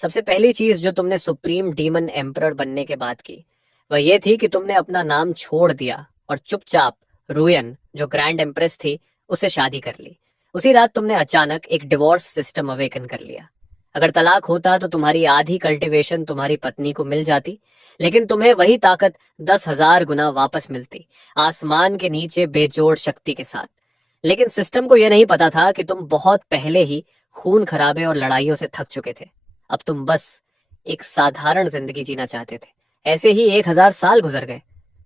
सबसे पहली चीज जो तुमने सुप्रीम डीमन एम्परर बनने के बाद की, वह ये थी कि तुमने अपना नाम छोड़ दिया और चुपचाप रुयन, जो ग्रैंड एम्प्रेस थी, उससे शादी कर ली। उसी रात तुमने अचानक एक डिवोर्स सिस्टम अवेकन कर लिया। अगर तलाक होता तो तुम्हारी आधी कल्टीवेशन तुम्हारी पत्नी को मिल जाती, लेकिन तुम्हें वही ताकत 10,000 गुना वापस मिलती, आसमान के नीचे बेजोड़ शक्ति के साथ। लेकिन सिस्टम को यह नहीं पता था कि तुम बहुत पहले ही खून खराबे और लड़ाइयों से थक चुके थे। अब तुम बस एक साधारण जिंदगी जीना चाहते थे। ऐसे ही 1,000 साल गुजर गए।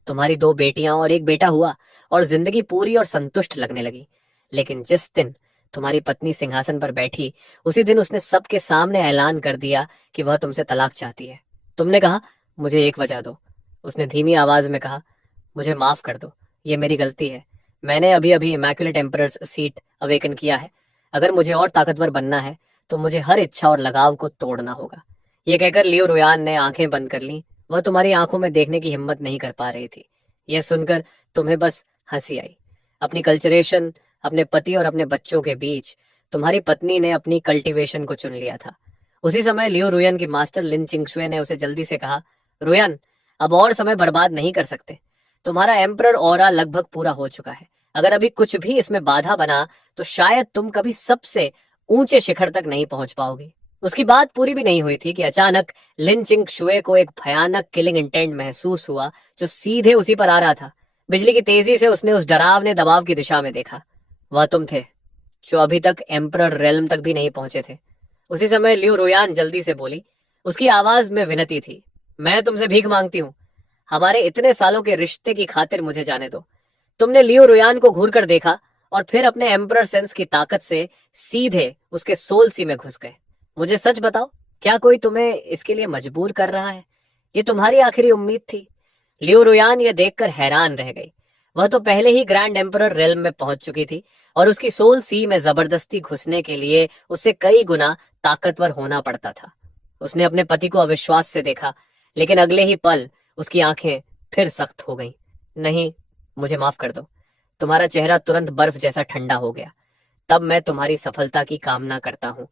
तुम्हारी 2 बेटियां और एक बेटा हुआ और जिंदगी पूरी और संतुष्ट लगने लगी। लेकिन जिस दिन तुम्हारी पत्नी सिंहासन पर बैठी, उसी दिन उसने सबके सामने ऐलान कर दिया कि वह तुमसे तलाक चाहती है। तुमने कहा, मुझे एक वजह दो। उसने धीमी आवाज में कहा, मुझे माफ कर दो, ये मेरी गलती है। मैंने अभी अभी इमैक्युलेट एम्परर्स सीट अवेकन किया है। अगर मुझे और ताकतवर बनना है तो मुझे हर इच्छा और लगाव को तोड़ना होगा। ये कहकर लियो रुयान ने आंखें बंद कर लीं। वह तुम्हारी आंखों में देखने की हिम्मत नहीं कर पा रही थी। यह सुनकर तुम्हें बस हंसी आई। अपनी कल्चरेशन, अपने पति और अपने बच्चों के बीच तुम्हारी पत्नी ने अपनी कल्टीवेशन को चुन लिया था। उसी समय लियो रुयन की मास्टर लिन चिंगशुए ने उसे जल्दी से कहा, रुयन, अब और समय बर्बाद नहीं कर सकते। तुम्हारा एम्परर ऑरा लगभग पूरा हो चुका है। अगर अभी कुछ भी इसमें बाधा बना तो शायद तुम कभी सबसे ऊंचे शिखर तक नहीं पहुंच पाओगे। उसकी बात पूरी भी नहीं हुई थी कि अचानक लिन चिंग शुए को एक भयानक किलिंग इंटेंट महसूस हुआ जो सीधे उसी पर आ रहा था। बिजली की तेजी से उसने उस डरावने दबाव की दिशा में देखा। वह तुम थे जो अभी तक एम्परर रेल्म तक भी नहीं पहुंचे थे। उसी समय लियो रोयान जल्दी से बोली। उसकी आवाज में विनती थी, मैं तुमसे भीख मांगती हूँ। हमारे इतने सालों के रिश्ते की खातिर मुझे जाने दो। तुमने लियो रोयान को घूर कर देखा और फिर अपने एम्परर सेंस की ताकत से सीधे उसके सोल सी में घुस गए। मुझे सच बताओ, क्या कोई तुम्हें इसके लिए मजबूर कर रहा है? ये तुम्हारी आखिरी उम्मीद थी। लियो रोयान यह देखकर हैरान रह गई। वह तो पहले ही ग्रैंड एम्परर रेल्म में पहुंच चुकी थी और उसकी सोल सी में जबरदस्ती घुसने के लिए उससे कई गुना ताकतवर होना पड़ता था। उसने अपने पति को अविश्वास से देखा, लेकिन अगले ही पल उसकी आंखें फिर सख्त हो गईं। नहीं, मुझे माफ कर दो। तुम्हारा चेहरा तुरंत बर्फ जैसा ठंडा हो गया। तब मैं तुम्हारी सफलता की कामना करता हूँ।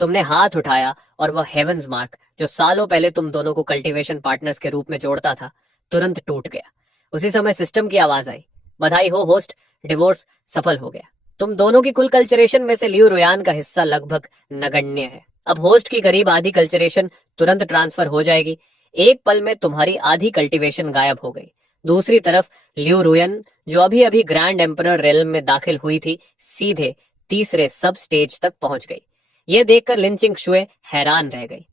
तुमने हाथ उठाया और वह हेवंस मार्क, जो सालों पहले तुम दोनों को कल्टीवेशन पार्टनर्स के रूप में जोड़ता था, तुरंत टूट गया। उसी समय सिस्टम की आवाज आई, बधाई हो होस्ट, डिवोर्स सफल हो गया। तुम दोनों की कुल कल्चरेशन में से लियो रोयान का हिस्सा लगभग नगण्य है। अब होस्ट की करीब आधी कल्चरेशन तुरंत ट्रांसफर हो जाएगी। एक पल में तुम्हारी आधी कल्टीवेशन गायब हो गई। दूसरी तरफ लियो रोयन, जो अभी अभी ग्रैंड एम्परर रेल्म में दाखिल हुई थी, सीधे तीसरे सब स्टेज तक पहुंच गई। यह देखकर लिंचिंग शुए हैरान रह गई।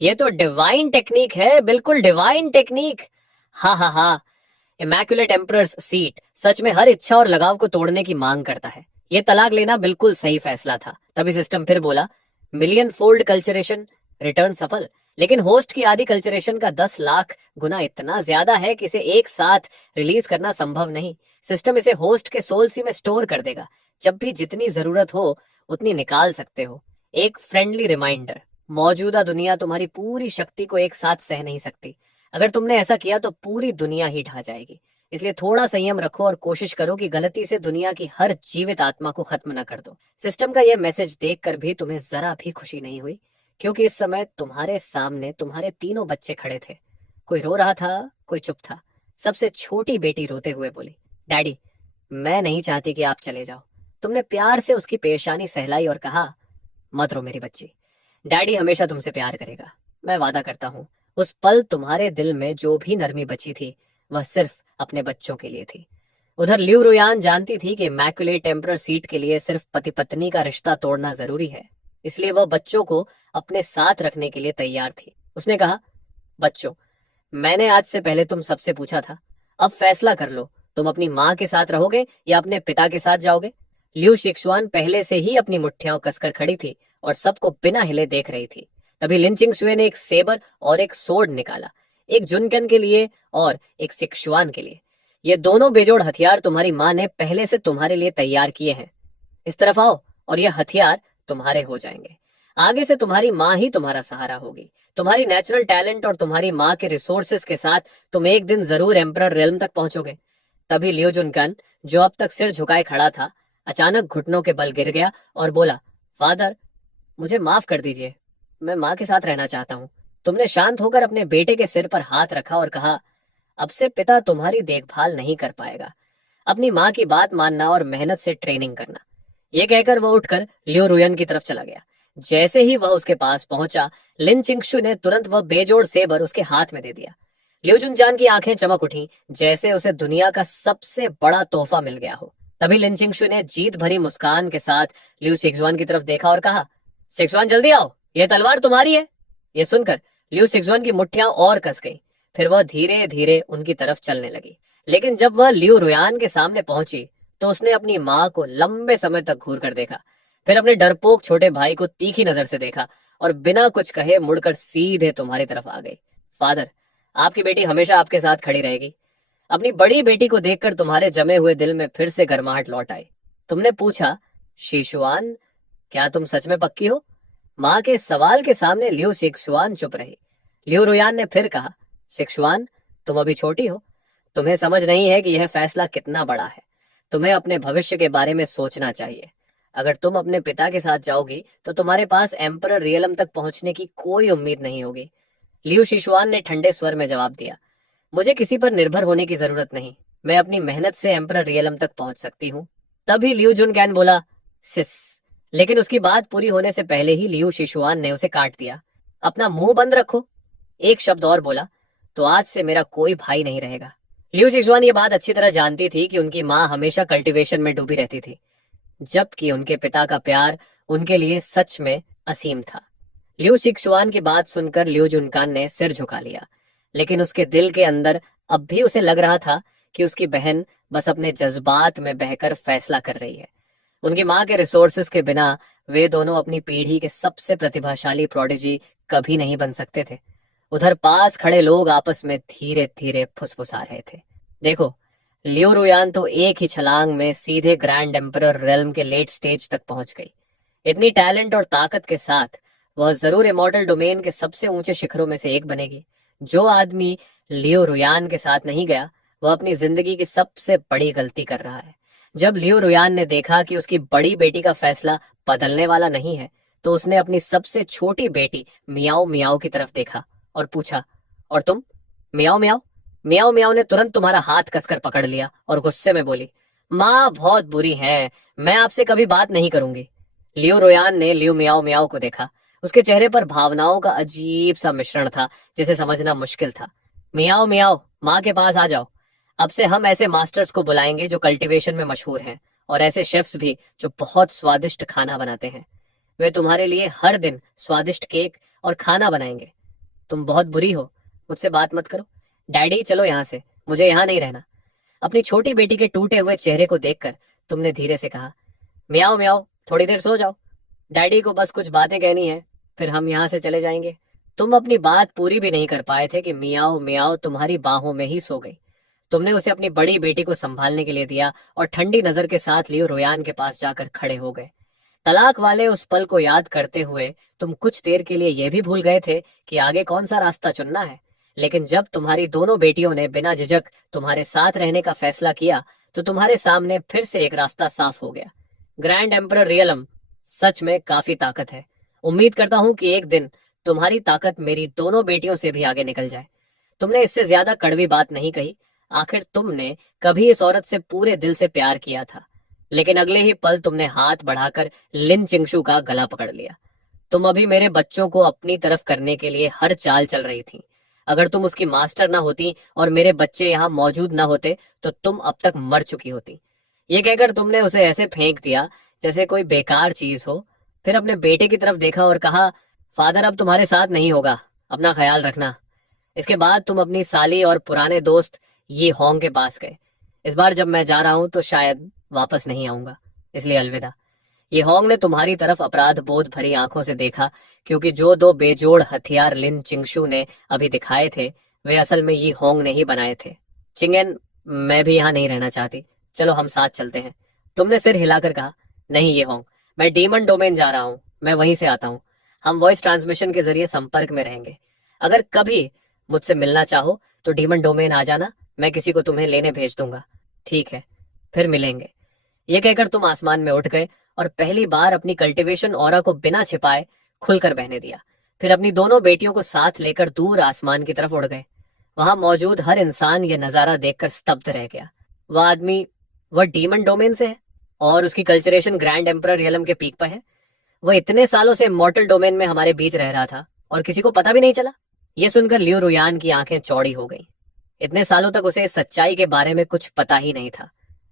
यह तो डिवाइन टेक्निक है, बिल्कुल डिवाइन टेक्निक। हा हा हा। इमैक्युलेट एम्परर्स सीट सच में हर इच्छा और लगाव को तोड़ने की मांग करता है। यह तलाक लेना बिल्कुल सही फैसला था। तभी सिस्टम फिर बोला, मिलियन फोल्ड कल्चरेशन, रिटर्न सफल। लेकिन होस्ट की आधी कल्चरेशन का 10 लाख गुना इतना ज्यादा है कि इसे एक साथ रिलीज करना संभव नहीं। सिस्टम इसे होस्ट के सोल सी में स्टोर कर देगा। जब भी जितनी जरूरत हो उतनी निकाल सकते हो। एक फ्रेंडली रिमाइंडर, मौजूदा दुनिया तुम्हारी पूरी शक्ति को एक साथ सह नहीं सकती। अगर तुमने ऐसा किया तो पूरी दुनिया ही ढह जाएगी। इसलिए थोड़ा संयम रखो और कोशिश करो कि गलती से दुनिया की हर जीवित आत्मा को खत्म न कर दो। सिस्टम का यह मैसेज देखकर भी तुम्हें जरा भी खुशी नहीं हुई, क्योंकि इस समय तुम्हारे सामने तुम्हारे तीनों बच्चे खड़े थे। कोई रो रहा था, कोई चुप था। सबसे छोटी बेटी रोते हुए बोली, डैडी, मैं नहीं चाहती कि आप चले जाओ। तुमने प्यार से उसकी पेशानी सहलाई और कहा, मत रो मेरी बच्ची, डैडी हमेशा तुमसे प्यार करेगा, मैं वादा करता हूँ। उस पल तुम्हारे दिल में जो भी नरमी बची थी वह सिर्फ अपने बच्चों के लिए थी। उधर लिउ रुयान जानती थी कि मैकुलेट टेम्परर सीट के लिए सिर्फ पति पत्नी का रिश्ता तोड़ना जरूरी है, इसलिए वह बच्चों को अपने साथ रखने के लिए तैयार थी। उसने कहा, बच्चों, मैंने आज से पहले तुम सबसे पूछा था, अब फैसला कर लो, तुम अपनी माँ के साथ रहोगे या अपने पिता के साथ जाओगे। लिu शिक्सुआन पहले से ही अपनी मुट्ठियां कसकर खड़ी थी और सबको बिना हिले देख रही थी। तभी लिन चिंगशुए ने एक सेबर और एक सोर्ड निकाला, एक जुनकन के लिए और एक सिक्सुआन के लिए। ये दोनों बेजोड़ हथियार तुम्हारी माँ ने पहले से तुम्हारे लिए तैयार किए हैं। इस तरफ आओ और ये हथियार तुम्हारे हो जाएंगे। आगे से तुम्हारी माँ ही तुम्हारा सहारा होगी। तुम्हारी नेचुरल टैलेंट और तुम्हारी माँ के रिसोर्सेस के साथ तुम एक दिन जरूर एम्परर रेल्म तक पहुंचोगे। तभी लियो जुनकन, जो अब तक सिर झुकाए खड़ा था, अचानक घुटनों के बल गिर गया और बोला, फादर, मुझे माफ कर दीजिए, मैं माँ के साथ रहना चाहता हूँ। तुमने शांत होकर अपने बेटे के सिर पर हाथ रखा और कहा, अब से पिता तुम्हारी देखभाल नहीं कर पाएगा। अपनी माँ की बात मानना और मेहनत से ट्रेनिंग करना। ये कहकर वह उठकर लियो रुयन की तरफ चला गया। जैसे ही वह उसके पास पहुंचा, लिन चिंगशु ने तुरंत वह बेजोड़ सेबर उसके हाथ में दे दिया। लियो जुनजान की आंखें चमक उठी, जैसे उसे दुनिया का सबसे बड़ा तोहफा मिल गया हो। तभी लिन चिंगशु ने जीत भरी मुस्कान के साथ लियो सिक्सवान की तरफ देखा और कहा, सिक्सवान जल्दी आओ, यह तलवार तुम्हारी है। यह सुनकर लियो सिक्सवान की मुट्ठियां और कस गई। फिर वह धीरे धीरे उनकी तरफ चलने लगी। लेकिन जब वह लियो रुयान के सामने पहुंची तो उसने अपनी माँ को लंबे समय तक घूर कर देखा, फिर अपने डरपोक छोटे भाई को तीखी नजर से देखा और बिना कुछ कहे मुड़कर सीधे तुम्हारी तरफ आ गई। फादर, आपकी बेटी हमेशा आपके साथ खड़ी रहेगी। अपनी बड़ी बेटी को देखकर तुम्हारे जमे हुए दिल में फिर से गर्माहट लौट आई। तुमने पूछा, शिशुआन, क्या तुम सच में पक्की हो? माँ के सवाल के सामने लियो सिक्सुआन चुप रही। लियो रुयान ने फिर कहा, सिक्सुआन, तुम अभी छोटी हो, तुम्हें समझ नहीं है कि यह फैसला कितना बड़ा है। तुम्हें अपने भविष्य के बारे में सोचना चाहिए। अगर तुम अपने पिता के साथ जाओगी तो तुम्हारे पास एम्परर रियलम तक पहुंचने की कोई उम्मीद नहीं होगी। लियो शिशुआन ने ठंडे स्वर में जवाब दिया, मुझे किसी पर निर्भर होने की जरूरत नहीं। मैं अपनी मेहनत से एम्परर रियलम तक पहुंच सकती हूँ। तभी लियो जुनकैन बोला, सिस। लेकिन उसकी बात पूरी होने से पहले ही लियो शिशुआन ने उसे काट दिया। अपना मुंह बंद रखो। एक शब्द और बोला तो आज से मेरा कोई भाई नहीं रहेगा। लियो शिशुआन ये बात अच्छी तरह जानती थी कि उनकी माँ हमेशा कल्टीवेशन में डूबी रहती थी, जबकि उनके पिता का प्यार उनके लिए सच में असीम था। लियो शिशुआन की बात सुनकर लियो जुनकान ने सिर झुका लिया, लेकिन उसके दिल के अंदर अब भी उसे लग रहा था कि उसकी बहन बस अपने जज्बात में बहकर फैसला कर रही है। उनकी माँ के रिसोर्सेस के बिना वे दोनों अपनी पीढ़ी के सबसे प्रतिभाशाली प्रोडिजी कभी नहीं बन सकते थे। उधर पास खड़े लोग आपस में धीरे धीरे फुसफुसा रहे थे, देखो, लियो रुयान तो एक ही छलांग में सीधे ग्रैंड एम्परर रेल्म के लेट स्टेज तक पहुंच गई। इतनी टैलेंट और ताकत के साथ वह जरूर इमॉर्टल डोमेन के सबसे ऊंचे शिखरों में से एक बनेगी। जो आदमी लियो रुयान के साथ नहीं गया वह अपनी जिंदगी की सबसे बड़ी गलती कर रहा है। जब लियो रुयान ने देखा कि उसकी बड़ी बेटी का फैसला बदलने वाला नहीं है तो उसने अपनी सबसे छोटी बेटी मियाओ मियाओ की तरफ देखा और पूछा, और तुम? मियाओ मियाओ? मियाओ मियाओ ने तुरंत तुम्हारा हाथ कसकर पकड़ लिया और गुस्से में बोली, माँ बहुत बुरी है, मैं आपसे कभी बात नहीं करूंगी। लियो रुयान ने लियो मियाओ मियाओ को देखा। उसके चेहरे पर भावनाओं का अजीब सा मिश्रण था जिसे समझना मुश्किल था। मियाओ मियाओ, माँ के पास आ जाओ। अब से हम ऐसे मास्टर्स को बुलाएंगे जो कल्टीवेशन में मशहूर हैं, और ऐसे शेफ्स भी जो बहुत स्वादिष्ट खाना बनाते हैं। वे तुम्हारे लिए हर दिन स्वादिष्ट केक और खाना बनाएंगे। तुम बहुत बुरी हो, मुझसे बात मत करो। डैडी, चलो यहाँ से, मुझे यहाँ नहीं रहना। अपनी छोटी बेटी के टूटे हुए चेहरे को देखकर तुमने धीरे से कहा, मियाओ मियाओ, थोड़ी देर सो जाओ। डैडी को बस कुछ बातें कहनी है, फिर हम यहाँ से चले जाएंगे। तुम अपनी बात पूरी भी नहीं कर पाए थे कि मियाओ मियाओ तुम्हारी बाहों में ही सो गई। तुमने उसे अपनी बड़ी बेटी को संभालने के लिए दिया और ठंडी नजर के साथ लियो रोयान के पास जाकर खड़े हो गए। तलाक वाले उस पल को याद करते हुए तुम कुछ देर के लिए यह भी भूल गए थे कि आगे कौन सा रास्ता चुनना है। लेकिन जब तुम्हारी दोनों बेटियों ने बिना झिझक तुम्हारे साथ रहने का फैसला किया तो तुम्हारे सामने फिर से एक रास्ता साफ हो गया। ग्रैंड एम्परर रियलम सच में काफी ताकत है। उम्मीद करता हूँ कि एक दिन तुम्हारी ताकत मेरी दोनों बेटियों से भी आगे निकल जाए। तुमने इससे ज्यादा कड़वी बात नहीं कही। आखिर तुमने कभी इस औरत से पूरे दिल से प्यार किया था, लेकिन अगले ही पल तुमने हाथ बढ़ाकर लिन चिंगशु का गला पकड़ लिया। तुम अभी मेरे बच्चों को अपनी तरफ करने के लिए हर चाल चल रही थी। अगर तुम उसकी मास्टर ना होती और मेरे बच्चे यहाँ मौजूद ना होते तो तुम अब तक मर चुकी होती। ये कहकर तुमने उसे ऐसे फेंक दिया जैसे कोई बेकार चीज हो। फिर अपने बेटे की तरफ देखा और कहा, फादर अब तुम्हारे साथ नहीं होगा, अपना ख्याल रखना। इसके बाद तुम अपनी साली और पुराने दोस्त ये होंग के पास गए। इस बार जब मैं जा रहा हूं तो शायद वापस नहीं आऊंगा, इसलिए अलविदा। ये होंग ने तुम्हारी तरफ अपराध बोध भरी आंखों से देखा, क्योंकि जो दो बेजोड़ हथियार लिन चिंगशु ने अभी दिखाए थे वे असल में ये होंग ने ही बनाए थे। चिंगेन, मैं भी यहाँ नहीं रहना चाहती, चलो हम साथ चलते हैं। तुमने सिर हिलाकर कहा, नहीं ये होंग, मैं डीमन डोमेन जा रहा हूँ, मैं वहीं से आता हूँ। हम वॉइस ट्रांसमिशन के जरिए संपर्क में रहेंगे। अगर कभी मुझसे मिलना चाहो तो डीमन डोमेन आ जाना, मैं किसी को तुम्हें लेने भेज दूंगा। ठीक है, फिर मिलेंगे। ये कहकर तुम आसमान में उठ गए और पहली बार अपनी कल्टीवेशन ऑरा को बिना छिपाए खुलकर बहने दिया। फिर अपनी दोनों बेटियों को साथ लेकर दूर आसमान की तरफ उड़ गए। वहां मौजूद हर इंसान यह नजारा देखकर स्तब्ध रह गया। वह आदमी, वह डीमन डोमेन से है और उसकी कल्चरेशन ग्रैंड एम्परर रियलम के पीक पर है। वह इतने सालों से इमॉर्टल डोमेन में हमारे बीच रह रहा था और किसी को पता भी नहीं चला। यह सुनकर लियो रुयान की आंखें चौड़ी हो गईं। इतने सालों तक उसे इस सच्चाई के बारे में कुछ पता ही नहीं था।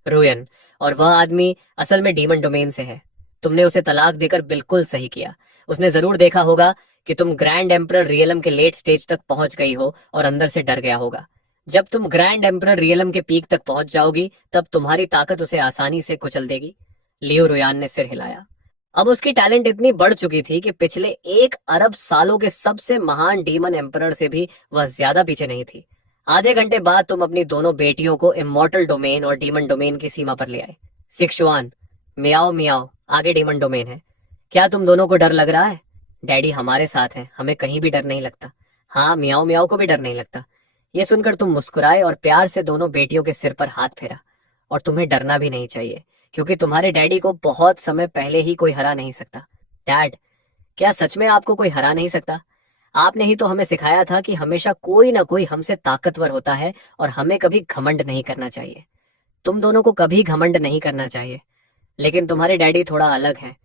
रुयन, और वह आदमी असल में डीमन डोमेन से है। तुमने उसे तलाक देकर बिल्कुल सही किया। उसने जरूर देखा होगा कि तुम ग्रैंड एम्परर रियलम के लेट स्टेज तक पहुंच गई हो और अंदर से डर गया होगा। जब तुम ग्रैंड एम्परर रियलम के पीक तक पहुंच जाओगी तब तुम्हारी ताकत उसे आसानी से कुचल देगी। लियो रुयान ने सिर हिलाया। अब उसकी टैलेंट इतनी बढ़ चुकी थी कि पिछले 1 अरब सालों के सबसे महान डीमन एम्परर से भी वह ज्यादा पीछे नहीं थी। आधे घंटे बाद तुम अपनी दोनों बेटियों को इमॉर्टल डोमेन और डीमन डोमेन की सीमा पर ले आए। सिक्सुआन, मियाओ मियाओ आगे डीमन डोमेन है। क्या तुम दोनों को डर लग रहा है? डैडी हमारे साथ हैं, हमें कहीं भी डर नहीं लगता। हाँ, मियाओ मियाओ को भी डर नहीं लगता। ये सुनकर तुम मुस्कुराए और प्यार से दोनों बेटियों के सिर पर हाथ फेरा। और तुम्हें डरना भी नहीं चाहिए, क्योंकि तुम्हारे डैडी को बहुत समय पहले ही कोई हरा नहीं सकता। डैड, क्या सच में आपको कोई हरा नहीं सकता? आपने ही तो हमें सिखाया था कि हमेशा कोई ना कोई हमसे ताकतवर होता है और हमें कभी घमंड नहीं करना चाहिए। तुम दोनों को कभी घमंड नहीं करना चाहिए। लेकिन तुम्हारे डैडी थोड़ा अलग हैं,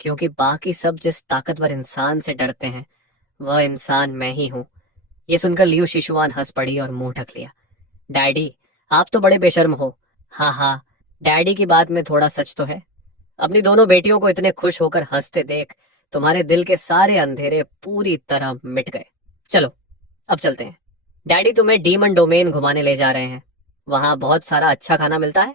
क्योंकि बाकी सब जिस ताकतवर इंसान से डरते हैं वह इंसान मैं ही हूं। ये सुनकर लियू शिशुआन हंस पड़ी और मुंह ढक लिया। डैडी, आप तो बड़े बेशर्म हो। हाँ हाँ, डैडी की बात में थोड़ा सच तो है। अपनी दोनों बेटियों को इतने खुश होकर हंसते देख तुम्हारे दिल के सारे अंधेरे पूरी तरह मिट गए। चलो अब चलते हैं। डैडी तुम्हें डीमन डोमेन घुमाने ले जा रहे हैं। वहां बहुत सारा अच्छा खाना मिलता है।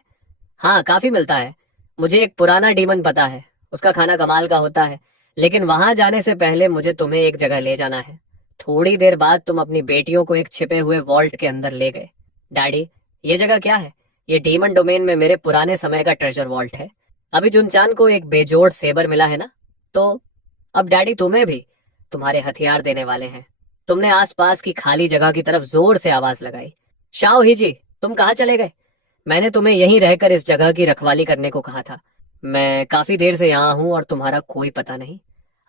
हाँ, काफी मिलता है। मुझे एक पुराना डीमन पता है, उसका खाना कमाल का होता है। लेकिन वहां जाने से पहले मुझे तुम्हें एक जगह ले जाना है। थोड़ी देर बाद तुम अपनी बेटियों को एक छिपे हुए वॉल्ट के अंदर ले गए। डैडी, ये जगह क्या है? ये डीमन डोमेन में मेरे पुराने समय का ट्रेजर वॉल्ट है। अभी जुनचान को एक बेजोड़ सेबर मिला है ना, तो अब डैडी तुम्हें भी तुम्हारे हथियार देने वाले हैं। तुमने आसपास की खाली जगह की तरफ जोर से आवाज लगाई। शाओ हिजी, तुम कहाँ चले गए? मैंने तुम्हें यहीं रहकर इस जगह की रखवाली करने को कहा था। मैं काफी देर से यहाँ हूँ और तुम्हारा कोई पता नहीं।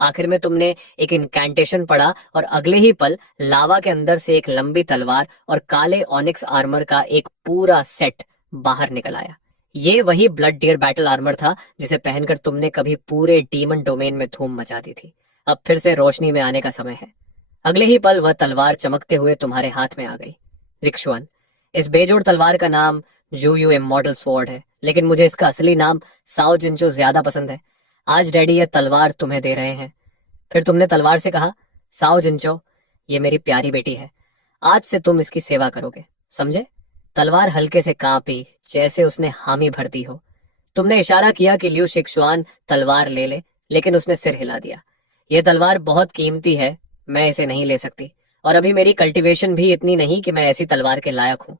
आखिर में तुमने एक इनकैंटेशन पढ़ा और अगले ही पल लावा के अंदर से एक लंबी तलवार और काले ऑनिक्स आर्मर का एक पूरा सेट बाहर निकल आया। ये वही ब्लड डियर बैटल आर्मर था जिसे पहनकर तुमने कभी पूरे डीमन डोमेन में धूम मचा दी थी। अब फिर से रोशनी में आने का समय है। अगले ही पल वह तलवार चमकते हुए तुम्हारे हाथ में आ गई। जिक्शुआन, इस बेजोड़ तलवार का नाम जूयू इमॉर्टल स्वॉर्ड है, लेकिन मुझे इसका असली नाम साओ जिंचो ज्यादा पसंद है। आज डैडी यह तलवार तुम्हें दे रहे हैं। फिर तुमने तलवार से कहा, साओ जिंचो, ये मेरी प्यारी बेटी है। आज से तुम इसकी सेवा करोगे, समझे? तलवार हल्के से कांपी, जैसे उसने हामी भर दी हो। तुमने इशारा किया कि लियू शिक्सुआन तलवार ले ले, लेकिन उसने सिर हिला दिया। यह तलवार बहुत कीमती है, मैं इसे नहीं ले सकती, और अभी मेरी कल्टीवेशन भी इतनी नहीं कि मैं ऐसी तलवार के लायक हूँ।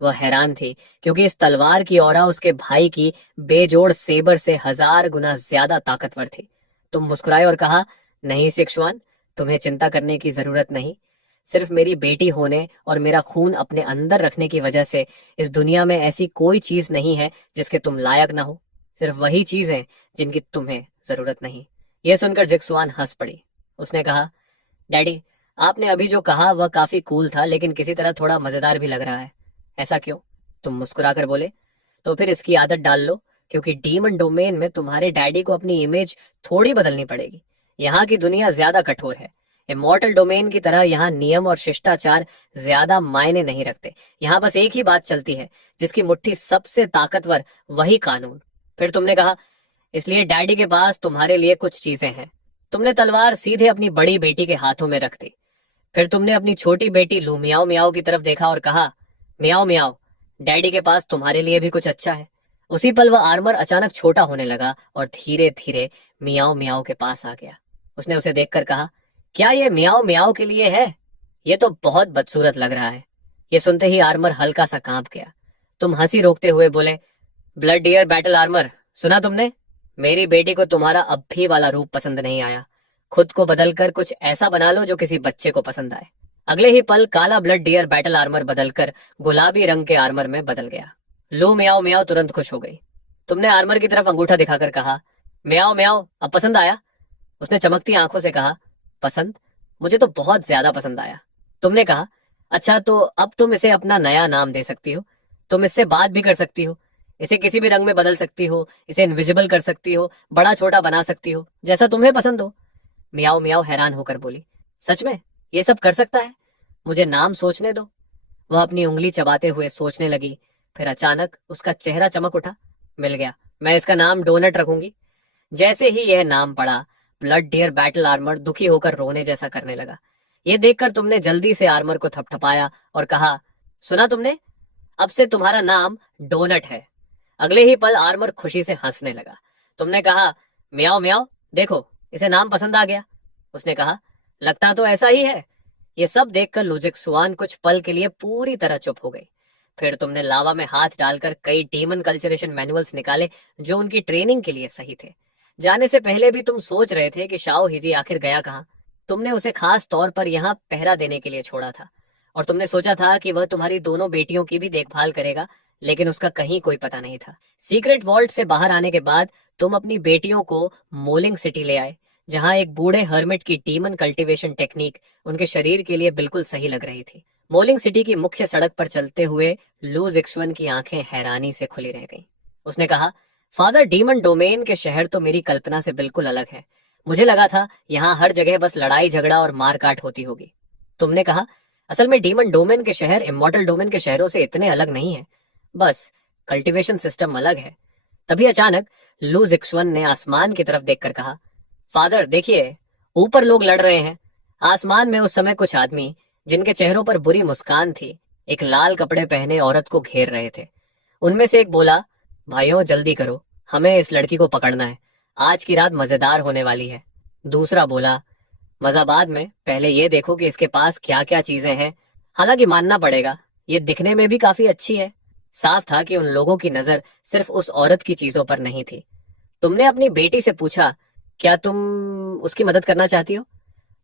वह हैरान थी, क्योंकि इस तलवार की औरा उसके भाई की बेजोड़ सेबर से 1000 गुना ज्यादा ताकतवर थी। तुम मुस्कुराए और कहा, नहीं शिक्सुआन, तुम्हें चिंता करने की जरूरत नहीं। सिर्फ मेरी बेटी होने और मेरा खून अपने अंदर रखने की वजह से इस दुनिया में ऐसी कोई चीज नहीं है जिसके तुम लायक ना हो। सिर्फ वही चीज है जिनकी तुम्हें जरूरत नहीं। यह सुनकर जिक्सुआन हंस पड़ी। उसने कहा, डैडी, आपने अभी जो कहा वह काफी कूल था, लेकिन किसी तरह थोड़ा मजेदार भी लग रहा है। ऐसा क्यों? तुम मुस्कुराकर बोले। तो फिर इसकी आदत डाल लो, क्योंकि डीमन डोमेन में तुम्हारे डैडी को अपनी इमेज थोड़ी बदलनी पड़ेगी। यहाँ की दुनिया ज्यादा कठोर है। इमॉर्टल डोमेन की तरह यहाँ नियम और शिष्टाचार ज्यादा मायने नहीं रखते। यहाँ बस एक ही बात चलती है, जिसकी मुट्ठी सबसे ताकतवर वही कानून। फिर तुमने कहा, इसलिए डैडी के पास तुम्हारे लिए कुछ चीजें हैं। तुमने तलवार सीधे अपनी बड़ी बेटी के हाथों में रख दी। फिर तुमने अपनी छोटी बेटी लू मियाओ मियाओ की तरफ देखा और कहा, मियाओ मियाओ, डैडी के पास तुम्हारे लिए भी कुछ अच्छा है। उसी पल वह आर्मर अचानक छोटा होने लगा और धीरे धीरे मियाओ मियाओ के पास आ गया। उसने उसे देखकर कहा, क्या ये मियाओ मियाओ के लिए है? ये तो बहुत बदसूरत लग रहा है। ये सुनते ही आर्मर हल्का सा कांप गया। तुम हंसी रोकते हुए बोले, ब्लड डियर बैटल आर्मर, सुना तुमने? मेरी बेटी को तुम्हारा अब भी वाला रूप पसंद नहीं आया। खुद को बदलकर कुछ ऐसा बना लो जो किसी बच्चे को पसंद आए। अगले ही पल काला ब्लड डियर बैटल आर्मर बदलकर गुलाबी रंग के आर्मर में बदल गया। लू मियाओ मियाओ तुरंत खुश हो गई। तुमने आर्मर की तरफ अंगूठा दिखाकर कहा, मियाओ मियाओ, अब पसंद आया? उसने चमकती आंखों से कहा, पसंद? मुझे तो बहुत ज्यादा पसंद आया। तुमने कहा, अच्छा तो अब तुम इसे अपना नया नाम दे सकती हो। तुम इससे बात भी कर सकती हो, इसे किसी भी रंग में बदल सकती हो, इसे इनविजिबल कर सकती हो, बड़ा छोटा बना सकती हो, जैसा तुम्हें पसंद हो। मियाओ मियाओ हैरान होकर बोली, सच में ये सब कर सकता है? मुझे नाम सोचने दो। वह अपनी उंगली चबाते हुए सोचने लगी। फिर अचानक उसका चेहरा चमक उठा। मिल गया, मैं इसका नाम डोनट रखूंगी। जैसे ही यह नाम पड़ा, ब्लड डियर बैटल आर्मर दुखी होकर रोने जैसा करने लगा। ये देखकर तुमने जल्दी से आर्मर को थपथपाया और कहा, सुना तुमने, अब से तुम्हारा नाम डोनट है। अगले ही पल आर्मर खुशी से हंसने लगा। तुमने कहा, म्याओ म्याओ, देखो इसे नाम पसंद आ गया। उसने कहा, लगता तो ऐसा ही है। ये सब देखकर लुजिक सुआन कुछ पल के लिए पूरी तरह चुप हो गई। फिर तुमने लावा में हाथ डालकर कई डीमन कल्चरेशन मैनुअल्स निकाले जो उनकी ट्रेनिंग के लिए सही थे। जाने से पहले भी तुम सोच रहे थे कि शाओ हिजी आखिर गया कहाँ। तुमने उसे खास तौर पर यहाँ पहरा देने के लिए छोड़ा था, और तुमने सोचा था कि वह तुम्हारी दोनों बेटियों की भी देखभाल करेगा, लेकिन उसका कहीं कोई पता नहीं था। सीक्रेट वॉल्ट से बाहर आने के बाद तुम अपनी बेटियों को मोलिंग सिटी ले आए, जहां एक बूढ़े हर्मिट की डीमन कल्टीवेशन टेक्निक उनके शरीर के लिए बिल्कुल सही लग रही थी। मोलिंग सिटी की मुख्य सड़क पर चलते हुए लू जिक्सवन की आंखें हैरानी से खुली रह गईं। उसने कहा, फादर, डीमन डोमेन के शहर तो मेरी कल्पना से बिल्कुल अलग है। मुझे लगा था यहाँ हर जगह बस लड़ाई झगड़ा और मारकाट होती होगी। तुमने कहा, असल में डीमन डोमेन के शहर इमॉर्टल डोमेन के शहरों से इतने अलग नहीं है, बस कल्टीवेशन सिस्टम अलग है। तभी अचानक लू जिक्सवन ने आसमान की तरफ देखकर कहा, फादर देखिए, ऊपर लोग लड़ रहे हैं। आसमान में उस समय कुछ आदमी, जिनके चेहरों पर बुरी मुस्कान थी, एक लाल कपड़े पहने औरत को घेर रहे थे। उनमें से एक बोला, भाइयों जल्दी करो, हमें इस लड़की को पकड़ना है, आज की रात मजेदार होने वाली है। दूसरा बोला, मजा बाद में, पहले ये देखो कि इसके पास क्या क्या चीजें हैं। हालांकि मानना पड़ेगा, ये दिखने में भी काफी अच्छी है। साफ था कि उन लोगों की नजर सिर्फ उस औरत की चीजों पर नहीं थी। तुमने अपनी बेटी से पूछा, क्या तुम उसकी मदद करना चाहती हो?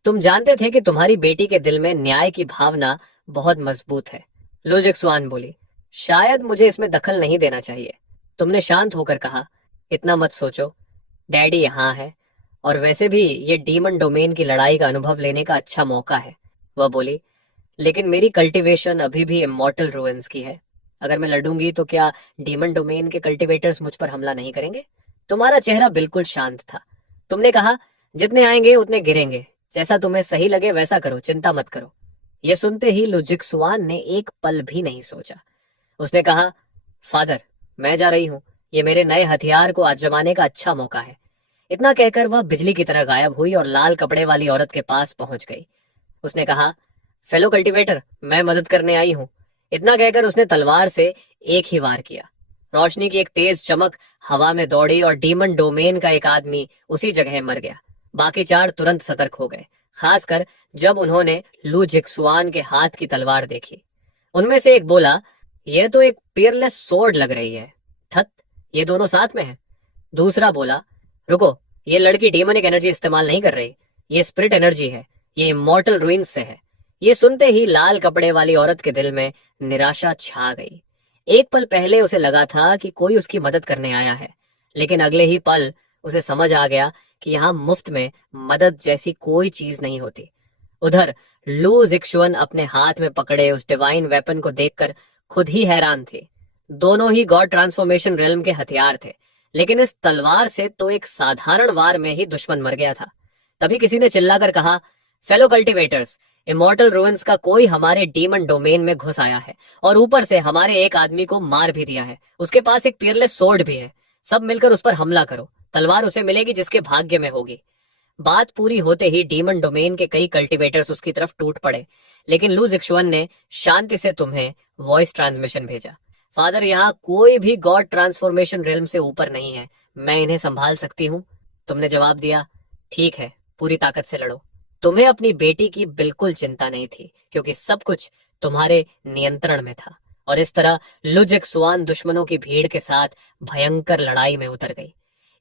तुम जानते थे कि तुम्हारी बेटी के दिल में न्याय की भावना बहुत मजबूत है। लुजिक सुआन बोली, शायद मुझे इसमें दखल नहीं देना चाहिए। तुमने शांत होकर कहा, इतना मत सोचो, डैडी यहाँ है, और वैसे भी ये डीमन डोमेन की लड़ाई का अनुभव लेने का अच्छा मौका है। वह बोली, लेकिन मेरी कल्टीवेशन अभी भी इमॉर्टल रूइंस की है। अगर मैं लड़ूंगी तो क्या डीमन डोमेन के कल्टीवेटर्स मुझ पर हमला नहीं करेंगे? तुम्हारा चेहरा बिल्कुल शांत था। तुमने कहा, जितने आएंगे उतने गिरेंगे, जैसा तुम्हें सही लगे वैसा करो, चिंता मत करो। यह सुनते ही लुजिक सुआन ने एक पल भी नहीं सोचा। उसने कहा, फादर मैं जा रही हूँ, ये मेरे नए हथियार को आजमाने का अच्छा मौका है। इतना कहकर वह बिजली की तरह गायब हुई और लाल कपड़े वाली औरत के पास पहुंच गई। उसने कहा, फेलो कल्टीवेटर, मैं मदद करने आई हूं। इतना कहकर उसने तलवार से एक ही वार किया। रोशनी की एक तेज चमक हवा में दौड़ी और डीमन डोमेन का एक आदमी उसी जगह मर गया। बाकी चार तुरंत सतर्क हो गए, खासकर जब उन्होंने लू जिक्सुआन के हाथ की तलवार देखी। उनमें से एक बोला, यह तो एक पियरलेस सोर्ड लग रही है। थत, ये दोनों साथ में हैं। दूसरा बोला, रुको, ये लड़की डीमनिक एनर्जी इस्तेमाल नहीं कर रही, ये स्पिरिट एनर्जी है, ये इमॉर्टल रूइंस से है। ये सुनते ही लाल कपड़े वाली औरत के दिल में निराशा छा गई। एक पल पहले उसे लगा था कि कोई उसकी मदद करने आया है, लेकिन अगले ही पल उसे समझ आ गया कि यहाँ मुफ्त में मदद जैसी कोई चीज नहीं होती। उधर लू जिक्सुअन अपने हाथ में पकड़े उस डिवाइन वेपन को देखकर खुद ही हैरान थी। दोनों ही गॉड ट्रांसफॉर्मेशन रेल्म के हथियार थे, लेकिन इस तलवार से तो एक साधारण वार में ही दुश्मन मर गया था। तभी किसी ने चिल्लाकर कहा, फेलो कल्टीवेटर्स, इमॉर्टल रूइंस का कोई हमारे डीमन डोमेन में घुस आया है और ऊपर से हमारे एक आदमी को मार भी दिया है। उसके पास एक पियरलेस सोर्ड भी है। सब मिलकर उस पर हमला करो, तलवार उसे मिलेगी जिसके भाग्य में होगी। बात पूरी होते ही डीमन डोमेन के कई कल्टीवेटर्स उसकी तरफ टूट पड़े, लेकिन लू जिक्सुअन ने शांति से तुम्हें वॉइस ट्रांसमिशन भेजा। फादर, यहाँ कोई भी गॉड ट्रांसफॉर्मेशन रेल्म से ऊपर नहीं है, मैं इन्हें संभाल सकती हूँ। तुमने जवाब दिया, ठीक है, पूरी ताकत से लड़ो। तुम्हें अपनी बेटी की बिल्कुल चिंता नहीं थी, क्योंकि सब कुछ तुम्हारे नियंत्रण में था। और इस तरह लुजिक सुआन दुश्मनों की भीड़ के साथ भयंकर लड़ाई में उतर गई।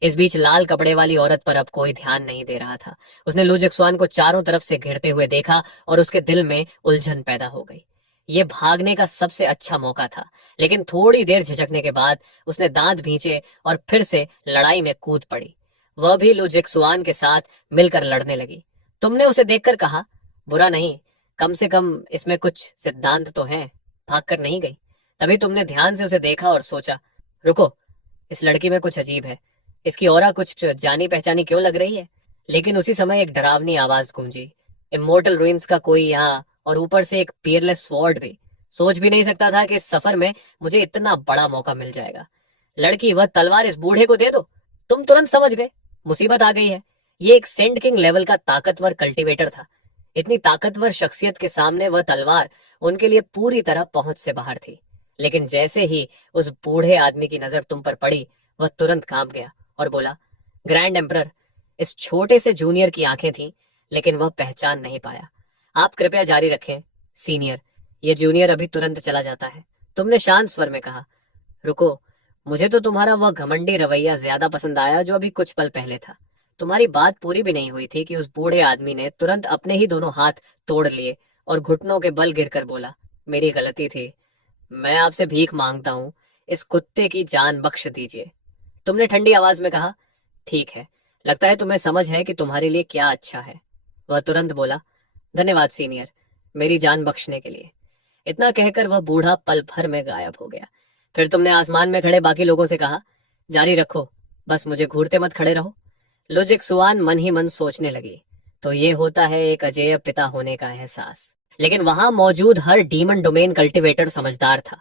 इस बीच लाल कपड़े वाली औरत पर अब कोई ध्यान नहीं दे रहा था। उसने लू जिक्सुआन को चारों तरफ से घिरते हुए देखा और उसके दिल में उलझन पैदा हो गई। ये भागने का सबसे अच्छा मौका था, लेकिन थोड़ी देर झिझकने के बाद उसने दांत भींचे और फिर से लड़ाई में कूद पड़ी। वह भी लू जिक्सुआन के साथ मिलकर लड़ने लगी। तुमने उसे देखकर कहा, बुरा नहीं, कम से कम इसमें कुछ सिद्धांत तो हैं। भाग कर नहीं गई। तभी तुमने ध्यान से उसे देखा और सोचा, रुको, इस लड़की में कुछ अजीब है। इसकी ऑरा कुछ जानी पहचानी क्यों लग रही है। लेकिन उसी समय एक डरावनी आवाज गूंजी। इमोर्टल रूइंस का कोई यहाँ, और ऊपर से एक पियरलेस स्वॉर्ड भी। सोच भी नहीं सकता था कि इस सफर में मुझे इतना बड़ा मौका मिल जाएगा। लड़की, वह तलवार इस बूढ़े को दे दो। तुम तुरंत समझ गए, मुसीबत आ गई है। ये एक सेंट किंग लेवल का ताकतवर कल्टीवेटर था। इतनी ताकतवर शख्सियत के सामने वह तलवार उनके लिए पूरी तरह पहुंच से बाहर थी। लेकिन जैसे ही उस बूढ़े आदमी की नजर तुम पर पड़ी, वह तुरंत कांप गया और बोला, ग्रैंड एम्परर। इस छोटे से जूनियर की आंखें थीं, लेकिन वह पहचान नहीं पाया। आप कृपया जारी रखें, सीनियर। ये जूनियर अभी तुरंत चला जाता है। तुमने शांत स्वर में कहा, रुको, मुझे तो तुम्हारा वह घमंडी रवैया ज्यादा पसंद आया जो अभी कुछ पल पहले था। तुम्हारी बात पूरी भी नहीं हुई थी कि उस बूढ़े आदमी ने तुरंत अपने ही दोनों हाथ तोड़ लिए और घुटनों के बल गिरकर बोला, मेरी गलती थी। मैं आपसे भीख मांगता हूँ, इस कुत्ते की जान बख्श दीजिए। तुमने ठंडी आवाज में कहा, ठीक है, लगता है तुम्हें समझ है कि तुम्हारे लिए क्या अच्छा है। वह तुरंत बोला, धन्यवाद सीनियर, मेरी जान बख्शने के लिए। इतना कहकर वह बूढ़ा पल भर में गायब हो गया। फिर तुमने आसमान में खड़े बाकी लोगों से कहा, जारी रखो, बस मुझे घूरते मत खड़े रहो। लुजिक सुआन मन ही मन सोचने लगी, तो ये होता है एक अजेय पिता होने का एहसास। लेकिन वहां मौजूद हर डीमन डोमेन कल्टीवेटर समझदार था।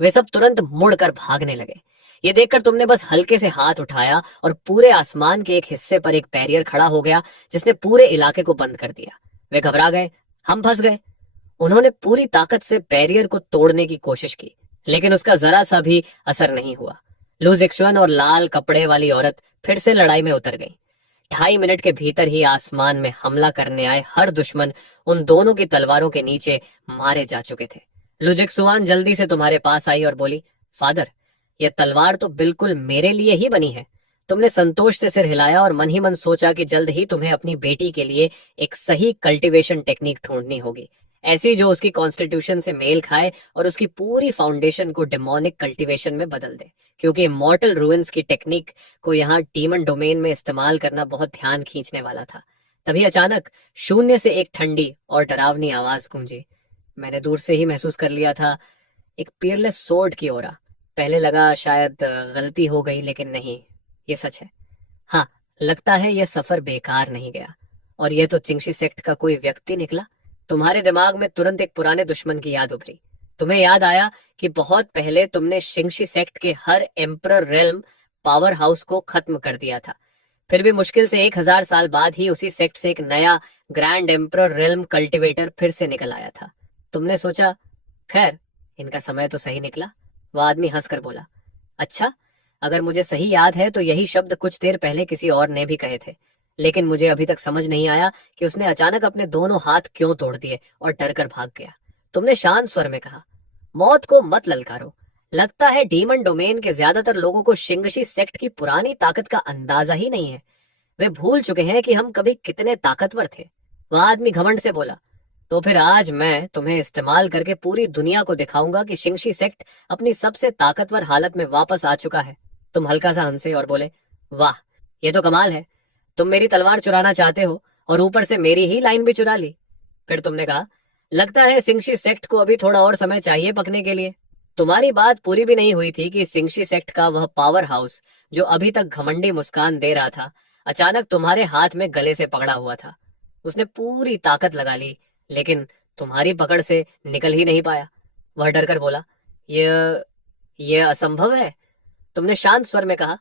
वे सब तुरंत मुड़कर भागने लगे। ये देखकर तुमने बस हल्के से हाथ उठाया और पूरे आसमान के एक हिस्से पर एक बैरियर खड़ा हो गया जिसने पूरे इलाके को बंद कर दिया। वे घबरा गए, हम फंस गए। उन्होंने पूरी ताकत से बैरियर को तोड़ने की कोशिश की, लेकिन उसका जरा सा भी असर नहीं हुआ। लू जिक्सुआन और लाल कपड़े वाली औरत फिर से लड़ाई में उतर गई। 2.5 मिनट के भीतर ही आसमान में हमला करने आए हर दुश्मन उन दोनों की तलवारों के नीचे मारे जा चुके थे। लू जिक्सुआन जल्दी से तुम्हारे पास आई और बोली, फादर, यह तलवार तो बिल्कुल मेरे लिए ही बनी है। तुमने संतोष से सिर हिलाया और मन ही मन सोचा कि जल्द ही तुम्हें अपनी बेटी के लिए एक सही कल्टीवेशन टेक्निक ढूंढनी होगी, ऐसी जो उसकी कॉन्स्टिट्यूशन से मेल खाए और उसकी पूरी फाउंडेशन को डेमोनिक कल्टीवेशन में बदल दे। क्योंकि इमॉर्टल रूइंस की टेक्निक को यहाँ डीमन डोमेन में इस्तेमाल करना बहुत ध्यान खींचने वाला था। तभी अचानक शून्य से एक ठंडी और डरावनी आवाज गूंजी। मैंने दूर से ही महसूस कर लिया था, एक पीयरलेस सोर्ड की ओरा। पहले लगा शायद गलती हो गई, लेकिन नहीं, ये सच है। हाँ, लगता है यह सफर बेकार नहीं गया, और यह तो चिंगशी सेक्ट का कोई व्यक्ति निकला। तुम्हारे दिमाग में तुरंत एक पुराने दुश्मन की याद उभरी। तुम्हें याद आया कि बहुत पहले तुमने शिंगशी सेक्ट के हर एम्परर रेल्म पावर हाउस को खत्म कर दिया था। फिर भी मुश्किल से 1000 साल बाद ही उसी सेक्ट से एक नया ग्रैंड एम्परर रेल्म कल्टीवेटर फिर से निकल आया था। तुमने सोचा, खैर, इनका समय तो सही निकला। वह आदमी हंसकर बोला, अच्छा, अगर मुझे सही याद है तो यही शब्द कुछ देर पहले किसी और ने भी कहे थे, लेकिन मुझे अभी तक समझ नहीं आया कि उसने अचानक अपने दोनों हाथ क्यों तोड़ दिए और डरकर भाग गया। तुमने शांत स्वर में कहा, मौत को मत ललकारो। लगता है डीमन डोमेन के ज्यादातर लोगों को शिंगशी सेक्ट की पुरानी ताकत का अंदाजा ही नहीं है। वे भूल चुके हैं कि हम कभी कितने ताकतवर थे। वह आदमी घमंड से बोला, तो फिर आज मैं तुम्हें इस्तेमाल करके पूरी दुनिया को दिखाऊंगा कि शिंगशी सेक्ट अपनी सबसे ताकतवर हालत में वापस आ चुका है। तुम हल्का सा हंसे और बोले, वाह, ये तो कमाल है। तुम मेरी तलवार चुराना चाहते हो और ऊपर से मेरी ही लाइन भी चुरा ली। फिर तुमने कहा, लगता है सिंगशी सेक्ट को अभी थोड़ा और समय चाहिए पकने के लिए। तुम्हारी बात पूरी भी नहीं हुई थी कि सिंगशी सेक्ट का वह पावर हाउस जो अभी तक घमंडी मुस्कान दे रहा था, अचानक तुम्हारे हाथ में गले से पकड़ा हुआ था। उसने पूरी ताकत लगा ली, लेकिन तुम्हारी पकड़ से निकल ही नहीं पाया। वह डरकर बोला, यह असंभव है। तुमने शांत स्वर में कहा,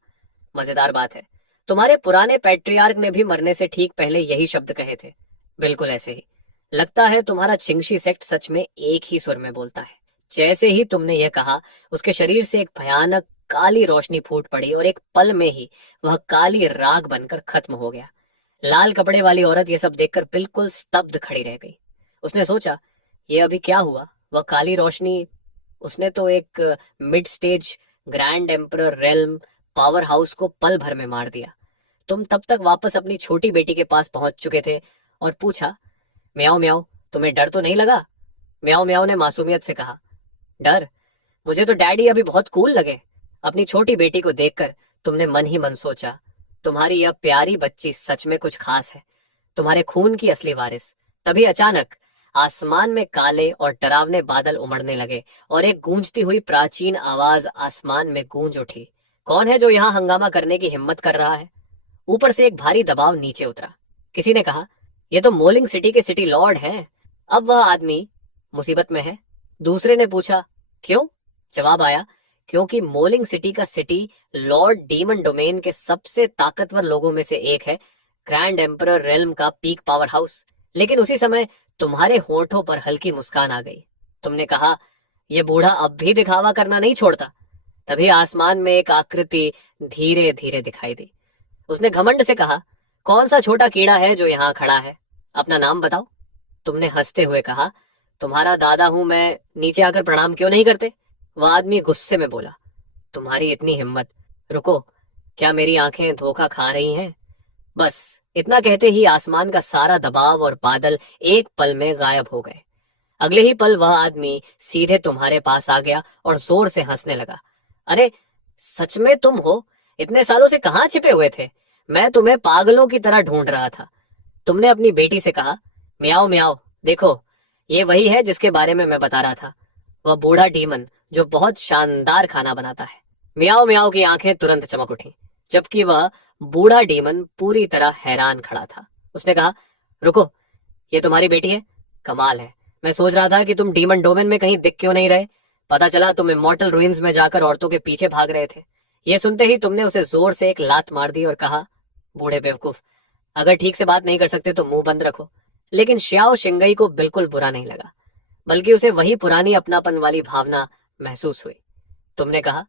मजेदार बात है, तुम्हारे पुराने पैट्रियार्क ने भी मरने से ठीक पहले यही शब्द कहे थे, बिल्कुल ऐसे ही। लगता है तुम्हारा चिंगशी सेक्ट सच में एक ही स्वर में बोलता है। जैसे ही तुमने यह कहा, उसके शरीर से एक भयानक काली रोशनी फूट पड़ी और एक पल में ही वह काली राख बनकर खत्म हो गया। लाल कपड़े वाली औरत यह सब देखकर बिल्कुल स्तब्ध खड़ी रह गई। उसने सोचा, यह अभी क्या हुआ। वह काली रोशनी, उसने तो एक mid stage grand emperor realm power house को पल भर में मार दिया। तुम तब तक वापस अपनी छोटी बेटी के पास पहुंच चुके थे और पूछा, म्याओ म्याओ, तुम्हें डर तो नहीं लगा। म्याओ म्याओ ने मासूमियत से कहा, डर? मुझे तो डैडी अभी बहुत कूल लगे। अपनी छोटी बेटी को देखकर तुमने मन ही मन सोचा, तुम्हारी यह प्यारी बच्ची सच में कुछ खास है, तुम्हारे खून की असली वारिस। तभी अचानक आसमान में काले और डरावने बादल उमड़ने लगे और एक गूंजती हुई प्राचीन आवाज आसमान में गूंज उठी। कौन है जो यहाँ हंगामा करने की हिम्मत कर रहा है? ऊपर से एक भारी दबाव नीचे उतरा। किसी ने कहा, यह तो मोलिंग सिटी के सिटी लॉर्ड हैं। अब वह आदमी मुसीबत में है। दूसरे ने पूछा, क्यों? जवाब आया, क्योंकि मोलिंग सिटी का सिटी लॉर्ड डीमन डोमेन के सबसे ताकतवर लोगों में से एक है, ग्रैंड एम्परर रेल्म का पीक पावर हाउस। लेकिन उसी समय तुम्हारे होठों पर हल्की मुस्कान आ गई। तुमने कहा, यह बूढ़ा अब भी दिखावा करना नहीं छोड़ता। तभी आसमान में एक आकृति धीरे धीरे दिखाई दी। उसने घमंड से कहा, कौन सा छोटा कीड़ा है जो यहाँ खड़ा है? अपना नाम बताओ। तुमने हंसते हुए कहा, तुम्हारा दादा हूं मैं, नीचे आकर प्रणाम क्यों नहीं करते? वह आदमी गुस्से में बोला, तुम्हारी इतनी हिम्मत! रुको, क्या मेरी आंखें धोखा खा रही हैं? बस इतना कहते ही आसमान का सारा दबाव और बादल एक पल में गायब हो गए। अगले ही पल वह आदमी सीधे तुम्हारे पास आ गया और जोर से हंसने लगा। अरे सच में तुम हो? इतने सालों से कहाँ छिपे हुए थे? मैं तुम्हें पागलों की तरह ढूंढ रहा था। तुमने अपनी बेटी से कहा, म्याओ म्याओ, देखो ये वही है जिसके बारे में मैं बता रहा था, वह बूढ़ा डीमन जो बहुत शानदार खाना बनाता है। म्याओ म्याओ की आंखें तुरंत चमक उठी, जबकि वह बूढ़ा डीमन पूरी तरह हैरान खड़ा था। उसने कहा, रुको, ये तुम्हारी बेटी है? कमाल है, मैं सोच रहा था कि तुम डीमन डोमेन में कहीं दिख क्यों नहीं रहे। पता चला तुम इमॉर्टल रुइंस में जाकर औरतों के पीछे भाग रहे थे। ये सुनते ही तुमने उसे जोर से एक लात मार दी और कहा, बूढ़े बेवकूफ, अगर ठीक से बात नहीं कर सकते तो मुंह बंद रखो। लेकिन श्याओ शिंगई को बिल्कुल बुरा नहीं लगा, बल्कि उसे वही पुरानी अपनापन वाली भावना महसूस हुई। तुमने कहा,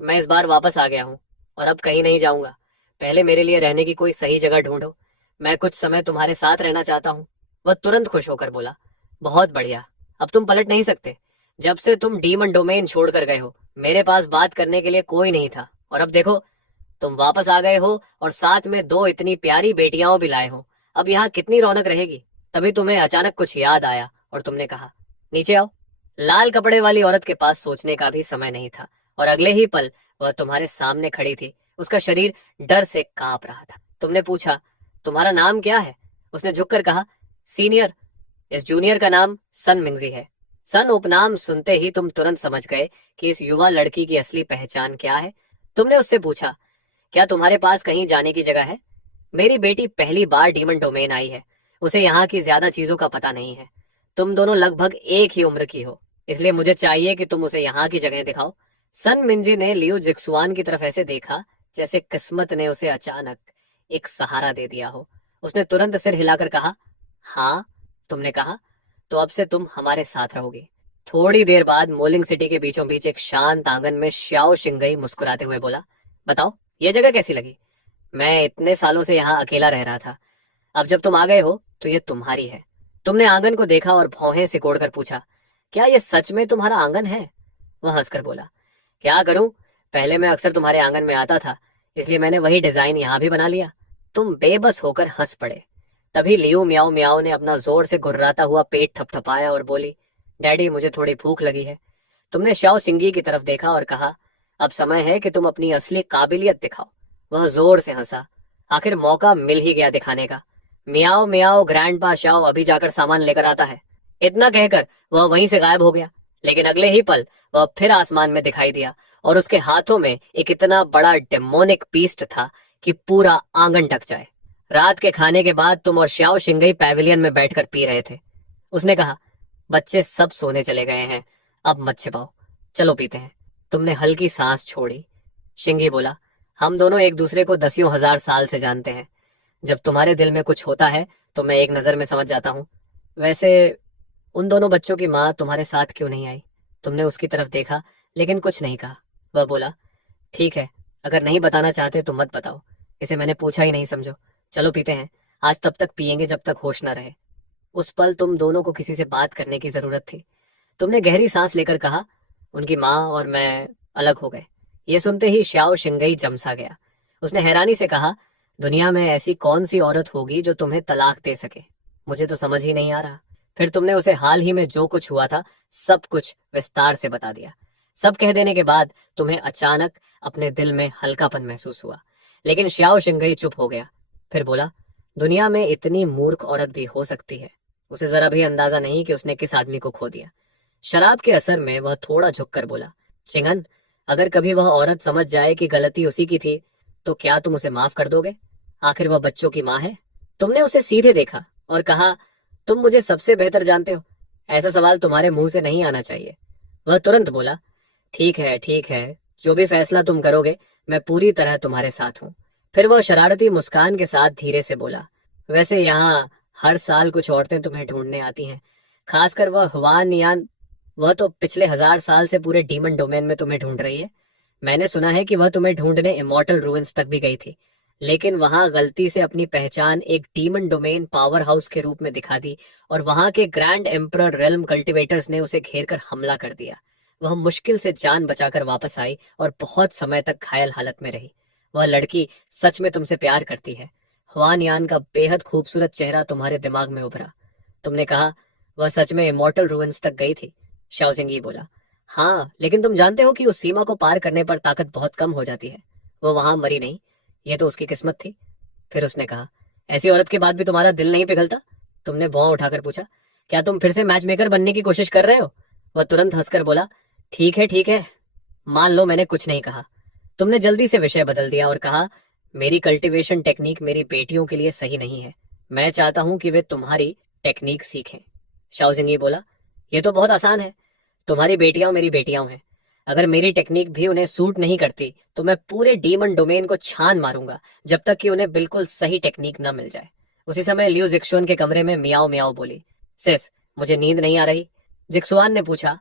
मैं इस बार वापस आ गया हूँ और अब कहीं नहीं जाऊंगा। पहले मेरे लिए रहने की कोई सही जगह ढूंढो, मैं कुछ समय तुम्हारे साथ रहना चाहता हूँ। वह तुरंत खुश होकर बोला, बहुत बढ़िया, अब तुम पलट नहीं सकते। जब से तुम डीमन डोमेन छोड़कर गए हो, मेरे पास बात करने के लिए कोई नहीं था, और अब देखो तुम वापस आ गए हो और साथ में दो इतनी प्यारी बेटियां भी लाए हो। अब यहाँ कितनी रौनक रहेगी। तभी तुम्हें अचानक कुछ याद आया और तुमने कहा, नीचे आओ। लाल कपड़े वाली औरत के पास सोचने का भी समय नहीं था और अगले ही पल वह तुम्हारे सामने खड़ी थी। उसका शरीर डर से कांप रहा था। तुमने पूछा, तुम्हारा नाम क्या है? उसने झुककर कहा, सीनियर। इस जूनियर का नाम सन मिंगजी है। सन उपनाम सुनते ही तुम तुरंत समझ गए कि इस युवा लड़की की असली पहचान क्या है। तुमने उससे पूछा, क्या तुम्हारे पास कहीं जाने की जगह है? मेरी बेटी पहली बार डीमन डोमेन आई है, उसे यहाँ की ज्यादा चीजों का पता नहीं है। तुम दोनों लगभग एक ही उम्र की हो, इसलिए मुझे चाहिए कि तुम उसे यहाँ की जगह दिखाओ। सन मिंजी ने लियो जिक्सुआन की तरफ ऐसे देखा जैसे किस्मत ने उसे अचानक एक सहारा दे दिया हो। उसने तुरंत सिर हिलाकर कहा, हाँ। तुमने कहा, तो अब से तुम हमारे साथ रहोगी। थोड़ी देर बाद मोलिंग सिटी के बीचों बीच एक शांत आंगन में श्याओ शिंगई मुस्कुराते हुए बोला, बताओ ये जगह कैसी लगी? मैं इतने सालों से यहाँ अकेला रह रहा था, अब जब तुम आ गए हो तो ये तुम्हारी है। तुमने आंगन को देखा और भौहें सिकोड़कर पूछा, क्या ये सच में तुम्हारा आंगन है? वह हंसकर बोला, क्या करूं, पहले मैं अक्सर तुम्हारे आंगन में आता था, इसलिए मैंने वही डिजाइन यहाँ भी बना लिया। तुम बेबस होकर हंस पड़े। तभी लियो म्याओ म्याओ ने अपना जोर से गुर्राता हुआ पेट थपथपाया और बोली, डैडी मुझे थोड़ी भूख लगी है। तुमने श्याओ सिंगी की तरफ देखा और कहा, अब समय है कि तुम अपनी असली काबिलियत दिखाओ। वह जोर से हंसा। आखिर मौका मिल ही गया दिखाने का। मियाओ मियाओ, ग्रैंडपा श्याओ अभी जाकर सामान लेकर आता है। इतना कहकर वह वहीं से गायब हो गया। लेकिन अगले ही पल वह फिर आसमान में दिखाई दिया और उसके हाथों में एक इतना बड़ा डेमोनिक पीस्ट था कि पूरा आंगन ढक जाए। रात के खाने के बाद तुम और श्याओ शिंगई पैविलियन में बैठकर पी रहे थे। उसने कहा, बच्चे सब सोने चले गए हैं, अब मत छिपाओ, चलो पीते हैं। तुमने हल्की सांस छोड़ी। शिंगी बोला, हम दोनों एक दूसरे को दसियों हजार साल से जानते हैं। जब तुम्हारे दिल में कुछ होता है तो मैं एक नजर में समझ जाता हूँ। वैसे उन दोनों बच्चों की माँ तुम्हारे साथ क्यों नहीं आई? तुमने उसकी तरफ देखा लेकिन कुछ नहीं कहा। वह बोला, ठीक है, अगर नहीं बताना चाहते तो मत बताओ, इसे मैंने पूछा ही नहीं समझो। चलो पीते हैं, आज तब तक पियेंगे जब तक होश न रहे। उस पल तुम दोनों को किसी से बात करने की जरूरत थी। तुमने गहरी सांस लेकर कहा, उनकी माँ और मैं अलग हो गए। ये सुनते ही श्याओ शिंगई जमसा गया। उसने हैरानी से कहा, दुनिया में ऐसी कौन सी औरत होगी जो तुम्हें तलाक दे सके? मुझे तो समझ ही नहीं आ रहा। फिर तुमने उसे हाल ही में जो कुछ हुआ था सब कुछ विस्तार से बता दिया। सब कह देने के बाद तुम्हें अचानक अपने दिल में हल्कापन महसूस हुआ। लेकिन श्याओ शिंगई चुप हो गया। फिर बोला, दुनिया में इतनी मूर्ख औरत भी हो सकती है। उसे जरा भी अंदाजा नहीं कि उसने किस आदमी को खो दिया। शराब के असर में वह थोड़ा झुककर बोला, चिंगन, अगर कभी वह औरत समझ जाए कि गलती उसी की थी, तो क्या तुम उसे माफ कर दोगे? आखिर वह बच्चों की माँ है। तुमने उसे सीधे देखा और कहा, तुम मुझे सबसे बेहतर जानते हो। ऐसा सवाल तुम्हारे मुंह से नहीं आना चाहिए। वह तुरंत बोला, ठीक है, जो भी फैसला तुम करोगे, मैं पूरी तरह तुम्हारे साथ हूँ। फिर वह शरारती मुस्कान के साथ धीरे से बोला, वैसे यहाँ हर साल कुछ औरतें तुम्हें ढूंढने आती हैं, खासकर वह हुआन यान। वह तो पिछले 1000 साल से पूरे डीमन डोमेन में तुम्हें ढूंढ रही है। मैंने सुना है कि वह तुम्हें ढूंढने इमॉर्टल रूइंस तक भी गई थी, लेकिन वहां गलती से अपनी पहचान एक डीमन डोमेन पावर हाउस के रूप में दिखा दी और वहां के ग्रैंड एम्परर रेल्म कल्टिवेटर्स ने उसे घेर कर हमला कर दिया। वह मुश्किल से जान बचाकर वापस आई और बहुत समय तक घायल हालत में रही। वह लड़की सच में तुमसे प्यार करती है। हुआन यान का बेहद खूबसूरत चेहरा तुम्हारे दिमाग में उभरा। तुमने कहा, वह सच में इमॉर्टल रूइंस तक गई थी। शाओजिंगी बोला, हाँ, लेकिन तुम जानते हो कि उस सीमा को पार करने पर ताकत बहुत कम हो जाती है। वो वहां मरी नहीं, ये तो उसकी किस्मत थी। फिर उसने कहा, ऐसी औरत के बाद भी तुम्हारा दिल नहीं पिघलता? तुमने भौं उठाकर पूछा, क्या तुम फिर से मैच मेकर बनने की कोशिश कर रहे हो? वह तुरंत हंसकर बोला, ठीक है, मान लो मैंने कुछ नहीं कहा। तुमने जल्दी से विषय बदल दिया और कहा, मेरी कल्टीवेशन टेक्निक मेरी बेटियों के लिए सही नहीं है। मैं चाहता हूं कि वे तुम्हारी टेक्निक सीखें। शाओजिंगी बोला, ये तो बहुत आसान है। तुम्हारी बेटियां मेरी बेटियां हैं। अगर मेरी टेक्निक भी उन्हें सूट नहीं करती, तो मैं पूरे डीमन डोमेन को छान मारूंगा जब तक कि उन्हें बिल्कुल सही टेक्निक न मिल जाए। उसी समय लियू जिक्सुआन के कमरे में मियाओ मियाओ बोली, सिस, मुझे नींद नहीं आ रही। जिक्सुआन ने पूछा,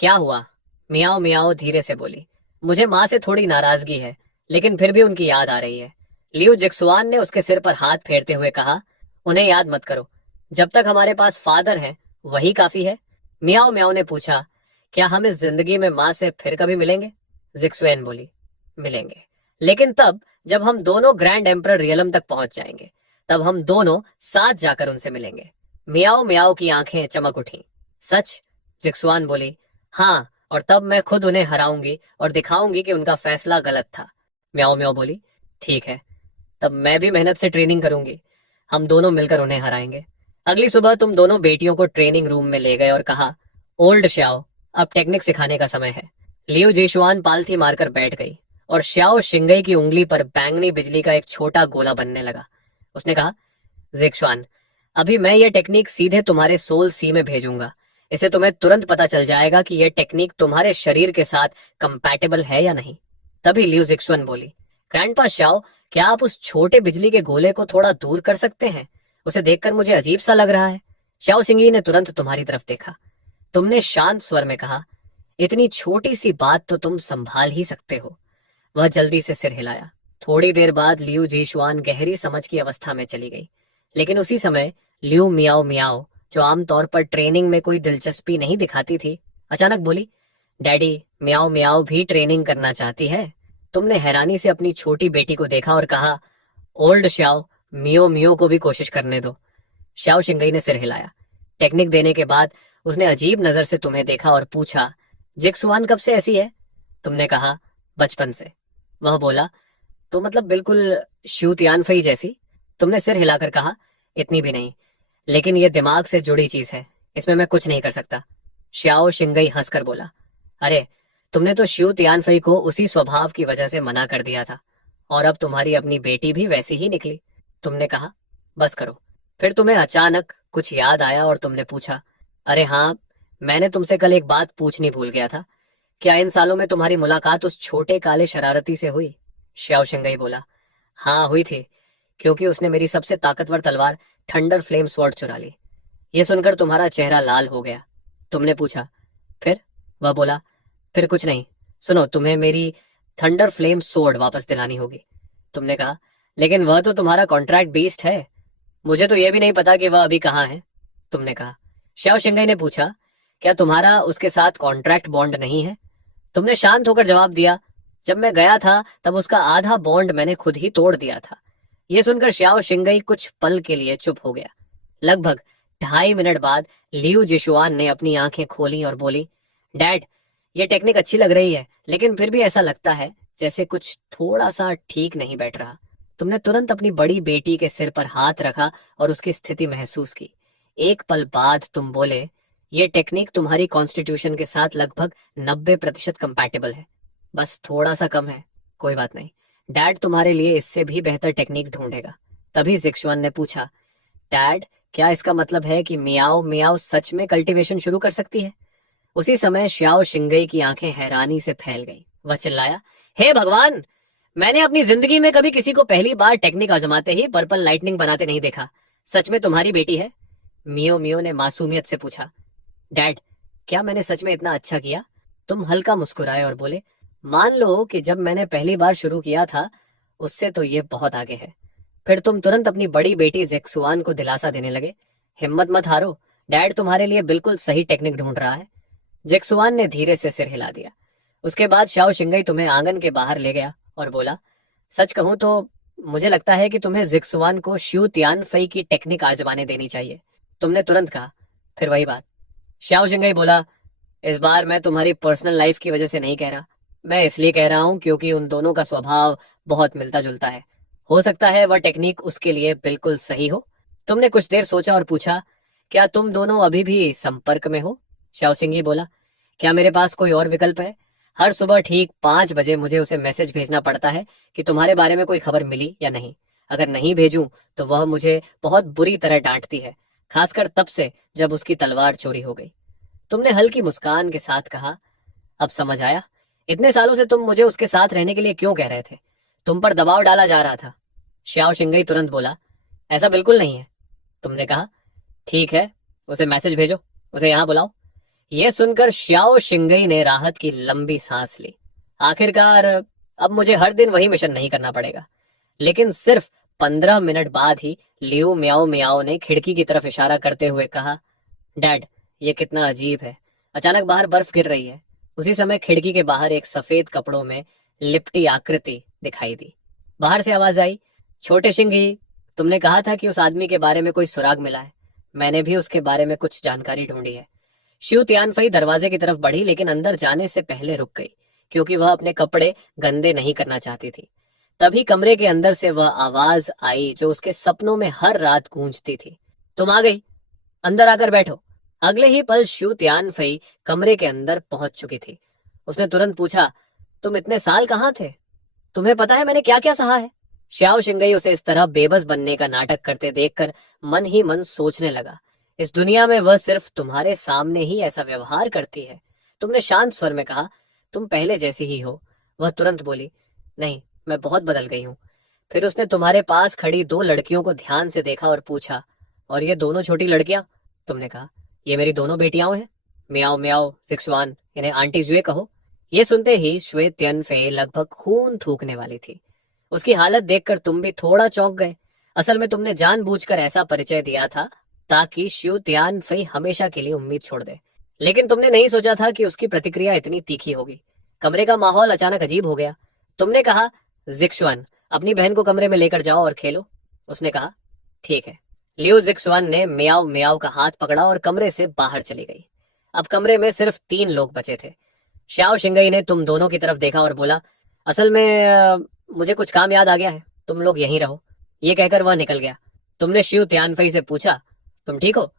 क्या हुआ? मियाओ मियाओ धीरे से बोली, मुझे माँ से थोड़ी नाराजगी है, लेकिन फिर भी उनकी याद आ रही है। लियू जिक्सुआन ने उसके सिर पर हाथ फेरते हुए कहा, उन्हें याद मत करो। जब तक हमारे पास फादर है, वही काफी है। मियाओ मियाओ ने पूछा, क्या हम इस जिंदगी में माँ से फिर कभी मिलेंगे? जिक्सुएन बोली, मिलेंगे, लेकिन तब जब हम दोनों ग्रैंड एम्परर रियलम तक पहुंच जाएंगे। तब हम दोनों साथ जाकर उनसे मिलेंगे। मियाओ मियाओ की आंखें चमक उठी। सच? जिक्सुआन बोली, हाँ, और तब मैं खुद उन्हें हराऊंगी और दिखाऊंगी कि उनका फैसला गलत था। म्याओ म्याओ बोली, ठीक है, तब मैं भी मेहनत से ट्रेनिंग करूंगी। हम दोनों मिलकर उन्हें हराएंगे। अगली सुबह तुम दोनों बेटियों को ट्रेनिंग रूम में ले गए और कहा, ओल्ड श्याओ, अब टेक्निक सिखाने का समय है। लियू जीशुआन पालथी मारकर बैठ गई और श्याओ शिंगई की उंगली पर बैंगनी बिजली का एक छोटा गोला बनने लगा। उसने कहा, जिक्सुआन, अभी मैं ये टेक्निक सीधे तुम्हारे सोल सी में भेजूंगा। इसे तुम्हें तुरंत पता चल जाएगा कि यह टेक्निक तुम्हारे शरीर के साथ कंपैटिबल है या नहीं। तभी लियू जिक्सुआन बोली, ग्रैंडपा श्याओ, क्या आप उस छोटे बिजली के गोले को थोड़ा दूर कर सकते हैं? उसे देखकर मुझे अजीब सा लग रहा है। श्याओ शिंगी ने तुरंत तुम्हारी तरफ देखा। तुमने शांत स्वर में कहा, इतनी छोटी सी बात तो तुम संभाल ही सकते हो। वह जल्दी से सिर हिलाया। थोड़ी देर बाद लियू जीशुआन गहरी समझ की अवस्था में चली गई, लेकिन उसी समय लियू मियाओ मियाओ, जो आमतौर पर ट्रेनिंग में कोई दिलचस्पी नहीं दिखाती थी, अचानक बोली, डैडी, मियाओ मियाओ भी ट्रेनिंग करना चाहती है। तुमने हैरानी से अपनी छोटी बेटी को देखा और कहा, ओल्ड श्याओ, मियो मियो को भी कोशिश करने दो। श्याओ शिंगई ने सिर हिलाया। टेक्निक देने के बाद उसने अजीब नजर से तुम्हें देखा और पूछा, जिक्सुआन कब से ऐसी है? तुमने कहा, बचपन से। वह बोला, तो मतलब बिल्कुल शू तियानफई जैसी? तुमने सिर हिलाकर कहा, इतनी भी नहीं, लेकिन यह दिमाग से जुड़ी चीज है, इसमें मैं कुछ नहीं कर सकता। श्याओ शिंगई हंसकर बोला, अरे, तुमने तो शू तियानफई को उसी स्वभाव की वजह से मना कर दिया था, और अब तुम्हारी अपनी बेटी भी वैसी ही निकली। तुमने कहा, बस करो। फिर तुम्हें अचानक कुछ याद आया और तुमने पूछा, अरे हाँ, मैंने तुमसे कल एक बात पूछनी भूल गया था। क्या इन सालों में तुम्हारी मुलाकात उस छोटे काले शरारती से हुई? श्याओ शिंगई बोला, हाँ, हुई थी, क्योंकि उसने मेरी सबसे ताकतवर तलवार थंडर फ्लेम स्वॉर्ड चुरा ली। यह सुनकर तुम्हारा चेहरा लाल हो गया। तुमने पूछा, फिर? वह बोला, फिर कुछ नहीं। सुनो, तुम्हें मेरी थंडर फ्लेम सोर्ड वापस दिलानी होगी। तुमने कहा, लेकिन वह तो तुम्हारा कॉन्ट्रैक्ट बीस्ट है। मुझे तो यह भी नहीं पता कि वह अभी कहाँ है। तुमने कहा। श्याओ शिंगई ने पूछा, क्या तुम्हारा उसके साथ कॉन्ट्रैक्ट बॉन्ड नहीं है? तुमने शांत होकर जवाब दिया, जब मैं गया था तब उसका आधा बॉन्ड मैंने खुद ही तोड़ दिया था। यह सुनकर श्याओ शिंगई कुछ पल के लिए चुप हो गया। लगभग 2.5 मिनट बाद लियू जिशुआन ने अपनी आंखें खोली और बोली, डैड, ये टेक्निक अच्छी लग रही है, लेकिन फिर भी ऐसा लगता है जैसे कुछ थोड़ा सा ठीक नहीं बैठ रहा। तुमने तुरंत अपनी बड़ी बेटी के सिर पर हाथ रखा और उसकी स्थिति महसूस की। एक पल बाद तुम बोले, ये टेक्निक तुम्हारी कॉन्स्टिट्यूशन के साथ लगभग 90% कंपैटिबल है, बस थोड़ा सा कम है, कोई बात नहीं, डैड तुम्हारे लिए इससे भी बेहतर टेक्निक ढूंढेगा। तभी जिक्सुआन ने पूछा, डैड, क्या इसका मतलब है कि मियाओ मियाओ सच में कल्टीवेशन शुरू कर सकती है? उसी समय श्याओ शिंगई की आंखें हैरानी से फैल गईं। वह चिल्लाया, हे भगवान, मैंने अपनी जिंदगी में कभी किसी को पहली बार टेक्निक आजमाते ही पर्पल लाइटनिंग बनाते नहीं देखा। सच में तुम्हारी बेटी है? मियो मियो ने मासूमियत से पूछा। डैड, क्या मैंने सच में इतना अच्छा किया? तुम हल्का मुस्कुराए और बोले, मान लो कि जब मैंने पहली बार शुरू किया था उससे तो ये बहुत आगे है। फिर तुम तुरंत अपनी बड़ी बेटी जेक्सुआन को दिलासा देने लगे, हिम्मत मत हारो, डैड तुम्हारे लिए बिल्कुल सही टेक्निक ढूंढ रहा है। जेक्सुआन ने धीरे से सिर हिला दिया। उसके बाद शाओ शिंगई तुम्हें आंगन के बाहर ले गया और बोला, सच कहूं तो मुझे लगता है कि तुम्हें जिक्सुआन को श्यू तियान फई की टेक्निक आजमाने देनी चाहिए। तुमने तुरंत कहा, फिर वही बात। शाओ शिंगई बोला, इस बार मैं तुम्हारी पर्सनल लाइफ की वजह से नहीं कह रहा, मैं इसलिए कह रहा हूं क्योंकि उन दोनों का स्वभाव बहुत मिलता जुलता है। हो सकता है वह टेक्निक उसके लिए बिल्कुल सही हो। तुमने कुछ देर सोचा और पूछा, क्या तुम दोनों अभी भी संपर्क में हो? शाओ शिंगी बोला, क्या मेरे पास कोई और विकल्प है? हर सुबह ठीक 5 बजे मुझे उसे मैसेज भेजना पड़ता है कि तुम्हारे बारे में कोई खबर मिली या नहीं। अगर नहीं भेजूं तो वह मुझे बहुत बुरी तरह डांटती है, खासकर तब से जब उसकी तलवार चोरी हो गई। तुमने हल्की मुस्कान के साथ कहा, अब समझ आया, इतने सालों से तुम मुझे उसके साथ रहने के लिए क्यों कह रहे थे? तुम पर दबाव डाला जा रहा था। श्याओ शिंगई तुरंत बोला, ऐसा बिल्कुल नहीं है। तुमने कहा, ठीक है, उसे मैसेज भेजो, उसे यहाँ बुलाओ। यह सुनकर श्याओ शिंगई ने राहत की लंबी सांस ली। आखिरकार अब मुझे हर दिन वही मिशन नहीं करना पड़ेगा। लेकिन सिर्फ 15 मिनट बाद ही लियो म्याओ म्याओ ने खिड़की की तरफ इशारा करते हुए कहा, डैड, ये कितना अजीब है, अचानक बाहर बर्फ गिर रही है। उसी समय खिड़की के बाहर एक सफेद कपड़ों में लिपटी आकृति दिखाई दी। बाहर से आवाज आई, छोटे शिंगी, तुमने कहा था कि उस आदमी के बारे में कोई सुराग मिला है। मैंने भी उसके बारे में कुछ जानकारी ढूंढी है। श्यू तियानफई दरवाजे की तरफ बढ़ी, लेकिन अंदर जाने से पहले रुक गई, क्योंकि वह अपने कपड़े गंदे नहीं करना चाहती थी। तभी कमरे के अंदर से वह आवाज आई जो उसके सपनों में हर रात गूंजती थी, तुम आ गई, अंदर आकर बैठो। अगले ही पल श्यू तियानफई कमरे के अंदर पहुंच चुकी थी। उसने तुरंत पूछा, तुम इतने साल कहाँ थे? तुम्हें पता है मैंने क्या क्या सहा है? श्याओ शिंगई उसे इस तरह बेबस बनने का नाटक करते देखकर मन ही मन सोचने लगा, इस दुनिया में वह सिर्फ तुम्हारे सामने ही ऐसा व्यवहार करती है। तुमने शांत स्वर में कहा, तुम पहले जैसी ही हो। वह तुरंत बोली, नहीं, मैं बहुत बदल गई हूँ। फिर उसने तुम्हारे पास खड़ी 2 लड़कियों को ध्यान से देखा और पूछा, और ये दोनों छोटी लड़कियां? तुमने कहा, ये मेरी दोनों बेटियां हैं, म्याओ म्याओ जिक्सुआन, इन्हें आंटी जुए कहो। ये सुनते ही श्वे तियनफे लगभग खून थूकने वाली थी। उसकी हालत देखकर तुम भी थोड़ा चौंक गए। असल में तुमने जानबूझकर ऐसा परिचय दिया था ताकि श्यू तियानफई हमेशा के लिए उम्मीद छोड़ दे। लेकिन तुमने नहीं सोचा था कि उसकी प्रतिक्रिया इतनी तीखी होगी। कमरे का माहौल अचानक अजीब हो गया। तुमने कहा, जिक्सुआन, अपनी बहन को कमरे में लेकर जाओ और खेलो। उसने कहा, ठीक है। लियो जिक्सुआन ने मियाओ मियाओ का हाथ पकड़ा और कमरे से बाहर चली गई। अब कमरे में सिर्फ 3 लोग बचे थे। श्याओ शिंगई ने तुम दोनों की तरफ देखा और बोला, असल में मुझे कुछ काम याद आ गया है, तुम लोग यहीं रहो। ये कहकर वह निकल गया। तुमने श्यू तियानफई से पूछा, तुम ठीक हो?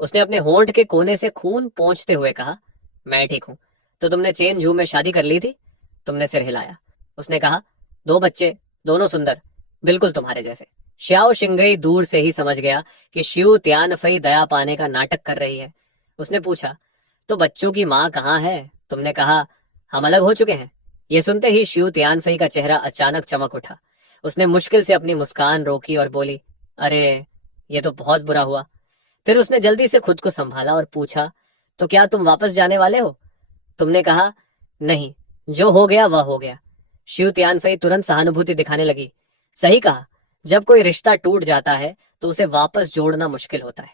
उसने अपने होंठ के कोने से खून पोंछते हुए कहा, मैं ठीक हूं। तो तुमने चेन जू में शादी कर ली थी? तुमने सिर हिलाया। उसने कहा, 2 बच्चे, दोनों सुंदर, बिल्कुल तुम्हारे जैसे। श्याओ शिंगई दूर से ही समझ गया कि श्यू तियानफई दया पाने का नाटक कर रही है। उसने पूछा, तो बच्चों की माँ कहाँ है? तुमने कहा, हम अलग हो चुके हैं। यह सुनते ही श्यू तियानफई का चेहरा अचानक चमक उठा। उसने मुश्किल से अपनी मुस्कान रोकी और बोली, अरे, ये तो बहुत बुरा हुआ। फिर उसने जल्दी से खुद को संभाला और पूछा, तो क्या तुम वापस जाने वाले हो? तुमने कहा, नहीं, जो हो गया वह हो गया। श्यू तियानफई तुरंत सहानुभूति दिखाने लगी। सही कहा, जब कोई रिश्ता टूट जाता है तो उसे वापस जोड़ना मुश्किल होता है,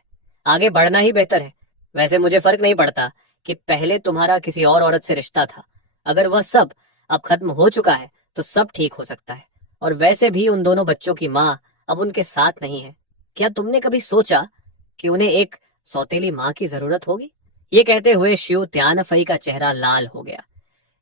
आगे बढ़ना ही बेहतर है। वैसे मुझे फर्क नहीं पड़ता कि पहले तुम्हारा किसी और औरत से रिश्ता था। अगर वह सब अब खत्म हो चुका है तो सब ठीक हो सकता है। और वैसे भी उन दोनों बच्चों की माँ अब उनके साथ नहीं है। क्या तुमने कभी सोचा कि उन्हें एक सौतेली माँ की जरूरत होगी? ये कहते हुए श्यू तियानफई का चेहरा लाल हो गया।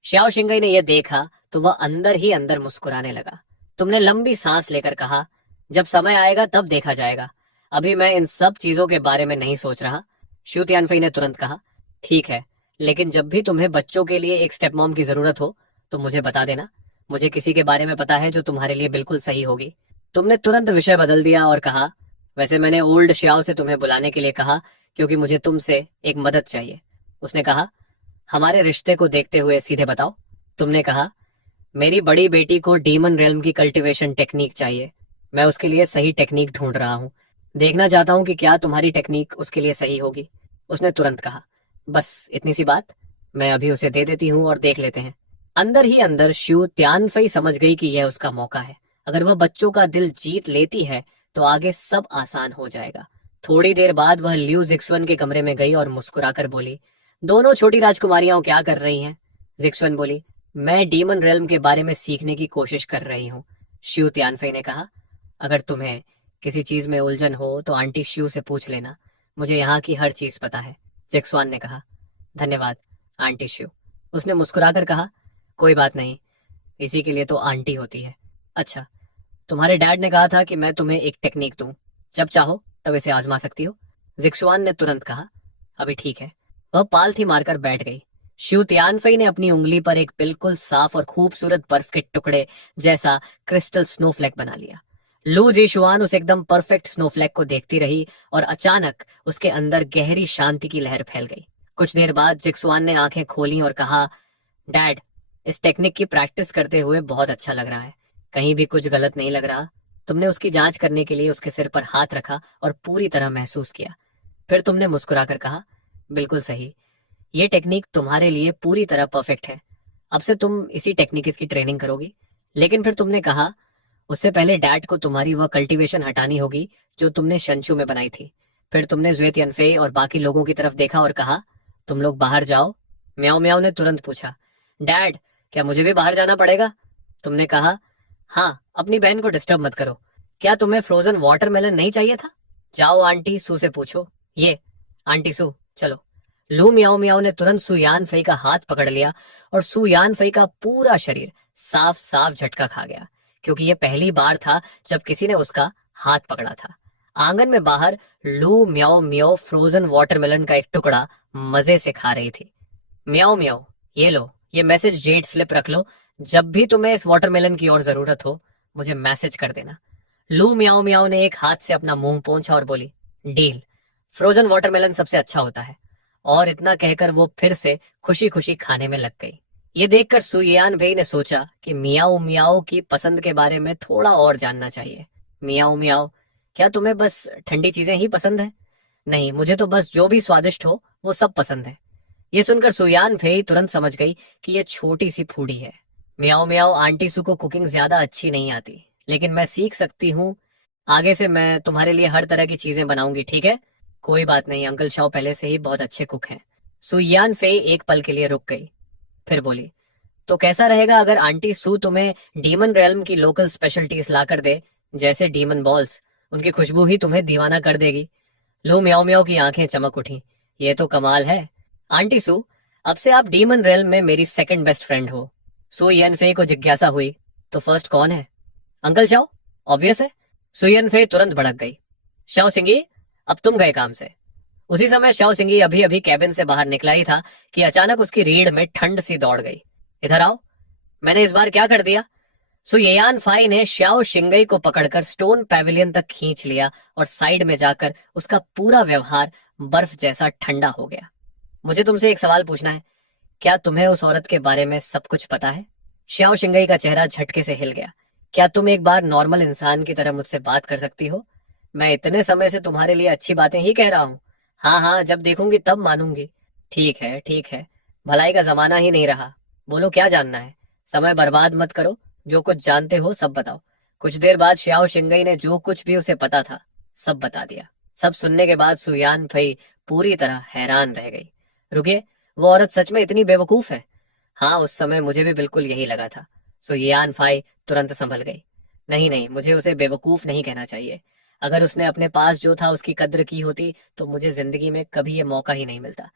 श्याओ शिंगई ने यह देखा तो वह अंदर ही अंदर मुस्कुराने लगा। तुमने लंबी सांस लेकर कहा, जब समय आएगा तब देखा जाएगा। अभी मैं इन सब चीजों के बारे में नहीं सोच रहा। शू तियानफई ने तुरंत कहा, ठीक है, लेकिन जब भी तुम्हें बच्चों के लिए एक स्टेप मॉम की जरूरत हो तो मुझे बता देना। मुझे किसी के बारे में पता है जो तुम्हारे लिए बिल्कुल सही होगी। तुमने तुरंत विषय बदल दिया और कहा, वैसे मैंने ओल्ड श्याओ से तुम्हें बुलाने के लिए कहा क्योंकि मुझे तुमसे एक मदद चाहिए। उसने कहा, हमारे रिश्ते को देखते हुए सीधे बताओ। तुमने कहा, मेरी बड़ी बेटी को डीमन रेल्म की कल्टीवेशन टेक्निक चाहिए। मैं उसके लिए सही टेक्निक ढूंढ रहा हूँ। देखना चाहता हूँ कि क्या तुम्हारी टेक्निक उसके लिए सही होगी। उसने तुरंत कहा, बस इतनी सी बात, मैं अभी उसे दे देती हूँ और देख लेते हैं। अंदर ही अंदर शू तियानफई समझ गई कि यह उसका मौका है। अगर वह बच्चों का दिल जीत लेती है तो आगे सब आसान हो जाएगा। थोड़ी देर बाद वह लियू जिक्सवन के कमरे में गई और मुस्कुराकर बोली, दोनों छोटी राजकुमारियां क्या कर रही हैं? जिक्सवन बोली, मैं डीमन रेल्म के बारे में सीखने की कोशिश कर रही हूँ। श्यू तियानफई ने कहा, अगर तुम्हें किसी चीज में उलझन हो तो आंटी श्यू से पूछ लेना, मुझे यहाँ की हर चीज पता है। जिक्सवान ने कहा, धन्यवाद आंटी श्यू। उसने मुस्कुराकर कहा, कोई बात नहीं, इसी के लिए तो आंटी होती है। अच्छा, तुम्हारे डैड ने कहा था कि मैं तुम्हें एक टेक्निक दूं, जब चाहो तब इसे आजमा सकती हो। जिक्सवान ने तुरंत कहा, अभी ठीक है। वह पालथी मारकर बैठ गई। शू तियानफई ने अपनी उंगली पर एक बिल्कुल साफ और खूबसूरत बर्फ के टुकड़े जैसा क्रिस्टल स्नोफ्लेक बना लिया। लू जीशुआन उस एकदम परफेक्ट स्नोफ्लेक को देखती रही और अचानक उसके अंदर गहरी शांति की लहर फैल गई। कुछ देर बाद जिक्सवान ने आंखें खोली और कहा, डैड, इस टेक्निक की प्रैक्टिस करते हुए बहुत अच्छा लग रहा है। कहीं भी कुछ गलत नहीं लग रहा। तुमने उसकी जांच करने के लिए उसके सिर पर हाथ रखा और पूरी तरह महसूस किया। फिर तुमने मुस्कुराकर कहा, बिल्कुल सही, ये टेक्निक तुम्हारे लिए पूरी तरह परफेक्ट है। अब से तुम इसी टेक्निक की ट्रेनिंग करोगी। लेकिन फिर तुमने कहा, उससे पहले डैड को तुम्हारी वह कल्टीवेशन हटानी होगी जो तुमने शंशु में बनाई थी। फिर तुमने ज्वेत यनफे और बाकी लोगों की तरफ देखा और कहा, तुम लोग बाहर जाओ। म्याओ म्याओ ने तुरंत पूछा, डैड, क्या मुझे भी बाहर जाना पड़ेगा? तुमने कहा, हाँ, अपनी बहन को डिस्टर्ब मत करो। क्या तुम्हें फ्रोजन वाटरमेलन नहीं चाहिए था? जाओ आंटी सू से पूछो। ये आंटी सू, चलो। लू मियाओ मियाओ ने तुरंत सुयान फई का हाथ पकड़ लिया और सुयान फई का पूरा शरीर साफ साफ झटका खा गया, क्योंकि यह पहली बार था जब किसी ने उसका हाथ पकड़ा था। आंगन में बाहर लू म्याओ म्याओ फ्रोजन वाटरमेलन का एक टुकड़ा मजे से खा रही थी। म्याओ म्याओ, ये लो, ये मैसेज जेड स्लिप रख लो। जब भी तुम्हें इस वाटरमेलन की और जरूरत हो मुझे मैसेज कर देना। लू मियाओ मियाओ ने एक हाथ से अपना मुंह पोंछा और बोली, डील, फ्रोजन वाटरमेलन सबसे अच्छा होता है। और इतना कहकर वो फिर से खुशी खुशी खाने में लग गई। ये देखकर सुयान भाई ने सोचा कि मियाओ मियाओ की पसंद के बारे में थोड़ा और जानना चाहिए। मियाओ मियाओ, क्या तुम्हें बस ठंडी चीजें ही पसंद है? नहीं, मुझे तो बस जो भी स्वादिष्ट हो वो सब पसंद है। ये सुनकर सुयान फेई तुरंत समझ गई कि ये छोटी सी फूडी है। मियाओ मियाओ, आंटी सू को कुकिंग ज्यादा अच्छी नहीं आती, लेकिन मैं सीख सकती हूँ। आगे से मैं तुम्हारे लिए हर तरह की चीजें बनाऊंगी, ठीक है? कोई बात नहीं, अंकल शाओ पहले से ही बहुत अच्छे कुक हैं। सुयान फेई एक पल के लिए रुक गई, फिर बोली, तो कैसा रहेगा अगर आंटी सू तुम्हें डीमन रेल्म की लोकल स्पेशलिटीज ला कर दे, जैसे डीमन बॉल्स? उनकी खुशबू ही तुम्हें दीवाना कर देगी। लो म्याओ म्याओ की आंखें चमक उठी, ये तो कमाल है। आंटी सू, अब से आप डीमन रेल्म में मेरी सेकंड बेस्ट फ्रेंड हो। सू यनफे को जिज्ञासा हुई, तो फर्स्ट कौन है? अंकल शाओ, ऑब्वियस है। सू यनफे तुरंत भड़क गई, शाओ सिंगी, अब तुम गए काम से। उसी समय शाओ सिंगी अभी अभी कैबिन से बाहर निकला ही था कि अचानक उसकी रीढ़ में ठंड सी दौड़ गई। इधर आओ, मैंने इस बार क्या कर दिया? सो येयान फाई ने श्याओ शिंगई को पकड़कर स्टोन पैविलियन तक खींच लिया और साइड में जाकर उसका पूरा व्यवहार बर्फ जैसा ठंडा हो गया। मुझे तुमसे एक सवाल पूछना है, क्या तुम्हें उस औरत के बारे में सब कुछ पता है? श्याओ शिंगई का चेहरा झटके से हिल गया। क्या तुम एक बार नॉर्मल इंसान की तरह मुझसे बात कर सकती हो? मैं इतने समय से तुम्हारे लिए अच्छी बातें ही कह रहा हूँ। हाँ हाँ, जब देखूंगी तब मानूंगी। ठीक है ठीक है, भलाई का जमाना ही नहीं रहा। बोलो क्या जानना है? समय बर्बाद मत करो, जो कुछ जानते हो सब बताओ। कुछ देर बाद श्याओ शिंगई ने जो कुछ भी उसे पता था सब बता दिया। सब सुनने के बाद सुयान फई पूरी तरह हैरान रह गई। रुकिए, वो औरत सच में इतनी बेवकूफ है? हाँ, उस समय मुझे भी बिल्कुल यही लगा था। सुयान फाई तुरंत संभल गई। नहीं नहीं, मुझे उसे बेवकूफ नहीं कहना चाहिए। अगर उसने अपने पास जो था उसकी कद्र की होती तो मुझे जिंदगी में कभी ये मौका ही नहीं मिलता।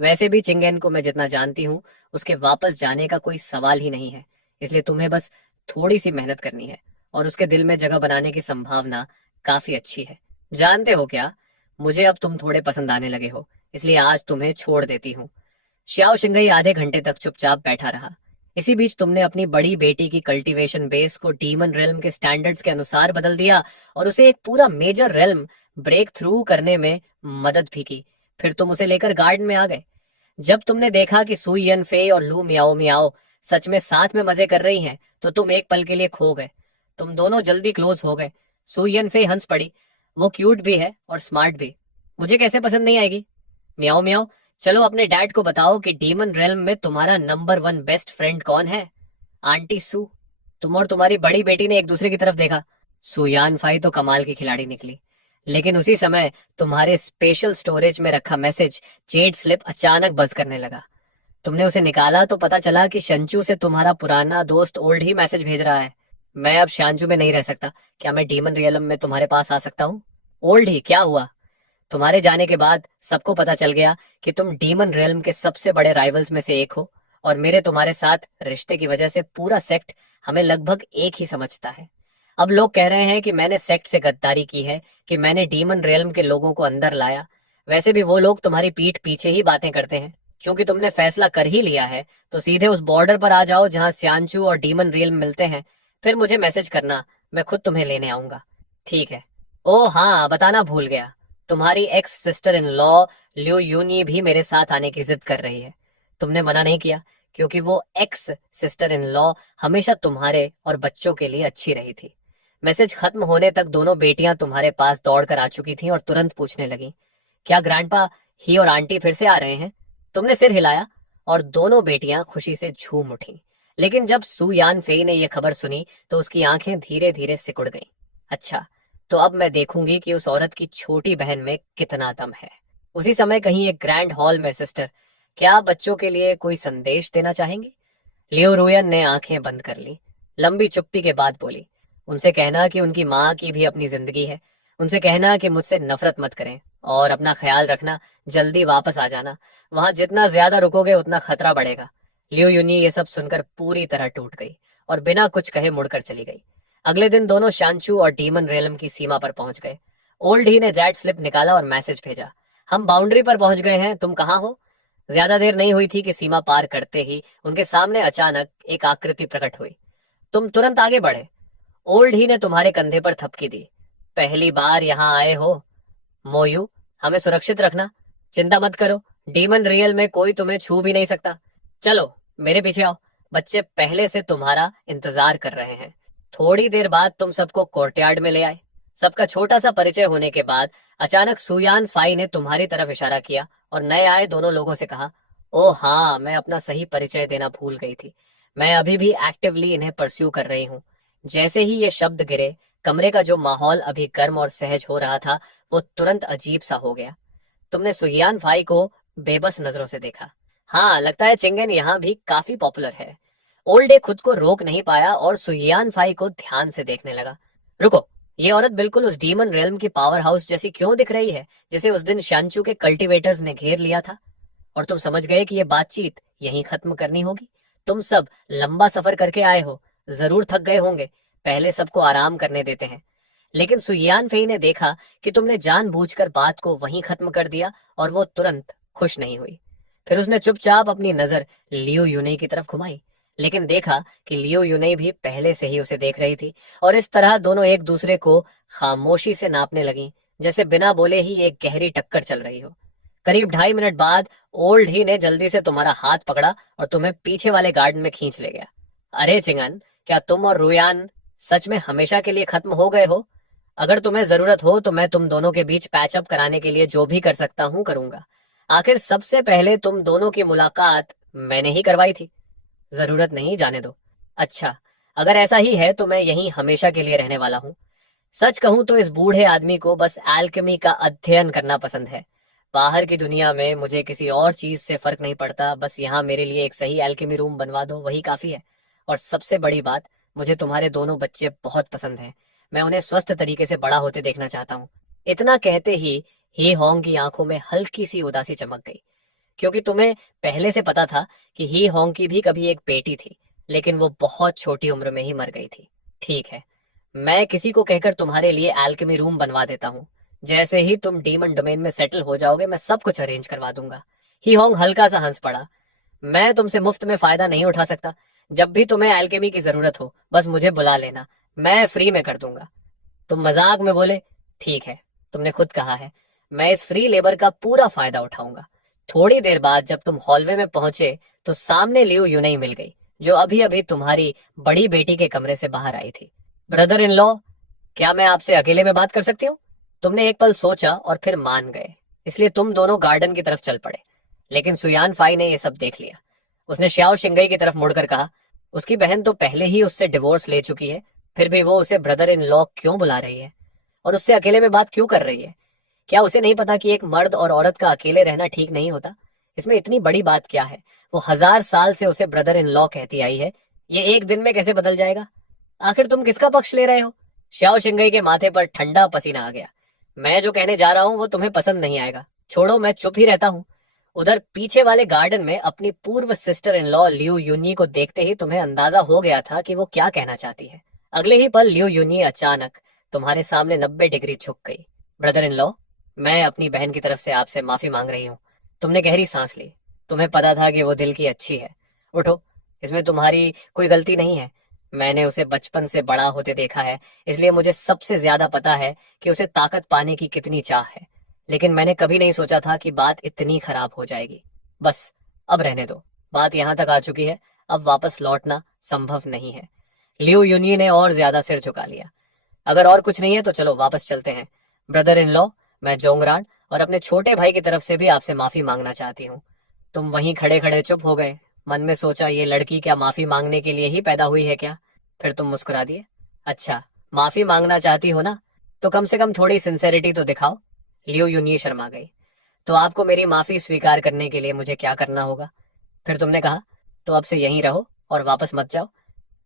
वैसे भी चिंगेन को मैं जितना जानती हूँ उसके वापस जाने का कोई सवाल ही नहीं है। इसलिए तुम्हें बस थोड़ी सी मेहनत करनी है और उसके दिल में जगह बनाने की संभावना काफी अच्छी है। जानते हो क्या, मुझे अब तुम थोड़े पसंद आने लगे हो, इसलिए आज तुम्हें छोड़ देती हूँ। श्याओ शिंगई आधे घंटे तक चुपचाप बैठा रहा। इसी बीच तुमने अपनी बड़ी बेटी की कल्टीवेशन बेस को डीमन रेल्म के स्टैंडर्ड्स के अनुसार बदल दिया और उसे एक पूरा मेजर रेल्म ब्रेक थ्रू करने में मदद भी की। फिर तुम उसे लेकर गार्डन में आ गए। जब तुमने देखा कि सुई यन फे और लू मियाओ मियाओ सच में साथ में मजे कर रही हैं, तो तुम एक पल के लिए खो गए। तुम दोनों जल्दी क्लोज हो गए। सुई यन फे हंस पड़ी। वो क्यूट भी है और स्मार्ट भी। मुझे कैसे पसंद नहीं आएगी? मियाओ मियाओ, चलो अपने डैड को बताओ कि डीमन रेल्म में तुम्हारा नंबर वन बेस्ट फ्रेंड कौन है। आंटी सू। तुम और तुम्हारी बड़ी बेटी ने एक दूसरे की तरफ देखा। सुयान फाई तो कमाल की खिलाड़ी निकली, लेकिन उसी समय तुम्हारे स्पेशल स्टोरेज में रखा मैसेज जेड स्लिप अचानक बज करने लगा। तुमने उसे निकाला तो पता चला कि शंचू से तुम्हारा पुराना दोस्त ओल्ड ही मैसेज भेज रहा है। मैं अब शांचू में नहीं रह सकता, क्या मैं डीमन रियलम में तुम्हारे पास आ सकता हूँ? ओल्ड ही क्या हुआ? तुम्हारे जाने के बाद सबको पता चल गया कि तुम डीमन रेल्म के सबसे बड़े राइवल्स में से एक हो, और मेरे तुम्हारे साथ रिश्ते की वजह से पूरा सेक्ट हमें लगभग एक ही समझता है। अब लोग कह रहे हैं कि मैंने सेक्ट से गद्दारी की है, कि मैंने डीमन रेल्म के लोगों को अंदर लाया। वैसे भी वो लोग तुम्हारी पीठ पीछे ही बातें करते हैं। क्योंकि तुमने फैसला कर ही लिया है, तो सीधे उस बॉर्डर पर आ जाओ जहां स्यानचू और डीमन रेल्म मिलते हैं। फिर मुझे मैसेज करना, मैं खुद तुम्हें लेने आऊंगा। ठीक है। ओ हाँ, बताना भूल गया, तुम्हारी ex sister in law Liu Yuni भी मेरे साथ आने की जिद कर रही है। तुमने मना नहीं किया, क्योंकि वो एक्स सिस्टर इन लॉ हमेशा तुम्हारे और बच्चों के लिए अच्छी रही थी। मैसेज खत्म होने तक दोनों बेटियां तुम्हारे पास दौड़ कर आ चुकी थीं और तुरंत पूछने लगी, क्या ग्रैंडपा ही और आंटी फिर से आ रहे हैं? तुमने सिर हिलाया और दोनों बेटियां खुशी से झूम उठी। लेकिन जब सू यान फेई ने यह खबर सुनी तो उसकी आंखें धीरे धीरे सिकुड़ गईं। अच्छा, तो अब मैं देखूंगी कि उस औरत की छोटी बहन में कितना दम है। उसी समय कहीं एक ग्रैंड हॉल में सिस्टर, क्या आप बच्चों के लिए कोई संदेश देना चाहेंगे? लियो रोयन ने आंखें बंद कर ली। लंबी चुप्पी के बाद बोली, उनसे कहना कि उनकी माँ की भी अपनी जिंदगी है। उनसे कहना कि मुझसे नफरत मत करें और अपना ख्याल रखना। जल्दी वापस आ जाना। वहां जितना ज्यादा रुकोगे उतना खतरा बढ़ेगा। लियो यूनी ये सब सुनकर पूरी तरह टूट गई और बिना कुछ कहे मुड़कर चली गई। अगले दिन दोनों शांचू और डीमन रेलम की सीमा पर पहुंच गए। ओल्ड ही ने जेट स्लिप निकाला और मैसेज भेजा, हम बाउंड्री पर पहुंच गए हैं, तुम कहाँ हो? ज्यादा देर नहीं हुई थी कि सीमा पार करते ही उनके सामने अचानक एक आकृति प्रकट हुई। तुम तुरंत आगे बढ़े। ओल्ड ही ने तुम्हारे कंधे पर थपकी दी। पहली बार यहाँ आए हो मोयू, हमें सुरक्षित रखना। चिंता मत करो, डीमन रियल में कोई तुम्हें छू भी नहीं सकता। चलो मेरे पीछे आओ, बच्चे पहले से तुम्हारा इंतजार कर रहे हैं। थोड़ी देर बाद तुम सबको कोर्टयार्ड में ले आए। सबका छोटा सा परिचय होने के बाद अचानक सुयान फाई ने तुम्हारी तरफ इशारा किया और नए आए दोनों लोगों से कहा, ओ हाँ, मैं अपना सही परिचय देना भूल गई थी। मैं अभी भी एक्टिवली इन्हें परस्यू कर रही हूँ। जैसे ही ये शब्द गिरे, कमरे का जो माहौल अभी गर्म और सहज हो रहा था वो तुरंत अजीब सा हो गया। तुमने सुहियान फाई को बेबस नजरों से देखा। हाँ, लगता है चिंगेन यहाँ भी काफी पॉपुलर है। ओल्डे खुद को रोक नहीं पाया और सुहियान फाई को ध्यान से देखने लगा। रुको, ये औरत बिल्कुल उस डीमन रेल्म की पावर हाउस जैसी क्यों दिख रही है जिसे उस दिन शांचू के कल्टीवेटर्स ने घेर लिया था? और तुम समझ गए कि ये बातचीत यहीं खत्म करनी होगी। तुम सब लंबा सफर करके आए हो, जरूर थक गए होंगे। पहले सबको आराम करने देते हैं। लेकिन सुयान फेई ने देखा कि तुमने जानबूझकर बात को वहीं खत्म कर दिया और वो तुरंत खुश नहीं हुई। फिर उसने चुपचाप अपनी नजर लियो यूने की तरफ घुमाई, लेकिन देखा कि लियो यूने भी पहले से ही उसे देख रही थी और इस तरह दोनों एक दूसरे को खामोशी से नापने लगी, जैसे बिना बोले ही एक गहरी टक्कर चल रही हो। करीब 2.5 मिनट बाद ओल्ड ही ने जल्दी से तुम्हारा हाथ पकड़ा और तुम्हें पीछे वाले गार्डन में खींच ले गया। अरे चिंगन, क्या तुम और रुयान सच में हमेशा के लिए खत्म हो गए हो? अगर तुम्हें जरूरत हो तो मैं तुम दोनों के बीच पैचअप कराने के लिए जो भी कर सकता हूँ करूंगा। आखिर सबसे पहले तुम दोनों की मुलाकात मैंने ही करवाई थी। जरूरत नहीं, जाने दो। अच्छा, अगर ऐसा ही है तो मैं यहीं हमेशा के लिए रहने वाला हूँ। सच कहूं तो इस बूढ़े आदमी को बस एल्केमी का अध्ययन करना पसंद है। बाहर की दुनिया में मुझे किसी और चीज से फर्क नहीं पड़ता, बस यहाँ मेरे लिए एक सही एल्केमी रूम बनवा दो, वही काफी है। और सबसे बड़ी बात, मुझे तुम्हारे दोनों बच्चे बहुत पसंद हैं। मैं उन्हें स्वस्थ तरीके से बड़ा होते देखना चाहता हूँ। इतना कहते ही होंग की आंखों में हल्की सी उदासी चमक गई, क्योंकि तुम्हें पहले से पता था कि ही होंग की भी कभी एक बेटी थी, लेकिन वो बहुत छोटी उम्र में ही मर गई थी। ठीक है, मैं किसी को कहकर तुम्हारे लिए एल्केमी रूम बनवा देता हूँ। जैसे ही तुम डीमन डोमेन में सेटल हो जाओगे मैं सब कुछ अरेंज करवा दूंगा। ही होंग हल्का सा हंस पड़ा। मैं तुमसे मुफ्त में फायदा नहीं उठा सकता। जब भी तुम्हें एल्केमी की जरूरत हो बस मुझे बुला लेना, मैं फ्री में कर दूंगा। तुम मजाक में बोले, ठीक है, तुमने खुद कहा है, मैं इस फ्री लेबर का पूरा फायदा उठाऊंगा। थोड़ी देर बाद जब तुम हॉलवे में पहुंचे तो सामने लियू यूनई मिल गई, जो अभी अभी तुम्हारी बड़ी बेटी के कमरे से बाहर आई थी। ब्रदर इन लॉ, क्या मैं आपसे अकेले में बात कर सकती हूँ? तुमने एक पल सोचा और फिर मान गए, इसलिए तुम दोनों गार्डन की तरफ चल पड़े। लेकिन सुयान फाई ने यह सब देख लिया। उसने श्याओ शिंगई की तरफ मुड़कर कहा, उसकी बहन तो पहले ही उससे डिवोर्स ले चुकी है, फिर भी वो उसे ब्रदर इन लॉ क्यों बुला रही है और उससे अकेले में बात क्यों कर रही है? क्या उसे नहीं पता कि एक मर्द और औरत का अकेले रहना ठीक नहीं होता? इसमें इतनी बड़ी बात क्या है? वो 1000 साल से उसे ब्रदर इन लॉ कहती आई है, ये एक दिन में कैसे बदल जाएगा? आखिर तुम किसका पक्ष ले रहे हो? श्याओ शिंगई के माथे पर ठंडा पसीना आ गया। मैं जो कहने जा रहा हूँ वो तुम्हें पसंद नहीं आएगा, छोड़ो, मैं चुप ही रहता हूँ। उधर पीछे वाले गार्डन में अपनी पूर्व sister in law Liu Yuni को देखते ही तुम्हें अंदाजा हो गया था कि वो क्या कहना चाहती है। अगले ही पल लियू यूनी अचानक तुम्हारे सामने 90 डिग्री झुक गई। ब्रदर इन लॉ, मैं अपनी बहन की तरफ से आपसे माफी मांग रही हूँ। तुमने गहरी सांस ली। तुम्हें पता था कि वो दिल की अच्छी है। उठो, इसमें तुम्हारी कोई गलती नहीं है। मैंने उसे बचपन से बड़ा होते देखा है, इसलिए मुझे सबसे ज्यादा पता है कि उसे ताकत पाने की कितनी चाह है। लेकिन मैंने कभी नहीं सोचा था कि बात इतनी खराब हो जाएगी। बस अब रहने दो, बात यहाँ तक आ चुकी है, अब वापस लौटना संभव नहीं है। लियू यूनी ने और ज्यादा सिर झुका लिया। अगर और कुछ नहीं है तो चलो वापस चलते हैं। ब्रदर इन लॉ, मैं जोंगरान और अपने छोटे भाई की तरफ से भी आपसे माफी मांगना चाहती हूँ। तुम वहीं खड़े खड़े चुप हो गए। मन में सोचा ये लड़की क्या माफी मांगने के लिए ही पैदा हुई है क्या? फिर तुम मुस्कुरा दिए। अच्छा, माफी मांगना चाहती हो ना, तो कम से कम थोड़ी सिंसेरिटी तो दिखाओ। लियो यूनी शर्मा गई। तो आपको मेरी माफी स्वीकार करने के लिए मुझे क्या करना होगा? फिर तुमने कहा, तो अब से यहीं रहो और वापस मत जाओ।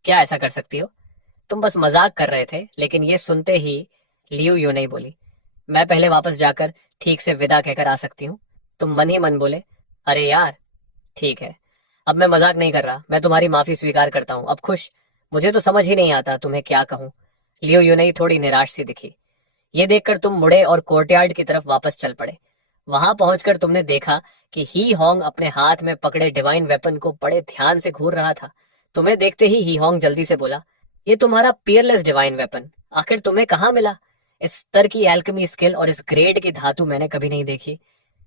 क्या ऐसा कर सकती हो? तुम बस मजाक कर रहे थे, लेकिन ये सुनते ही लियू यूं नहीं बोली, मैं पहले वापस जाकर ठीक से विदा कहकर आ सकती हूँ। तुम मन ही मन बोले, अरे यार, ठीक है, अब मैं मजाक नहीं कर रहा, मैं तुम्हारी माफी स्वीकार करता हूँ, अब खुश? मुझे तो समझ ही नहीं आता तुम्हें क्या कहूँ। लियो यूनई थोड़ी निराश सी दिखी। ये देखकर तुम मुड़े और कोर्टयार्ड की तरफ वापस चल पड़े। वहां पहुंचकर तुमने देखा कि ही होंग अपने हाथ में पकड़े डिवाइन वेपन को बड़े ध्यान से घूर रहा था। तुम्हें देखते ही होंग जल्दी से बोला, ये तुम्हारा पियरलेस डिवाइन वेपन आखिर तुम्हें कहाँ मिला? इस स्तर की एल्केमी स्किल और इस ग्रेड की धातु मैंने कभी नहीं देखी।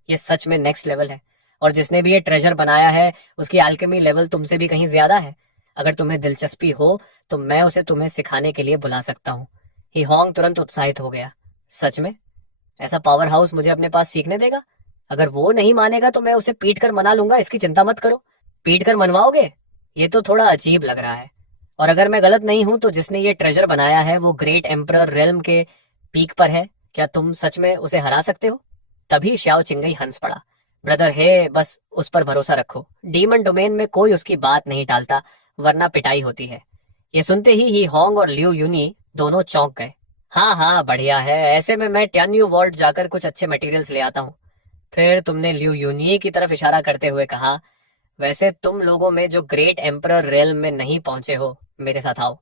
ये सच में नेक्स्ट लेवल है, और जिसने भी ये ट्रेजर बनाया है उसकी एल्केमी लेवल तुमसे भी कहीं ज्यादा है। अगर तुम्हें दिलचस्पी हो तो मैं उसे तुम्हें सिखाने के लिए बुला सकता हूँ। ही होंग तुरंत उत्साहित हो गया। सच में? ऐसा पावर हाउस मुझे अपने पास सीखने देगा? अगर वो नहीं मानेगा तो मैं उसे पीट कर मना लूंगा, इसकी चिंता मत करो। पीट कर मनवाओगे? ये तो थोड़ा अजीब लग रहा है। और अगर मैं गलत नहीं हूं तो जिसने ये ट्रेजर बनाया है वो ग्रेट एम्परर रेल्म के पीक पर है। क्या तुम सच में उसे हरा सकते हो? तभी श्याओ चिंगई हंस पड़ा। ब्रदर है, बस उस पर भरोसा रखो। डीमन डोमेन में कोई उसकी बात नहीं टालता, वरना पिटाई होती है। ये सुनते ही होंग और लियो यूनी दोनों चौंक गए। हाँ हाँ, बढ़िया है, ऐसे में मैं ट्यान्यू वॉल्ट जाकर कुछ अच्छे मटेरियल्स ले आता हूँ। फिर तुमने लियो यूनी की तरफ इशारा करते हुए कहा, वैसे तुम लोगों में जो ग्रेट एम्परर रेल्म में नहीं पहुंचे हो, मेरे साथ आओ।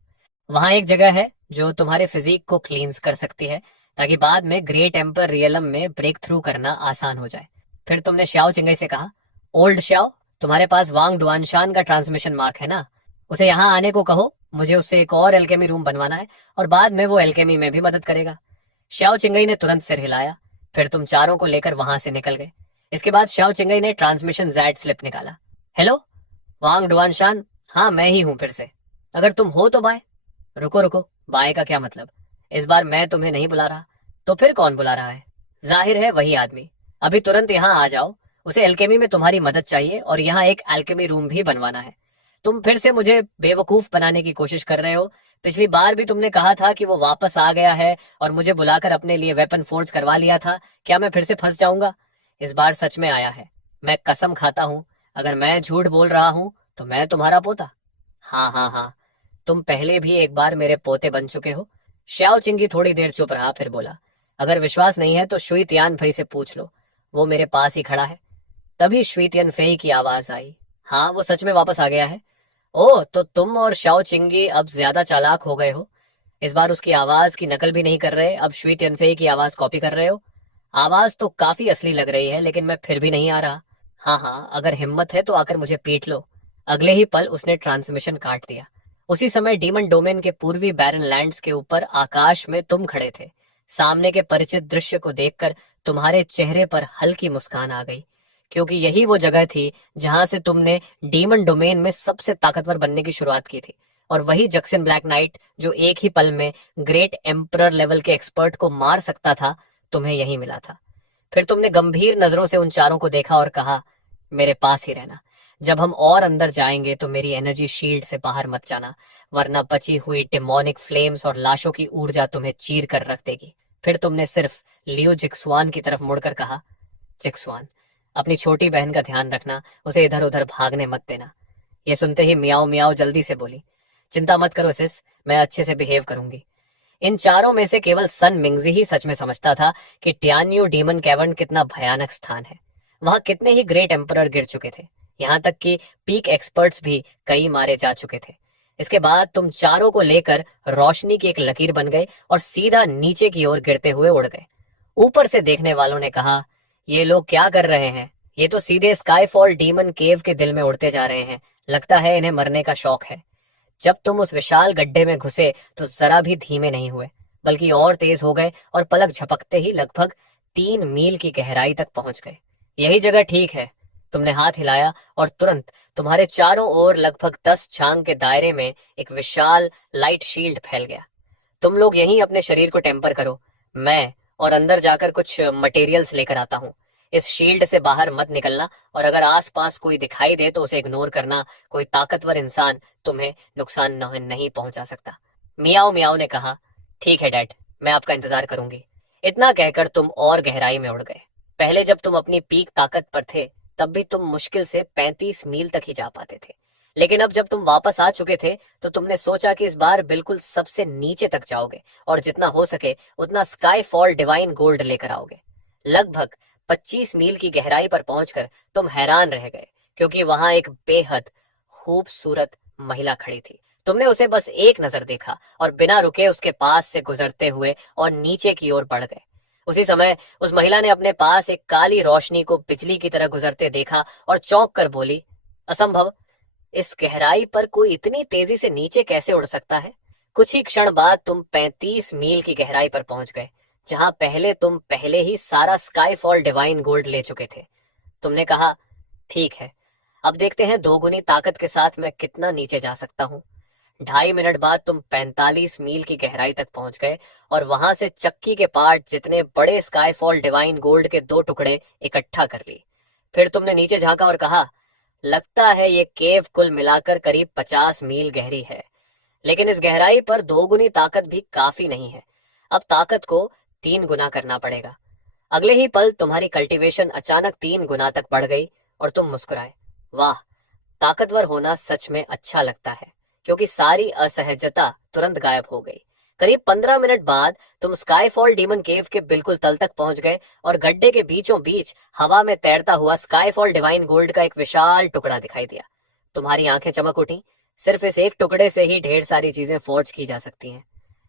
वहां एक जगह है जो तुम्हारे फिजिक को क्लींस कर सकती है, ताकि बाद में ग्रेट एम्पर रियलम में ब्रेक थ्रू करना आसान हो जाए। फिर तुमने श्याओ चिंगई से कहा, ओल्ड श्याओ, तुम्हारे पास वांग डुआनशान का ट्रांसमिशन मार्क है ना? उसे यहाँ आने को कहो, मुझे उससे एक और एल्केमी रूम बनवाना है, और बाद में वो एल्केमी में भी मदद करेगा। श्याओ चिंगई ने तुरंत सिर हिलाया। फिर तुम चारों को लेकर वहां से निकल गए। इसके बाद श्याओ चिंगई ने ट्रांसमिशन जैड स्लिप निकाला। हेलो वांग डुआनशान, हाँ मैं ही हूँ फिर से। अगर तुम हो तो बाय। रुको रुको, बाय का क्या मतलब? इस बार मैं तुम्हें नहीं बुला रहा, तो फिर कौन बुला रहा है? जाहिर है वही आदमी। अभी तुरंत यहाँ आ जाओ, उसे एल्केमी में तुम्हारी मदद चाहिए और यहाँ एक एल्केमी रूम भी बनवाना है। तुम फिर से मुझे बेवकूफ बनाने की कोशिश कर रहे हो। पिछली बार भी तुमने कहा था कि वो वापस आ गया है और मुझे बुलाकर अपने लिए वेपन फोर्ज करवा लिया था। क्या मैं फिर से फंस जाऊंगा? इस बार सच में आया है। मैं कसम खाता हूँ, अगर मैं झूठ बोल रहा हूँ तो मैं तुम्हारा पोता। हाँ हाँ हाँ, तुम पहले भी एक बार मेरे पोते बन चुके हो। श्याओ चिंगी थोड़ी देर चुप रहा, फिर बोला, अगर विश्वास नहीं है तो शुई तियान फई से पूछ लो, वो मेरे पास ही खड़ा है। तभी शुई तियान फई की आवाज आई, हाँ वो सच में वापस आ गया है। ओह, तो तुम और श्याओ चिंगी अब ज्यादा चालाक हो गए हो। इस बार उसकी आवाज की नकल भी नहीं कर रहे, अब श्वी तियनफे की आवाज कॉपी कर रहे हो। आवाज तो काफी असली लग रही है, लेकिन मैं फिर भी नहीं आ रहा। हाँ हाँ, अगर हिम्मत है तो आकर मुझे पीट लो। अगले ही पल उसने ट्रांसमिशन काट दिया। उसी समय डीमन डोमेन के पूर्वी बैरन लैंड्स के ऊपर आकाश में तुम खड़े थे। सामने के परिचित दृश्य को देखकर तुम्हारे चेहरे पर हल्की मुस्कान आ गई, क्योंकि यही वो जगह थी जहां से तुमने डीमन डोमेन में सबसे ताकतवर बनने की शुरुआत की थी। और वही जक्सन ब्लैक नाइट जो एक ही पल में ग्रेट एम्परर लेवल के एक्सपर्ट को मार सकता था, तुम्हें यही मिला था। फिर तुमने गंभीर नजरों से उन चारों को देखा और कहा, मेरे पास ही रहना। जब हम और अंदर जाएंगे तो मेरी एनर्जी शील्ड से बाहर मत जाना, वरना बची हुई डेमोनिक फ्लेम्स और लाशों की ऊर्जा तुम्हें चीर कर रख देगी। फिर तुमने सिर्फ लियो जिक्सवान की तरफ मुड़कर कहा, जिक्सवान, अपनी छोटी बहन का ध्यान रखना, उसे इधर उधर भागने मत देना। ये सुनते ही मियाओ मियाओ जल्दी से बोली, चिंता मत करो सिस, मैं अच्छे से बिहेव करूंगी। इन चारों में से केवल सन मिंगजी ही सच में समझता था कि ट्यान्यू डीमन कैवर्न कितना भयानक स्थान है। वहां कितने ही ग्रेट एम्परर गिर चुके थे, यहाँ तक कि पीक एक्सपर्ट्स भी कई मारे जा चुके थे। इसके बाद तुम चारों को लेकर रोशनी की एक लकीर बन गए और सीधा नीचे की ओर गिरते हुए उड़ गए। ऊपर से देखने वालों ने कहा, ये लोग क्या कर रहे हैं? ये तो सीधे स्काईफॉल डीमन केव के दिल में उड़ते जा रहे हैं। लगता है इन्हें मरने का शौक है। जब तुम उस विशाल गड्ढे में घुसे तो जरा भी धीमे नहीं हुए, बल्कि और तेज हो गए और पलक झपकते ही लगभग 3 मील की गहराई तक पहुंच गए। यही जगह ठीक है। तुमने हाथ हिलाया और तुरंत तुम्हारे चारों ओर लगभग 10 झांग के दायरे में एक विशाल लाइट शील्ड फैल गया। तुम लोग यहीं अपने शरीर को टेम्पर करो, मैं और अंदर जाकर कुछ मटेरियल्स लेकर आता हूँ। इस शील्ड से बाहर मत निकलना, और अगर आसपास कोई दिखाई दे तो उसे इग्नोर करना। कोई ताकतवर इंसान तुम्हें नुकसान नहीं पहुंचा सकता। मियाओ मियाओ ने कहा, ठीक है डैड, मैं आपका इंतजार करूंगी। इतना कहकर तुम और गहराई में उड़ गए। पहले जब तुम अपनी पीक ताकत पर थे तब भी तुम मुश्किल से 35 मील तक ही जा पाते थे, लेकिन अब जब तुम वापस आ चुके थे तो तुमने सोचा कि इस बार बिल्कुल सबसे नीचे तक जाओगे और जितना हो सके उतना स्काई फॉल डिवाइन गोल्ड लेकर आओगे। लगभग 25 मील की गहराई पर पहुंचकर तुम हैरान रह गए, क्योंकि वहां एक बेहद खूबसूरत महिला खड़ी थी। तुमने उसे बस एक नजर देखा और बिना रुके उसके पास से गुजरते हुए और नीचे की ओर बढ़ गए। उसी समय उस महिला ने अपने पास एक काली रोशनी को बिजली की तरह गुजरते देखा और चौंक कर बोली, असंभव, इस गहराई पर कोई इतनी तेजी से नीचे कैसे उड़ सकता है? कुछ ही क्षण बाद तुम 35 मील की गहराई पर पहुंच गए, जहां तुम पहले ही सारा स्काईफॉल डिवाइन गोल्ड ले चुके थे। तुमने कहा, ठीक है, अब देखते हैं दोगुनी ताकत के साथ मैं कितना नीचे जा सकता हूँ। 2.5 मिनट बाद तुम 45 मील की गहराई तक पहुंच गए और वहां से चक्की के पार्ट जितने बड़े स्काईफॉल डिवाइन गोल्ड के 2 टुकड़े इकट्ठा कर ली। फिर तुमने नीचे झांका और कहा, लगता है ये केव कुल मिलाकर करीब 50 मील गहरी है, लेकिन इस गहराई पर दोगुनी ताकत भी काफी नहीं है। अब ताकत को 3 गुना करना पड़ेगा। अगले ही पल तुम्हारी कल्टीवेशन अचानक 3 गुना तक बढ़ गई और तुम मुस्कुराए। वाह, ताकतवर होना सच में अच्छा लगता है, क्योंकि सारी असहजता तुरंत गायब हो गई। करीब 15 मिनट बाद तुम स्काईफॉल डीमन केव के बिल्कुल तल तक पहुंच गए और गड्ढे के बीचों बीच हवा में तैरता हुआ स्काईफॉल डिवाइन गोल्ड का एक विशाल टुकड़ा दिखाई दिया। तुम्हारी आंखें चमक उठी। सिर्फ इस एक टुकड़े से ही ढेर सारी चीजें फोर्ज की जा सकती हैं।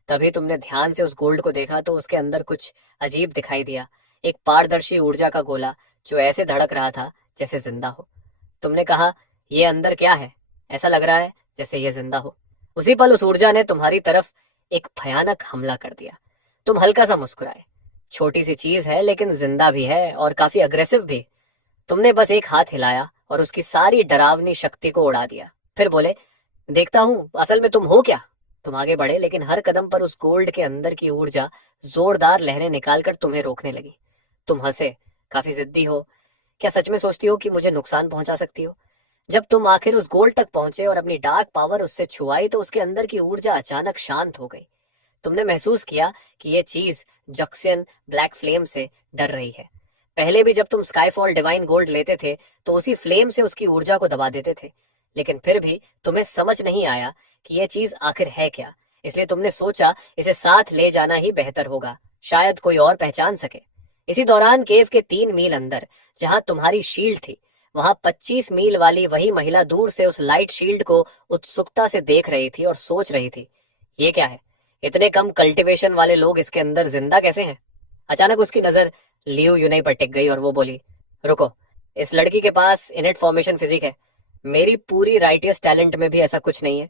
तभी तुमने ध्यान से उस गोल्ड को देखा तो उसके अंदर कुछ अजीब दिखाई दिया। एक पारदर्शी ऊर्जा का गोला जो ऐसे धड़क रहा था जैसे जिंदा हो। तुमने कहा, ये अंदर क्या है? ऐसा लग रहा है जैसे ये जिंदा हो। उसी पल उस ऊर्जा ने तुम्हारी तरफ एक भयानक हमला कर दिया। तुम हल्का सा मुस्कुराए। छोटी सी चीज है, लेकिन जिंदा भी है और काफी अग्रेसिव भी। तुमने बस एक हाथ हिलाया और उसकी सारी डरावनी शक्ति को उड़ा दिया। फिर बोले, देखता हूँ असल में तुम हो क्या। तुम आगे बढ़े, लेकिन हर कदम पर उस गोल्ड के अंदर की ऊर्जा जोरदार लहरें निकालकर तुम्हें रोकने लगी। तुम हंसे, काफी जिद्दी हो। क्या सच में सोचती हो कि मुझे नुकसान पहुंचा सकती हो? जब तुम आखिर उस गोल्ड तक पहुंचे और अपनी डार्क पावर उससे छुआई तो उसके अंदर की ऊर्जा अचानक शांत हो गई। तुमने महसूस किया कि यह चीज जक्सियन ब्लैक फ्लेम से डर रही है। पहले भी जब तुम स्काईफॉल डिवाइन गोल्ड लेते थे तो उसी फ्लेम से उसकी ऊर्जा को दबा देते थे, लेकिन फिर भी तुम्हें समझ नहीं आया कि यह चीज आखिर है क्या। इसलिए तुमने सोचा इसे साथ ले जाना ही बेहतर होगा, शायद कोई और पहचान सके। इसी दौरान केव के 3 मील अंदर जहां तुम्हारी शील्ड थी, वहां 25 मील वाली वही महिला दूर से उस लाइट शील्ड को उत्सुकता से देख रही थी और सोच रही थी, ये क्या है? इतने कम कल्टीवेशन वाले लोग इसके अंदर जिंदा कैसे हैं? अचानक उसकी नजर लियो यूनाई पर टिक गई और वो बोली, रुको, इस लड़की के पास इनेट फॉर्मेशन फिजिक है। मेरी पूरी राइटियस टैलेंट में भी ऐसा कुछ नहीं है।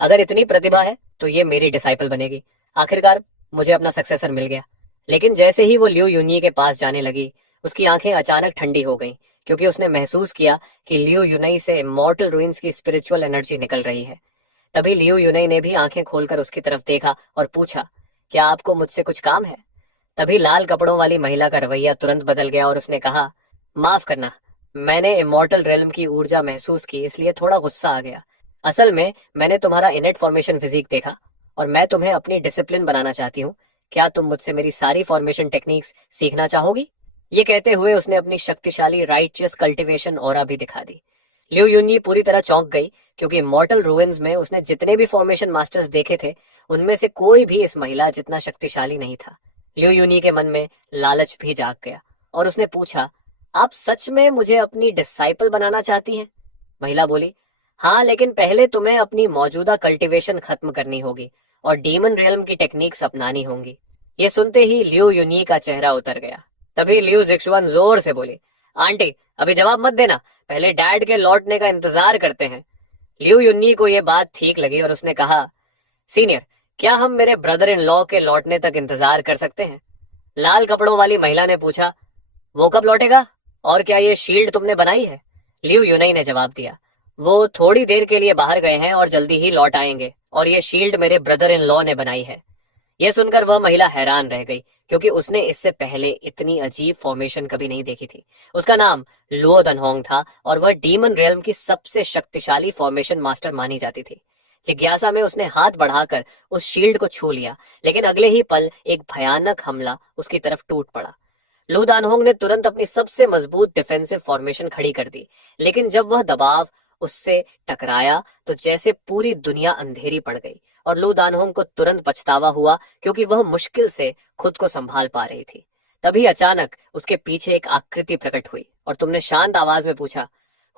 अगर इतनी प्रतिभा है तो ये मेरी डिसाइपल बनेगी। आखिरकार मुझे अपना सक्सेसर मिल गया। लेकिन जैसे ही वो लियो यूनी के पास जाने लगी, उसकी आंखें अचानक ठंडी हो गईं, क्योंकि उसने महसूस किया कि लियो यूनाई से इमॉर्टल रूइंस की स्पिरिचुअल एनर्जी निकल रही है। तभी लियो यूनाई ने भी आंखें खोलकर उसकी तरफ देखा और पूछा, क्या आपको मुझसे कुछ काम है? तभी लाल कपड़ों वाली महिला का रवैया तुरंत बदल गया और उसने कहा, माफ करना, मैंने इमॉर्टल रेल्म की ऊर्जा महसूस की, इसलिए थोड़ा गुस्सा आ गया। असल में मैंने तुम्हारा इनेट फॉर्मेशन फिजिक देखा और मैं तुम्हें अपनी डिसिप्लिन बनाना चाहती हूँ। क्या तुम मुझसे मेरी सारी फॉर्मेशन टेक्निक्स सीखना चाहोगी? ये कहते हुए उसने अपनी शक्तिशाली राइटियस कल्टीवेशन ऑरा भी दिखा दी। लिu यूनी पूरी तरह चौंक गई, क्योंकि इमॉर्टल रूइंस में उसने जितने भी फॉर्मेशन मास्टर्स देखे थे, उनमें से कोई भी इस महिला जितना शक्तिशाली नहीं था। लिu यूनी के मन में लालच भी जाग गया और उसने पूछा, आप सच में मुझे अपनी डिसाइपल बनाना चाहती हैं? महिला बोली, हाँ, लेकिन पहले तुम्हें अपनी मौजूदा कल्टीवेशन खत्म करनी होगी और डीमन रियल्म की टेक्निक्स अपनानी होंगी। ये सुनते ही लिu यूनी का चेहरा उतर गया। तभी लिu जिक्सुआन जोर से बोली, आंटी, अभी जवाब मत देना, पहले डैड के लौटने का इंतजार करते हैं। लिu यूनी को ये बात ठीक लगी और उसने कहा, सीनियर, क्या हम मेरे ब्रदर इन लॉ के लौटने तक इंतजार कर सकते हैं? लाल कपड़ों वाली महिला ने पूछा, वो कब लौटेगा और क्या ये शील्ड तुमने बनाई है? लिu यूनाई ने जवाब दिया, वो थोड़ी देर के लिए बाहर गए हैं और जल्दी ही लौट आएंगे और ये शील्ड मेरे ब्रदर इन लॉ ने बनाई है। यह सुनकर वह महिला हैरान रह गई, क्योंकि उसने इससे पहले इतनी अजीब फॉर्मेशन कभी नहीं देखी थी। उसका नाम लुओ दनहोंग था और वह डीमन रियल्म की सबसे शक्तिशाली फॉर्मेशन मास्टर मानी जाती थी। जिज्ञासा में उसने हाथ बढ़ाकर उस शील्ड को छू लिया, लेकिन अगले ही पल एक भयानक हमला उसकी तरफ टूट पड़ा। लू दानहोंग ने तुरंत अपनी सबसे मजबूत डिफेंसिव फॉर्मेशन खड़ी कर दी, लेकिन जब वह दबाव उससे टकराया तो जैसे पूरी दुनिया अंधेरी पड़ गई और लू दानहोंग को तुरंत पछतावा हुआ, क्योंकि वह मुश्किल से खुद को संभाल पा रही थी। तभी अचानक उसके पीछे एक आकृति प्रकट हुई और तुमने शांत आवाज में पूछा,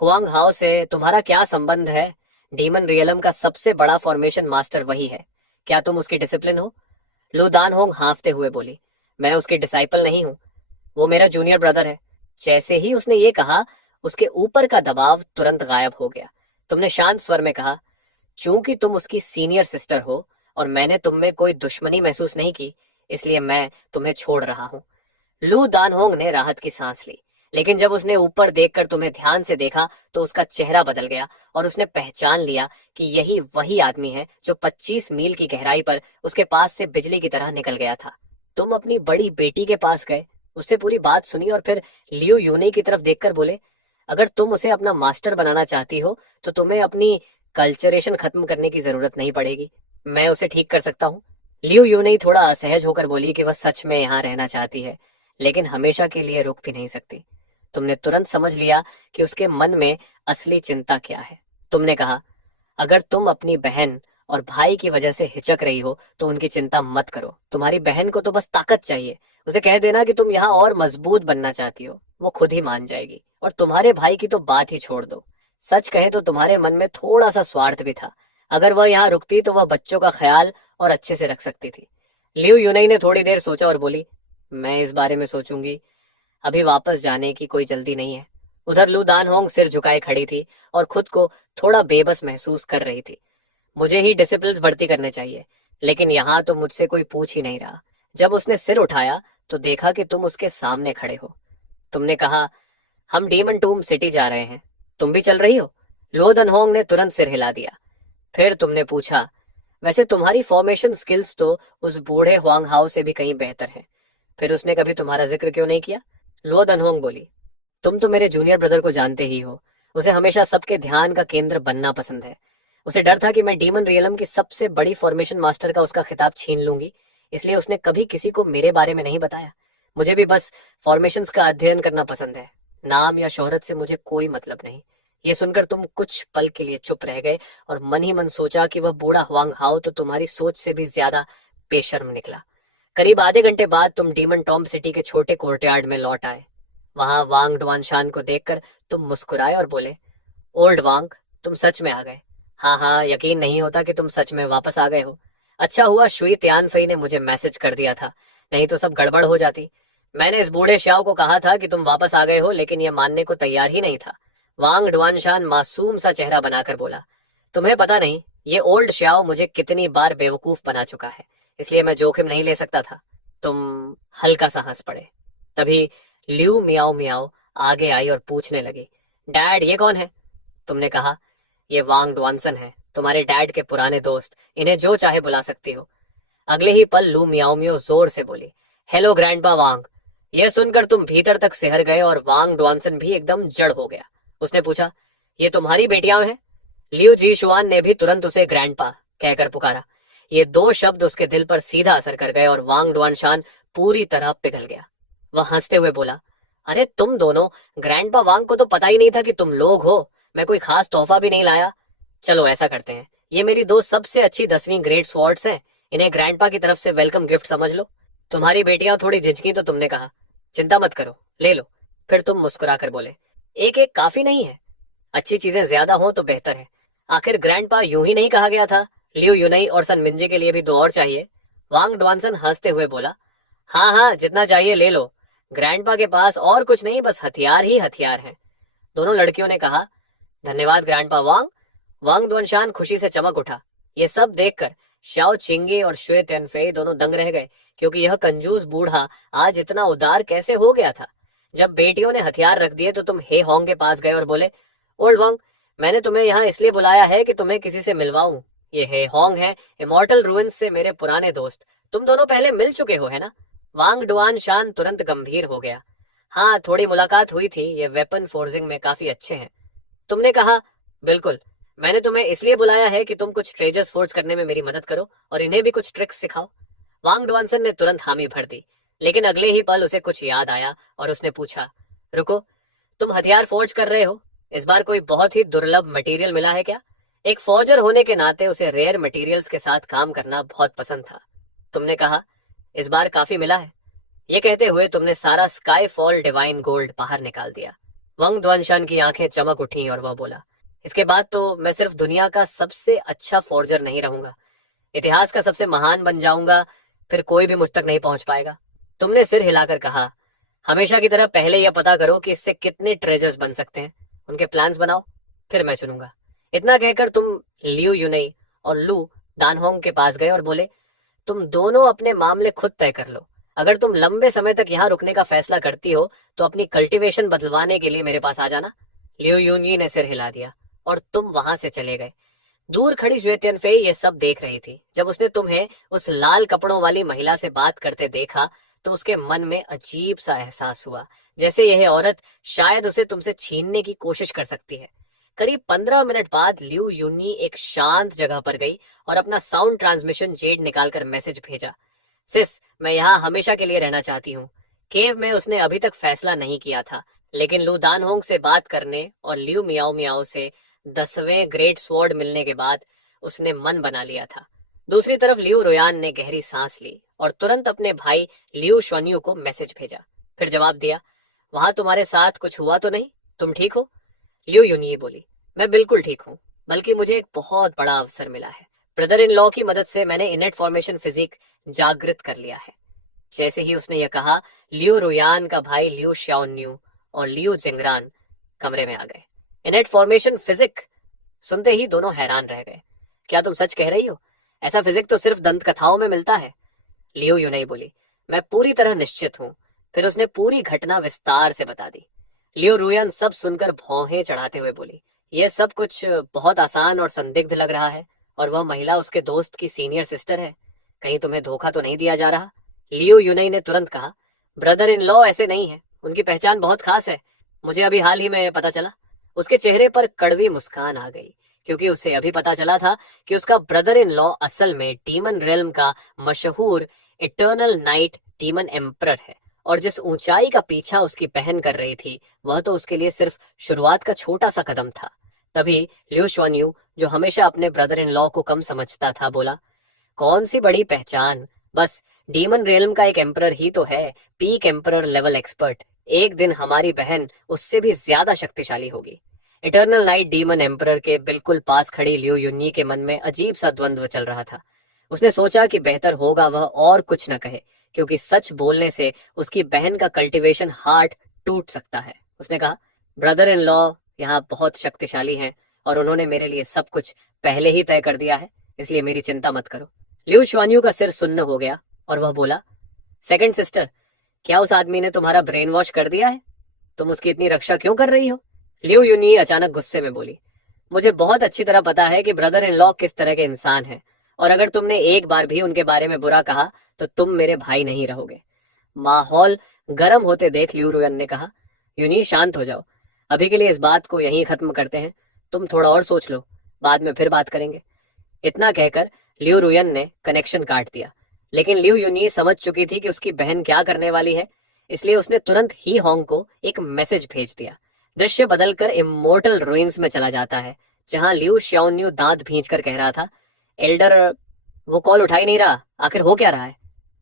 हुआंग हाओ से तुम्हारा क्या संबंध है? डीमन रियलम का सबसे बड़ा फॉर्मेशन मास्टर वही है। क्या तुम उसकी डिसिप्लिन हो? लू दानहोंग हाँफते हुए बोली, मैं उसकी डिसाइपल नहीं हूँ, वो मेरा जूनियर ब्रदर है। जैसे ही उसने ये कहा, उसके ऊपर का दबाव तुरंत गायब हो गया। तुमने शांत स्वर में कहा, चूंकि तुम उसकी सीनियर सिस्टर हो और मैंने तुम में कोई दुश्मनी महसूस नहीं की, इसलिए मैं तुम्हें छोड़ रहा हूँ। लू दानहोंग ने राहत की सांस ली, लेकिन जब उसने ऊपर देखकर तुम्हें ध्यान से देखा तो उसका चेहरा बदल गया और उसने पहचान लिया कि यही वही आदमी है जो 25 मील की गहराई पर उसके पास से बिजली की तरह निकल गया था। तुम अपनी बड़ी बेटी के पास गए, उससे पूरी बात सुनी और फिर लियो यूनी की तरफ देखकर बोले, अगर तुम उसे अपना मास्टर बनाना चाहती हो तो तुम्हें अपनी कल्चरेशन खत्म करने की जरूरत नहीं पड़ेगी, मैं उसे ठीक कर सकता हूँ। लियो यूनी थोड़ा असहज होकर बोली कि वह सच में यहाँ रहना चाहती है, लेकिन हमेशा के लिए रुक भी नहीं सकती। तुमने तुरंत समझ लिया कि उसके मन में असली चिंता क्या है। तुमने कहा, अगर तुम अपनी बहन और भाई की वजह से हिचक रही हो तो उनकी चिंता मत करो। तुम्हारी बहन को तो बस ताकत चाहिए। उसे कह देना कि तुम यहाँ और मजबूत बनना चाहती हो, वो खुद ही मान जाएगी। और तुम्हारे भाई की तो बात ही छोड़ दो। सच कहे तो तुम्हारे मन में थोड़ा सा स्वार्थ भी था। अगर वह यहाँ रुकती तो वह बच्चों का ख्याल और अच्छे से रख सकती थी। लियो यूनाई ने थोड़ी देर सोचा और बोली, मैं इस बारे में सोचूंगी, अभी वापस जाने की कोई जल्दी नहीं है। उधर लू दानहोंग सिर झुकाए खड़ी थी और खुद को थोड़ा बेबस महसूस कर रही थी। मुझे ही डिसिप्लिन्स भर्ती करने चाहिए, लेकिन यहाँ तो मुझसे कोई पूछ ही नहीं रहा। जब उसने सिर उठाया तो देखा कि तुम उसके सामने खड़े हो। तुमने कहा, हम डीमन टूम सिटी जा रहे हैं, तुम भी चल रही हो? लो दनहोंग ने तुरंत सिर हिला दिया। फिर तुमने पूछा, वैसे तुम्हारी फॉर्मेशन स्किल्स तो उस बूढ़े हुआंग हाओ से भी कहीं बेहतर हैं, फिर उसने कभी तुम्हारा जिक्र क्यों नहीं किया? लो दनहोंग बोली, तुम तो मेरे जूनियर ब्रदर को जानते ही हो, उसे हमेशा सबके ध्यान का केंद्र बनना पसंद है। उसे डर था कि मैं डीमन रियलम की सबसे बड़ी फॉर्मेशन मास्टर का उसका खिताब छीन लूंगी, इसलिए उसने कभी किसी को मेरे बारे में नहीं बताया। मुझे भी बस फॉर्मेशंस का अध्ययन करना पसंद है, नाम या शोहरत से मुझे कोई मतलब नहीं। ये सुनकर तुम कुछ पल के लिए चुप रह गए और मन ही मन सोचा कि वह बूढ़ा हुआंग हाओ तो तुम्हारी सोच से भी ज्यादा बेशर्म निकला। करीब आधे घंटे बाद तुम डीमन टॉम सिटी के छोटे कोर्टयार्ड में लौट आए। वहां वांग डुआनशान को देखकर तुम मुस्कुराए और बोले, ओल्ड वांग, तुम सच में आ गए। हाँ हाँ, यकीन नहीं होता कि तुम सच में वापस आ गए हो। अच्छा हुआ शुई तियानफई ने मुझे मैसेज कर दिया था, नहीं तो सब गड़बड़ हो जाती। मैंने इस बूढ़े श्याओ को कहा था कि तुम वापस आ गए हो, लेकिन यह मानने को तैयार ही नहीं था। वांग डुआनशान मासूम सा चेहरा बनाकर बोला, तुम्हें पता नहीं ये ओल्ड श्याओ मुझे कितनी बार बेवकूफ बना चुका है, इसलिए मैं जोखिम नहीं ले सकता था। तुम हल्का सा हंस पड़े। तभी ल्यू मियाओ मियाओ आगे आई और पूछने लगी, डैड ये कौन है? तुमने कहा, ये वांग डुआनसन है, तुम्हारे डैड के पुराने दोस्त, इन्हें जो चाहे बुला सकती हो। अगले ही पल लू मियाओ मियाओ जोर से बोली, हेलो ग्रैंडपा वांग। यह सुनकर तुम भीतर तक सिहर गए और वांग डुआनसन भी एकदम जड़ हो गया। उसने पूछा, ये तुम्हारी बेटियां हैं? लियो जी शुआन ने भी तुरंत उसे ग्रैंडपा कहकर पुकारा। ये दो शब्द उसके दिल पर सीधा असर कर गए और वांग डुआनशान पूरी तरह पिघल गया। वह हंसते हुए बोला, अरे तुम दोनों, ग्रैंडपा वांग को तो पता ही नहीं था कि तुम लोग हो। मैं कोई खास तोहफा भी नहीं लाया। चलो ऐसा करते हैं, ये मेरी दो सबसे अच्छी 10वीं ग्रेड स्वॉर्ड्स हैं, इन्हें ग्रैंडपा की तरफ से वेलकम गिफ्ट समझ लो। तुम्हारी बेटियां थोड़ी झिझकी तो तुमने कहा, चिंता मत करो, ले लो। फिर तुम मुस्कुराकर बोले, एक एक काफी नहीं है, अच्छी चीजें ज्यादा हो तो बेहतर है। आखिर ग्रैंडपा यूं ही नहीं कहा गया था, लियो यूनई और सन मिंजी के लिए भी दो और चाहिए। वांग डुआनसन हंसते हुए बोला, हाँ हाँ जितना चाहिए ले लो, ग्रैंडपा के पास और कुछ नहीं, बस हथियार ही हथियार हैं। दोनों लड़कियों ने कहा, धन्यवाद ग्रैंडपा वांग। वांग डुआनशान खुशी से चमक उठा। ये सब देखकर शाओ चिंगे और शुए तियानफेई दोनों दंग रह गए, क्योंकि यह कंजूस बूढ़ा आज इतना उदार कैसे हो गया था। जब बेटियों ने हथियार रख दिए तो तुम हे होंग के पास गए और बोले, ओल्ड वांग, मैंने तुम्हें यहाँ इसलिए बुलाया है कि तुम्हें किसी से मिलवाऊं। ये हे होंग है, इमॉर्टल रूइंस से मेरे पुराने दोस्त। तुम दोनों पहले मिल चुके हो, है ना? वांग डुआनशान तुरंत गंभीर हो गया। हाँ, थोड़ी मुलाकात हुई थी, ये वेपन फोर्जिंग में काफी अच्छे हैं। तुमने कहा, बिल्कुल, मैंने तुम्हें इसलिए बुलाया है कि तुम कुछ ट्रेजर्स फोर्ज करने में मेरी मदद करो और इन्हें भी कुछ ट्रिक्स सिखाओ। वांग डुआनसन ने तुरंत हामी भर दी, लेकिन अगले ही पल उसे कुछ याद आया और उसने पूछा, रुको, तुम हथियार फोर्ज कर रहे हो, इस बार कोई बहुत ही दुर्लभ मटेरियल मिला है क्या? एक फौजर होने के नाते उसे रेयर मटेरियल्स के साथ काम करना बहुत पसंद था। तुमने कहा, इस बार काफी मिला है। ये कहते हुए तुमने सारा स्काई फॉल डिवाइन गोल्ड बाहर निकाल दिया। वंग डुआनशान की आंखें चमक उठी और वह बोला, इसके बाद तो मैं सिर्फ दुनिया का सबसे अच्छा फोर्जर नहीं रहूंगा, इतिहास का सबसे महान बन जाऊंगा, फिर कोई भी मुझ तक नहीं पहुंच पाएगा। तुमने सिर हिलाकर कहा, हमेशा की तरह पहले यह पता करो कि इससे कितने ट्रेजर्स बन सकते हैं, उनके प्लान्स बनाओ, फिर मैं चुनूंगा। इतना कहकर तुम लियो यूनई और लू दानहोंग के पास गए और बोले, तुम दोनों अपने मामले खुद तय कर लो। अगर तुम लंबे समय तक यहाँ रुकने का फैसला करती हो तो अपनी कल्टीवेशन बदलवाने के लिए मेरे पास आ जाना। लियो यूनई ने सिर हिला दिया और तुम वहां से चले गए। दूर खड़ी जुए तियानफेई ये सब देख रही थी। जब उसने तुम्हें उस लाल कपड़ों वाली महिला से बात करते देखा तो उसके मन में अजीब सा एहसास हुआ, जैसे यह औरत शायद उसे तुमसे छीनने की कोशिश कर सकती है। करीब 15 मिनट बाद लियू यूनी एक शांत जगह पर गई और अपना साउंड ट्रांसमिशन जेड निकालकर मैसेज भेजा, सिस, मैं यहाँ हमेशा के लिए रहना चाहती हूँ। केव में उसने अभी तक फैसला नहीं किया था, लेकिन लू दानहोंग से बात करने और लियू मियाओ मियाओ से 10वें ग्रेट स्वॉर्ड मिलने के बाद उसने मन बना लिया था। दूसरी तरफ लियू रोयान ने गहरी सांस ली और तुरंत अपने भाई लियू श्वान्यू को मैसेज भेजा। फिर जवाब दिया, वहां तुम्हारे साथ कुछ हुआ तो नहीं? तुम ठीक हो? लियू यूनी बोली, मैं बिल्कुल ठीक हूँ, बल्कि मुझे एक बहुत बड़ा अवसर मिला है। ब्रदर इन लॉ की मदद से मैंने इनेट फॉर्मेशन फिजिक जागृत कर लिया है। जैसे ही उसने यह कहा, लियू रोयान का भाई लियू श्याओन्यू और लियू जिंगरान कमरे में आ गए। इनेट फॉर्मेशन फिजिक सुनते ही दोनों हैरान रह गए। क्या तुम सच कह रही हो? ऐसा फिजिक तो सिर्फ दंत कथाओं में मिलता है। लियू यूनई बोली, मैं पूरी तरह निश्चित हूँ। फिर उसने पूरी घटना विस्तार से बता दी। लियू रुयन सब सुनकर भौहें चढ़ाते हुए बोली, यह सब कुछ बहुत आसान और संदिग्ध लग रहा है, और वह महिला उसके दोस्त की सीनियर सिस्टर है। कहीं तुम्हें धोखा तो नहीं दिया जा रहा? लियू यूनई ने तुरंत कहा, ब्रदर इन लॉ ऐसे नहीं है, उनकी पहचान बहुत खास है, मुझे अभी हाल ही में पता चला। उसके चेहरे पर कड़वी मुस्कान आ गई, क्योंकि उसे अभी पता चला था कि उसका ब्रदर इन लॉ असल में डीमन रेल्म का मशहूर इटर्नल नाइट डीमन एम्परर है, और जिस ऊंचाई का पीछा उसकी बहन कर रही थी वह तो उसके लिए सिर्फ शुरुआत का छोटा सा कदम था। तभी लियू श्वान्यू, जो हमेशा अपने ब्रदर इन लॉ को कम समझता था, बोला, कौन सी बड़ी पहचान, बस डीमन रेल्म का एक एम्परर ही तो है, पीक एम्परर लेवल एक्सपर्ट। एक दिन हमारी बहन उससे भी ज्यादा शक्तिशाली होगी। इटर्नल नाइट डीमन एम्परर के बिल्कुल पास खड़ी लियू यूनी के मन में अजीब सा द्वंद्व चल रहा था। उसने सोचा कि बेहतर होगा वह और कुछ न कहे, क्योंकि सच बोलने से उसकी बहन का कल्टीवेशन हार्ट टूट सकता है। उसने कहा, ब्रदर इन लॉ यहाँ बहुत शक्तिशाली हैं और उन्होंने मेरे लिए सब कुछ पहले ही तय कर दिया है, इसलिए मेरी चिंता मत करो। लिu शुआन्यू का सिर सुन्न हो गया और वह बोला, सेकंड सिस्टर, क्या उस आदमी ने तुम्हारा ब्रेन वॉश कर दिया है? तुम उसकी इतनी रक्षा क्यों कर रही हो? लिu यूनी अचानक गुस्से में बोली, मुझे बहुत अच्छी तरह पता है कि ब्रदर इन लॉ किस तरह के इंसान हैं, और अगर तुमने एक बार भी उनके बारे में बुरा कहा तो तुम मेरे भाई नहीं रहोगे। माहौल गर्म होते देख लिu रुयन ने कहा, यूनी शांत हो जाओ, अभी के लिए इस बात को यहीं खत्म करते हैं, तुम थोड़ा और सोच लो, बाद में फिर बात करेंगे। इतना कहकर लिu रुयन ने कनेक्शन काट दिया, लेकिन लिu यूनी समझ चुकी थी कि उसकी बहन क्या करने वाली है, इसलिए उसने तुरंत ही होंग को एक मैसेज भेज दिया। दृश्य बदलकर इमोर्टल रुइंस में चला जाता है, जहां लिu श्याओन्यू दांत भींच कर कह रहा था, एल्डर वो कॉल उठा ही नहीं रहा, आखिर हो क्या रहा है?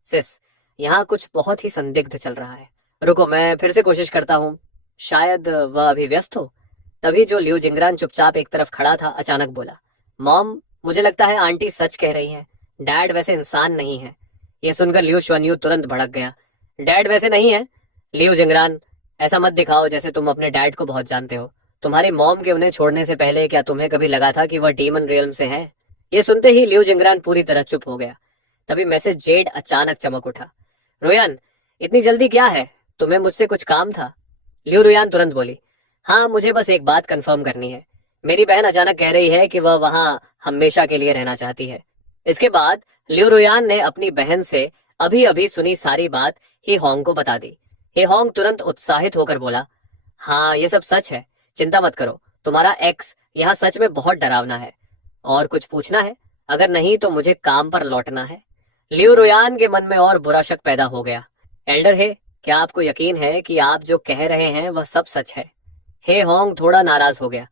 सिस, यहाँ कुछ बहुत ही संदिग्ध चल रहा है, रुको मैं फिर से कोशिश करता हूँ, शायद वह अभी व्यस्त हो। तभी जो लिu जिंगरान चुपचाप एक तरफ खड़ा था अचानक बोला, मॉम, मुझे लगता है आंटी सच कह रही हैं, डैड वैसे इंसान नहीं है। यह सुनकर लिu शुआन्यू तुरंत भड़क गया, डैड वैसे नहीं है? लिu जिंगरान, ऐसा मत दिखाओ जैसे तुम अपने डैड को बहुत जानते हो। तुम्हारी मॉम के उन्हें छोड़ने से पहले क्या तुम्हें कभी लगा था कि वह डीमन रियल्म से है? ये सुनते ही लिu जिंगरान पूरी तरह चुप हो गया। तभी मैसेज जेड अचानक चमक उठा, रुयान, इतनी जल्दी क्या है, तुम्हें मुझसे कुछ काम था? लिu रुयान तुरंत बोली, हाँ, मुझे बस एक बात कंफर्म करनी है, मेरी बहन अचानक कह रही है कि वह वहां हमेशा के लिए रहना चाहती है। इसके बाद लिu रुयान ने अपनी बहन से अभी अभी सुनी सारी बात ही होंग को बता दी। हे होंग तुरंत उत्साहित होकर बोला, हाँ, ये सब सच है, चिंता मत करो, तुम्हारा एक्स यहाँ सच में बहुत डरावना है। और कुछ पूछना है? अगर नहीं तो मुझे काम पर लौटना है। लिu रुयान के मन में और बुरा शक पैदा हो गया। एल्डर हे, क्या आपको यकीन है कि आप जो कह रहे हैं वह सब सच है? हे होंग थोड़ा नाराज हो गया,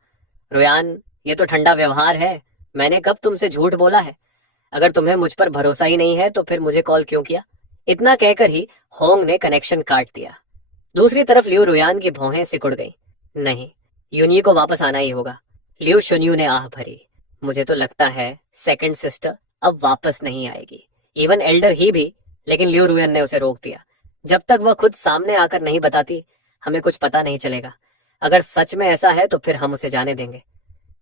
रुयान, ये तो ठंडा व्यवहार है, मैंने कब तुमसे झूठ बोला है? अगर तुम्हें मुझ पर भरोसा ही नहीं है तो फिर मुझे कॉल क्यों किया? इतना कहकर ही होंग ने कनेक्शन काट दिया। दूसरी तरफ लिu रुयान की भौहें सिकुड़ गईं। नहीं, यूनी को वापस आना ही होगा। लिu शुन्यू ने आह भरी, मुझे तो लगता है सेकंड सिस्टर अब वापस नहीं आएगी, इवन एल्डर ही भी। लेकिन लिu रुयन ने उसे रोक दिया, जब तक वह खुद सामने आकर नहीं बताती हमें कुछ पता नहीं चलेगा। अगर सच में ऐसा है तो फिर हम उसे जाने देंगे।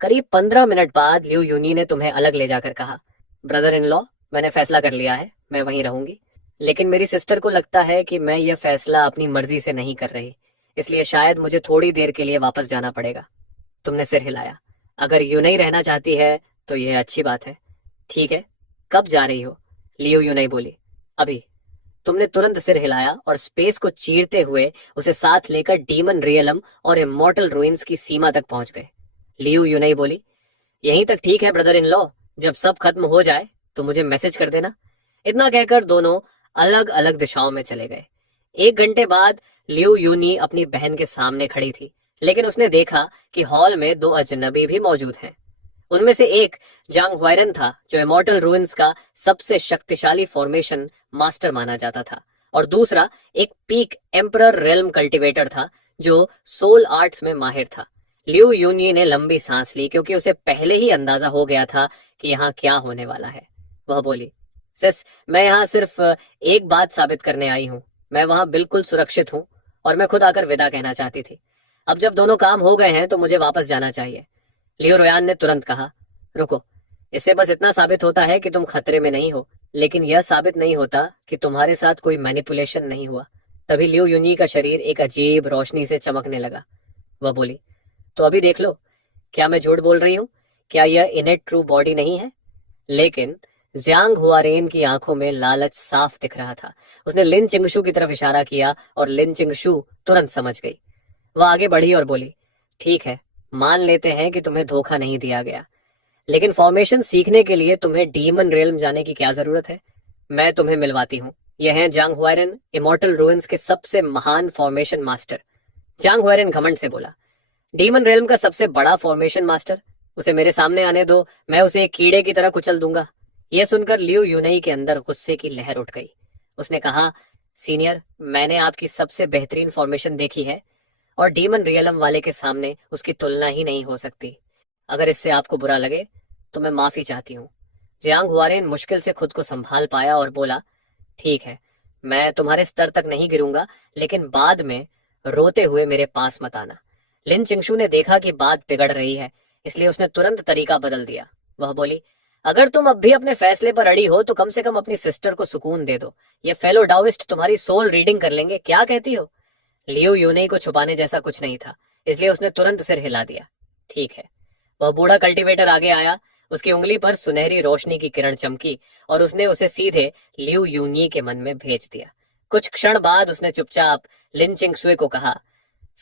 करीब 15 मिनट बाद लिu यूनी ने तुम्हें अलग ले जाकर कहा, ब्रदर इन लॉ, मैंने फैसला कर लिया है, मैं वहीं रहूंगी, लेकिन मेरी सिस्टर को लगता है कि मैं यह फैसला अपनी मर्जी से नहीं कर रही, इसलिए शायद मुझे थोड़ी देर के लिए वापस जाना पड़ेगा। तुमने सिर हिलाया, अगर यूं नहीं रहना चाहती है तो यह अच्छी बात है। ठीक है, कब जा रही हो? लिu यूनी बोली, अभी। तुमने तुरंत सिर हिलाया और स्पेस को चीरते हुए उसे साथ लेकर डीमन रियलम और इमॉर्टल रुइंस की सीमा तक पहुंच गए। लिu यूनी बोली, यहीं तक ठीक है ब्रदर इन लॉ, जब सब खत्म हो जाए तो मुझे मैसेज कर देना। इतना कहकर दोनों अलग अलग दिशाओं में चले गए। 1 घंटे बाद लिu यूनी अपनी बहन के सामने खड़ी थी, लेकिन उसने देखा कि हॉल में 2 अजनबी भी मौजूद हैं। उनमें से एक जांग हुआयरन था, जो इमॉर्टल रुइंस का सबसे शक्तिशाली फॉर्मेशन मास्टर माना जाता था, और दूसरा एक पीक एम्परर रेल्म कल्टीवेटर था, जो सोल आर्ट्स में माहिर था। लिu यूनी ने लंबी सांस ली, क्योंकि उसे पहले ही अंदाजा हो गया था कि यहाँ क्या होने वाला है। वह बोली, सिस, मैं यहाँ सिर्फ एक बात साबित करने आई हूँ, मैं वहां बिल्कुल सुरक्षित हूँ और मैं खुद आकर विदा कहना चाहती थी। अब जब दोनों काम हो गए हैं तो मुझे वापस जाना चाहिए। लिu रुयान ने तुरंत कहा, रुको, इससे बस इतना साबित होता है कि तुम खतरे में नहीं हो, लेकिन यह साबित नहीं होता कि तुम्हारे साथ कोई मैनिपुलेशन नहीं हुआ। तभी लिu यूनी का शरीर एक अजीब रोशनी से चमकने लगा। वह बोली, तो अभी देख लो, क्या मैं झूठ बोल रही हूँ? क्या यह इनेट ट्रू बॉडी नहीं है? लेकिन जियांग हुआरेन की आंखों में लालच साफ दिख रहा था। उसने लिन चिंगशू की तरफ इशारा किया और लिन चिंगशू तुरंत समझ गई। वह आगे बढ़ी और बोली, ठीक है, मान लेते हैं कि तुम्हें धोखा नहीं दिया गया, लेकिन फॉर्मेशन सीखने के लिए तुम्हें डीमन रियल्म जाने की क्या जरूरत है? मैं तुम्हें मिलवाती हूँ। यह हैं जांग हुआयरन, इमॉर्टल रुइंस के सबसे महान फॉर्मेशन मास्टर। जांग हुआयरन घमंड से बोला, डीमन रियल्म का सबसे बड़ा फॉर्मेशन मास्टर? उसे मेरे सामने आने दो, मैं उसे एक कीड़े की तरह कुचल दूंगा। यह सुनकर लिu यूनी के अंदर गुस्से की लहर उठ गई। उसने कहा, सीनियर, मैंने आपकी सबसे बेहतरीन फॉर्मेशन देखी है और डीमन रियलम वाले के सामने उसकी तुलना ही नहीं हो सकती। अगर इससे आपको बुरा लगे तो मैं माफी चाहती हूँ। जियांग हुआरेन मुश्किल से खुद को संभाल पाया और बोला, ठीक है, मैं तुम्हारे स्तर तक नहीं गिरूंगा, लेकिन बाद में रोते हुए मेरे पास मत आना। लिन चिंगशू ने देखा कि बात बिगड़ रही है, इसलिए उसने तुरंत तरीका बदल दिया। वह बोली, अगर तुम अब भी अपने फैसले पर अड़ी हो तो कम से कम अपनी सिस्टर को सुकून दे दो। ये फेलो डाओइस्ट तुम्हारी सोल रीडिंग कर लेंगे, क्या कहती हो? लियो यूनेई को छुपाने जैसा कुछ नहीं था, इसलिए उसने तुरंत सिर हिला दिया। ठीक है। वह बूढ़ा कल्टीवेटर आगे आया, उसकी उंगली पर सुनहरी रोशनी की किरण चमकी और उसने उसे सीधे लियू यूनी के मन में भेज दिया। कुछ क्षण बाद उसने चुपचाप लिन चिंगसुए को कहा,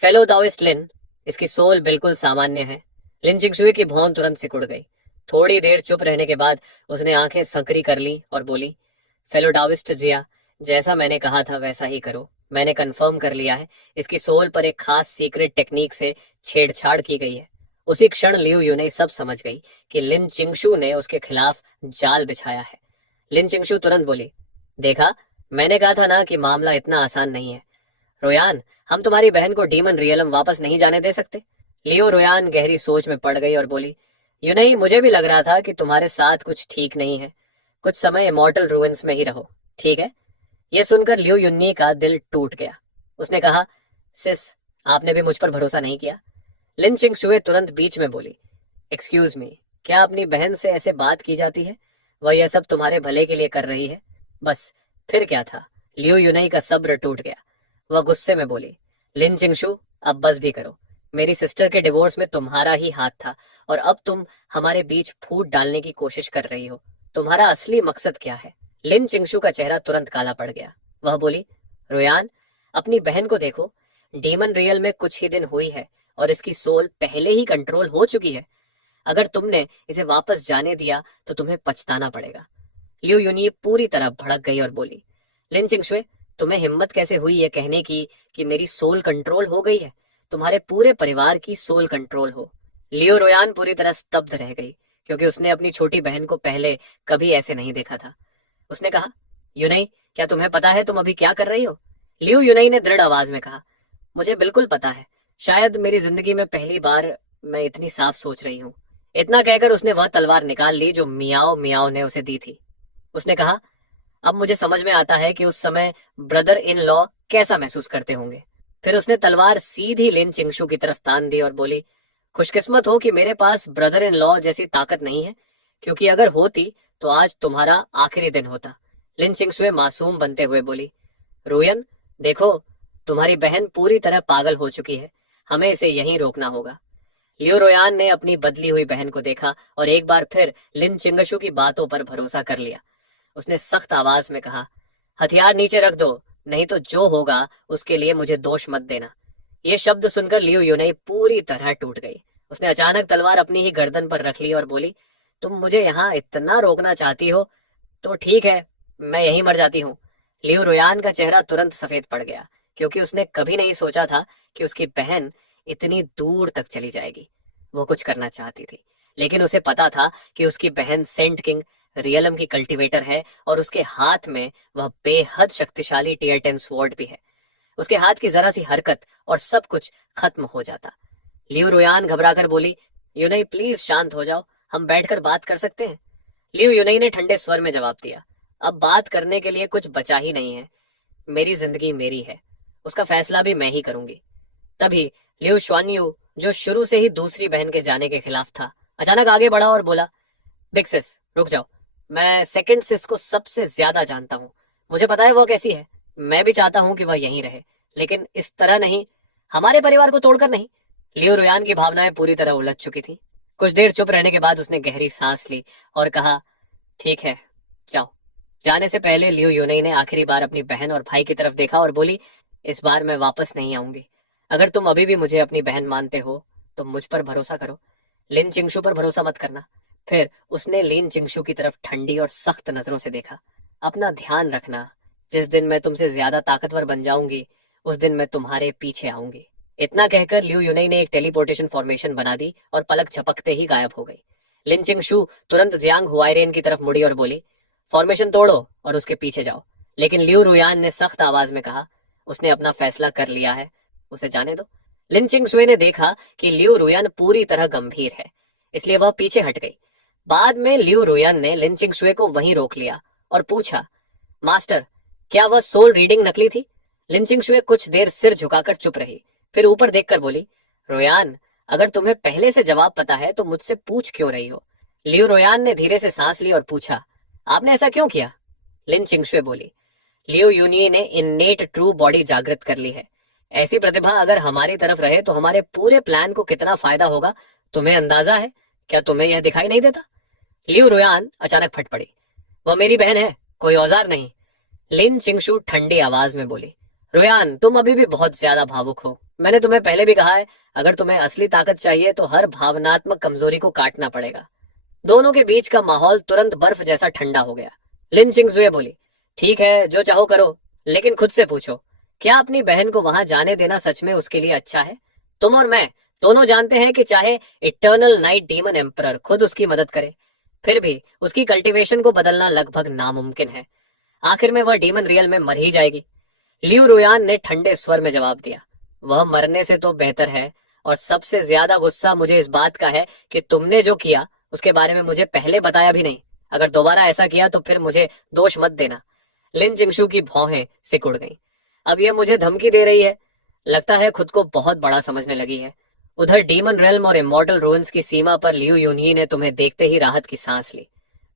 फेलो दाओइस्ट लिन, इसकी सोल बिल्कुल सामान्य है। लिन चिंगसुए की भौं तुरंत सिकुड़ गई। थोड़ी देर चुप रहने के बाद उसने आंखें संकरी कर ली और बोली, फेलो डाविस्ट जिया, जैसा मैंने कहा था वैसा ही करो। मैंने कंफर्म कर लिया है, इसकी सोल पर एक खास सीक्रेट टेक्निक से छेड़छाड़ की गई है। उसी क्षण लियू यूने सब समझ गई कि लिन चिंगशू ने उसके खिलाफ जाल बिछाया है। लिन चिंगशू तुरंत बोली, देखा, मैंने कहा था ना कि मामला इतना आसान नहीं है। रोयान, हम तुम्हारी बहन को डीमन रियलम वापस नहीं जाने दे सकते। लियो रोयान गहरी सोच में पड़ गई और बोली, यूं नहीं, मुझे भी लग रहा था कि तुम्हारे साथ कुछ ठीक नहीं है। कुछ समय इमॉर्टल रूइंस में ही रहो, ठीक है? यह सुनकर लियो युन्नी का दिल टूट गया। उसने कहा, सिस, आपने भी मुझ पर भरोसा नहीं किया। लिन चिंगशुए तुरंत बीच में बोली, एक्सक्यूज मी, क्या अपनी बहन से ऐसे बात की जाती है? वह यह सब तुम्हारे भले के लिए कर रही है। बस, फिर क्या था? लियो युनई का सब्र टूट गया। वह गुस्से में बोली, लिन चिंगशु, अब बस भी करो। मेरी सिस्टर के डिवोर्स में तुम्हारा ही हाथ था और अब तुम हमारे बीच फूट डालने की कोशिश कर रही हो। तुम्हारा असली मकसद क्या है? लिन चिंगशु का चेहरा तुरंत काला पड़ गया। वह बोली, रोयान, अपनी बहन को देखो, डीमन रियल में कुछ ही दिन हुई है और इसकी सोल पहले ही कंट्रोल हो चुकी है। अगर तुमने इसे वापस जाने दिया तो तुम्हें पछताना पड़ेगा। लियो यूनी पूरी तरह भड़क गई और बोली, लिन चिंगशुए, तुम्हें हिम्मत कैसे हुई ये कहने की कि मेरी सोल कंट्रोल हो गई है? तुम्हारे पूरे परिवार की सोल कंट्रोल हो। लियो रोयान पूरी तरह स्तब्ध रह गई, क्योंकि उसने अपनी छोटी बहन को पहले कभी ऐसे नहीं देखा था। उसने कहा, यूनई, क्या तुम्हें पता है तुम अभी क्या कर रही हो? लियो यूनई ने दृढ़ आवाज में कहा, मुझे बिल्कुल पता है। शायद मेरी जिंदगी में पहली बार मैं इतनी साफ सोच रही हूँ। इतना कहकर उसने वह तलवार निकाल ली जो मियाओ मियाओ ने उसे दी थी। उसने कहा, अब मुझे समझ में आता है कि उस समय ब्रदर इन लॉ कैसा महसूस करते होंगे। फिर उसने तलवार सीधी लिन चिंगशु की तरफ तान दी और बोली, खुशकिस्मत हो कि मेरे पास ब्रदर इन लॉ जैसी ताकत नहीं है, क्योंकि अगर होती तो आज तुम्हारा आखिरी दिन होता। लिन चिंगशुए मासूम बनते हुए बोली, रोयन, देखो, तुम्हारी बहन पूरी तरह पागल हो चुकी है। हमें इसे यहीं रोकना होगा। लियो रोयान ने अपनी बदली हुई बहन को देखा और एक बार फिर लिन चिंगशु की बातों पर भरोसा कर लिया। उसने सख्त आवाज में कहा, हथियार नीचे रख दो, नहीं तो जो होगा उसके लिए मुझे दोष मत देना। ये शब्द सुनकर लियो यूनई पूरी तरह टूट गई। उसने अचानक तलवार अपनी ही गर्दन पर रख ली और बोली, तुम मुझे यहाँ इतना रोकना चाहती हो तो ठीक है, मैं यहीं मर जाती हूँ। लियो रोयान का चेहरा तुरंत सफेद पड़ गया, क्योंकि उसने कभी नहीं सोचा था कि उसकी बहन इतनी दूर तक चली जाएगी। वो कुछ करना चाहती थी, लेकिन उसे पता था कि उसकी बहन सेंट किंग रियलम की कल्टीवेटर है और उसके हाथ में वह बेहद शक्तिशाली टीयर 10 स्वॉर्ड भी है। उसके हाथ की जरा सी हरकत और सब कुछ खत्म हो जाता। लियो रोयान घबराकर बोली, यूनई, प्लीज शांत हो जाओ, हम बैठकर बात कर सकते हैं। लियो यूनई ने ठंडे स्वर में जवाब दिया, अब बात करने के लिए कुछ बचा ही नहीं है। मेरी जिंदगी मेरी है, उसका फैसला भी मैं ही करूंगी। तभी लियो श्वानयू, जो शुरू से ही दूसरी बहन के जाने के खिलाफ था, अचानक आगे बढ़ा और बोला, बिग सिस, रुक जाओ। मैं सेकंड सिस को सबसे ज्यादा जानता हूँ। मुझे पता है वो कैसी है। मैं भी चाहता हूँ कि वह यहीं रहे, लेकिन इस तरह नहीं, हमारे परिवार को तोड़कर नहीं। लियो रोयान की भावनाएं पूरी तरह उलझ चुकी थी। कुछ देर चुप रहने के बाद उसने गहरी सांस ली और कहा, ठीक है, जाओ। जाने से पहले लियो यूनई ने आखिरी बार अपनी बहन और भाई की तरफ देखा और बोली, इस बार मैं वापस नहीं आऊंगी। अगर तुम अभी भी मुझे अपनी बहन मानते हो तो मुझ पर भरोसा करो, लिन चिंगशु पर भरोसा मत करना। फिर उसने लिन चिंगशु की तरफ ठंडी और सख्त नजरों से देखा, अपना ध्यान रखना, जिस दिन मैं तुमसे ज्यादा ताकतवर बन जाऊंगी उस दिन मैं तुम्हारे पीछे आऊंगी। इतना कहकर लियो यूनई ने एक टेलीपोर्टेशन फॉर्मेशन बना दी और पलक झपकते ही गायब हो गई। लिन चिंगशु तुरंत जियांग हुआइरेन की तरफ मुड़ी और बोली, फॉर्मेशन तोड़ो और उसके पीछे जाओ। लेकिन लियो रुयान ने सख्त आवाज में कहा, उसने अपना फैसला कर लिया है, उसे जाने दो। लिन चिंगशुए ने देखा कि लियो रुयान पूरी तरह गंभीर है, इसलिए वह पीछे हट गई। बाद में लियू रुयन ने लिन चिंगशुए को वहीं रोक लिया और पूछा, मास्टर, क्या वह सोल रीडिंग नकली थी? लिन चिंगशुए कुछ देर सिर झुकाकर चुप रही, फिर ऊपर देखकर बोली, रोयान, अगर तुम्हें पहले से जवाब पता है तो मुझसे पूछ क्यों रही हो? लियू रोयान ने धीरे से सांस ली और पूछा, आपने ऐसा क्यों किया? लिन चिंगशुए बोली, लियो यूनिये ने इन्नेट ट्रू बॉडी जागृत कर ली है। ऐसी प्रतिभा अगर हमारी तरफ रहे तो हमारे पूरे प्लान को कितना फायदा होगा तुम्हें अंदाजा है? क्या तुम्हें यह दिखाई नहीं देता? लियू रोयान अचानक फट पड़ी, वह मेरी बहन है, कोई औजार नहीं। लिन चिंगशु ठंडी आवाज में बोली, रोयान, तुम अभी भी बहुत ज्यादा भावुक हो। मैंने तुम्हें पहले भी कहा है, अगर तुम्हें असली ताकत चाहिए तो हर भावनात्मक कमजोरी को काटना पड़ेगा। दोनों के बीच का माहौल तुरंत बर्फ जैसा ठंडा हो गया। लिन चिंगजुए बोली, ठीक है, जो चाहो करो, लेकिन खुद से पूछो, क्या अपनी बहन को वहां जाने देना सच में उसके लिए अच्छा है? तुम और मैं दोनों जानते हैं कि चाहे इटर्नल नाइट डीमन एम्परर खुद उसकी मदद करे, फिर भी उसकी कल्टीवेशन को बदलना लगभग नामुमकिन है। आखिर में वह डीमन रियल में मर ही जाएगी। लियू रोयान ने ठंडे स्वर में जवाब दिया, वह मरने से तो बेहतर है, और सबसे ज्यादा गुस्सा मुझे इस बात का है कि तुमने जो किया उसके बारे में मुझे पहले बताया भी नहीं। अगर दोबारा ऐसा किया तो फिर मुझे दोष मत देना। लिन चिंगशु की भौहें सिकुड़ गईं। अब यह मुझे धमकी दे रही है, लगता है खुद को बहुत बड़ा समझने लगी है। उधर डीमन रेल्म और इमॉर्टल रूइंस की सीमा पर लियू यूनिये ने तुम्हें देखते ही राहत की सांस ली।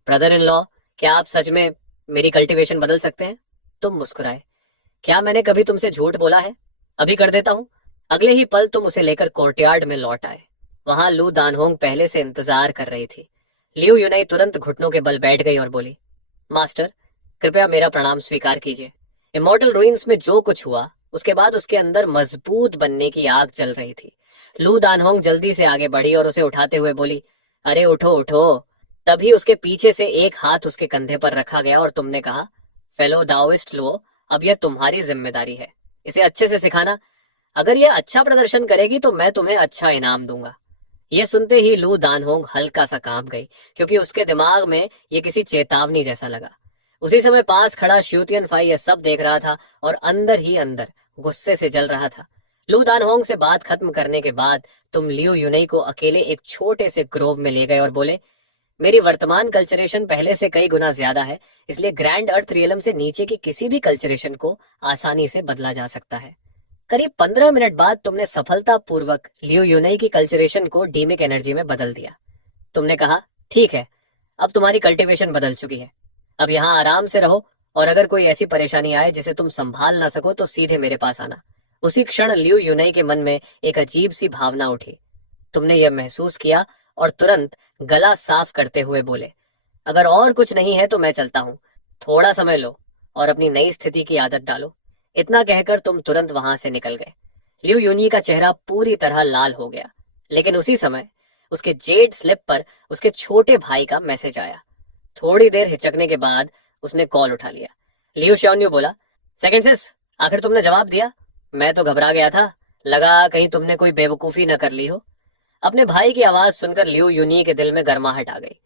ब्रदर इन लॉ, क्या आप सच में मेरी कल्टीवेशन बदल सकते हैं? तुम मुस्कुराए, क्या मैंने कभी तुमसे झूठ बोला है? अभी कर देता हूँ। अगले ही पल तुम उसे लेकर कोर्टयार्ड में लौट आए। वहां लू दानहोंग पहले से इंतजार कर रही थी। लियू यूनाई तुरंत घुटनों के बल बैठ गई और बोली, मास्टर, कृपया मेरा प्रणाम स्वीकार कीजिए। इमॉर्टल रूइंस में जो कुछ हुआ उसके बाद उसके अंदर मजबूत बनने की आग जल रही थी। लू दानहोंग जल्दी से आगे बढ़ी और उसे उठाते हुए बोली, अरे उठो उठो। तभी उसके पीछे से एक हाथ उसके कंधे पर रखा गया और तुमने कहा, फेलो दाओइस्ट लो, अब यह तुम्हारी जिम्मेदारी है, इसे अच्छे से सिखाना। अगर यह अच्छा प्रदर्शन करेगी तो मैं तुम्हें अच्छा इनाम दूंगा। यह सुनते ही लू दानहोंग हल्का सा कांप गई, क्योंकि उसके दिमाग में यह किसी चेतावनी जैसा लगा। उसी समय पास खड़ा श्यूतियन फाई यह सब देख रहा था और अंदर ही अंदर गुस्से से जल रहा था। लू दानहोंग से बात खत्म करने के बाद तुम लियू यूनई को अकेले एक छोटे से ग्रोव में ले गए और बोले, मेरी वर्तमान कल्चरेशन पहले से कई गुना ज्यादा है, इसलिए ग्रैंड अर्थ रियलम से नीचे की किसी भी कल्चरेशन को आसानी से बदला जा सकता है। करीब 15 मिनट बाद तुमने सफलतापूर्वक लियू यूनई की कल्चरेशन को डीमिक एनर्जी में बदल दिया। तुमने कहा, ठीक है, अब तुम्हारी कल्टीवेशन बदल चुकी है, अब यहाँ आराम से रहो, और अगर कोई ऐसी परेशानी आए जिसे तुम संभाल ना सको तो सीधे मेरे पास आना। उसी क्षण लियू यूनई के मन में एक अजीब सी भावना उठी। तुमने यह महसूस किया और तुरंत गला साफ करते हुए बोले, अगर और कुछ नहीं है तो मैं चलता हूँ, थोड़ा समय लो और अपनी नई स्थिति की आदत डालो। इतना कहकर तुम तुरंत वहां से निकल गए। लियू यूनी का चेहरा पूरी तरह लाल हो गया, लेकिन उसी समय उसके जेड स्लिप पर उसके छोटे भाई का मैसेज आया। थोड़ी देर हिचकने के बाद उसने कॉल उठा लिया। लियू श्योन्यू बोला, सेकंड सिस, आखिर तुमने जवाब दिया? मैं तो घबरा गया था, लगा कहीं तुमने कोई बेवकूफी न कर ली हो। अपने भाई की आवाज सुनकर लियू यूनी के दिल में गर्माहट आ गई।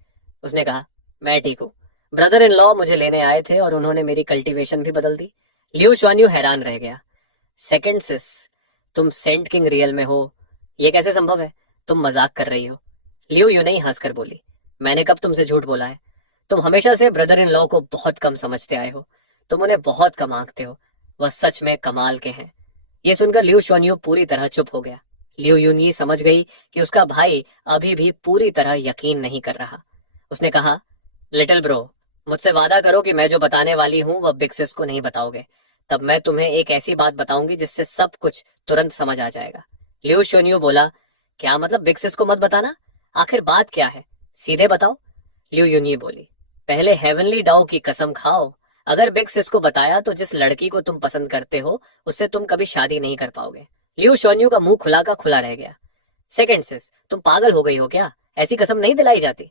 उसने कहा, मैं ठीक हूँ, ब्रदर इन लॉ मुझे लेने आए थे और उन्होंने मेरी कल्टीवेशन भी बदल दी। लियू श्वान्यू हैरान रह गया। सेकंड सिस, तुम सेंट किंग रियल में हो, ये कैसे संभव है? तुम मजाक कर रही हो। लियू यूनई हंसकर बोली, मैंने कब तुमसे झूठ बोला है? तुम हमेशा से ब्रदर इन लॉ को बहुत कम समझते आए हो, तुम उन्हें बहुत कम आंकते हो, वह सच में कमाल के हैं। ये सुनकर लियू श्वान्यू पूरी तरह चुप हो गया। लियू यूनी समझ गई कि उसका भाई अभी भी पूरी तरह यकीन नहीं कर रहा। उसने कहा, लिटिल ब्रो, मुझसे वादा करो कि मैं जो बताने वाली हूँ वह बिग सिस को नहीं बताओगे, तब मैं तुम्हें एक ऐसी बात बताऊंगी जिससे सब कुछ तुरंत समझ आ जाएगा। लियू श्योन्यू बोला, क्या मतलब बिग सिस को मत बताना? आखिर बात क्या है, सीधे बताओ। लियू यूनी बोली, पहले हेवनली डाउ की कसम खाओ, अगर बिग सिस को बताया तो जिस लड़की को तुम पसंद करते हो उससे तुम कभी शादी नहीं कर पाओगे। लियू श्योन्यू का मुंह खुला का खुला रह गया। सेकंड सिस, तुम पागल हो गई हो क्या? ऐसी कसम नहीं दिलाई जाती।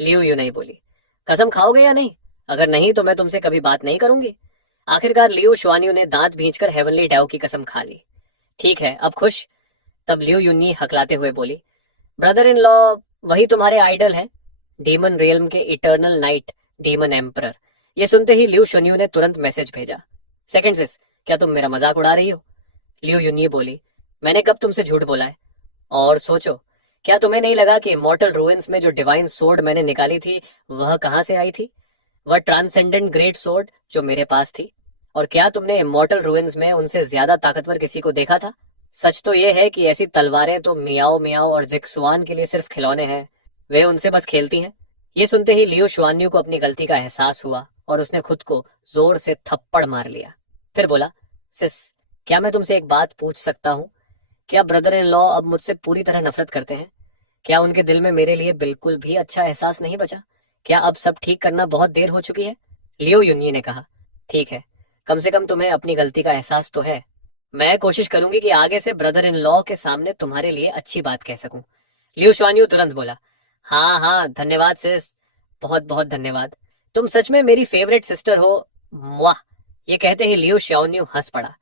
लियू यूनी बोली, कसम खाओगे या नहीं? अगर नहीं तो मैं तुमसे कभी बात नहीं करूंगी। आखिरकार लियू श्वान्यू ने दांत भींचकर हेवनली डाउ की कसम खा ली। ठीक है, अब खुश? तब लियू यूनी हकलाते हुए बोली, ब्रदर इन लॉ वही तुम्हारे आइडल हैं, डीमन रियल्म के इटर्नल नाइट डीमन एम्परर। ये सुनते ही लियू श्वान्यू ने तुरंत मैसेज भेजा, सेकंड सिस, क्या तुम मेरा मजाक उड़ा रही हो? लियू यूनी बोली, मैंने कब तुमसे झूठ बोला है? और सोचो, क्या तुम्हें नहीं लगा कि इमॉर्टल रूइंस में जो डिवाइन सोर्ड मैंने निकाली थी वह कहाँ से आई थी? वह ट्रांसेंडेंट ग्रेट सोर्ड जो मेरे पास थी। और क्या तुमने इमॉर्टल रूइंस में उनसे ज्यादा ताकतवर किसी को देखा था? सच तो यह है कि ऐसी तलवारें तो मियाओ मियाओ और जिक्सुआन के लिए सिर्फ खिलौने हैं। वे उनसे बस खेलती हैं। ये सुनते ही लियो शुआन्यू को अपनी गलती का एहसास हुआ और उसने खुद को जोर से थप्पड़ मार लिया। फिर बोला, सिस, क्या मैं तुमसे एक बात पूछ सकता हूँ? क्या ब्रदर इन लॉ अब मुझसे पूरी तरह नफरत करते हैं? क्या उनके दिल में मेरे लिए बिल्कुल भी अच्छा एहसास नहीं बचा? क्या अब सब ठीक करना बहुत देर हो चुकी है? लियो युन्यी ने कहा, ठीक है, कम से कम तुम्हें अपनी गलती का एहसास तो है। मैं कोशिश करूंगी कि आगे से ब्रदर इन लॉ के सामने तुम्हारे लिए अच्छी बात कह सकूं। लियो शुआन्यू तुरंत बोला, हाँ हाँ, धन्यवाद सिस, बहुत बहुत धन्यवाद। तुम सच में मेरी फेवरेट सिस्टर हो। वाह! ये कहते ही लियो शुआन्यू हंस पड़ा।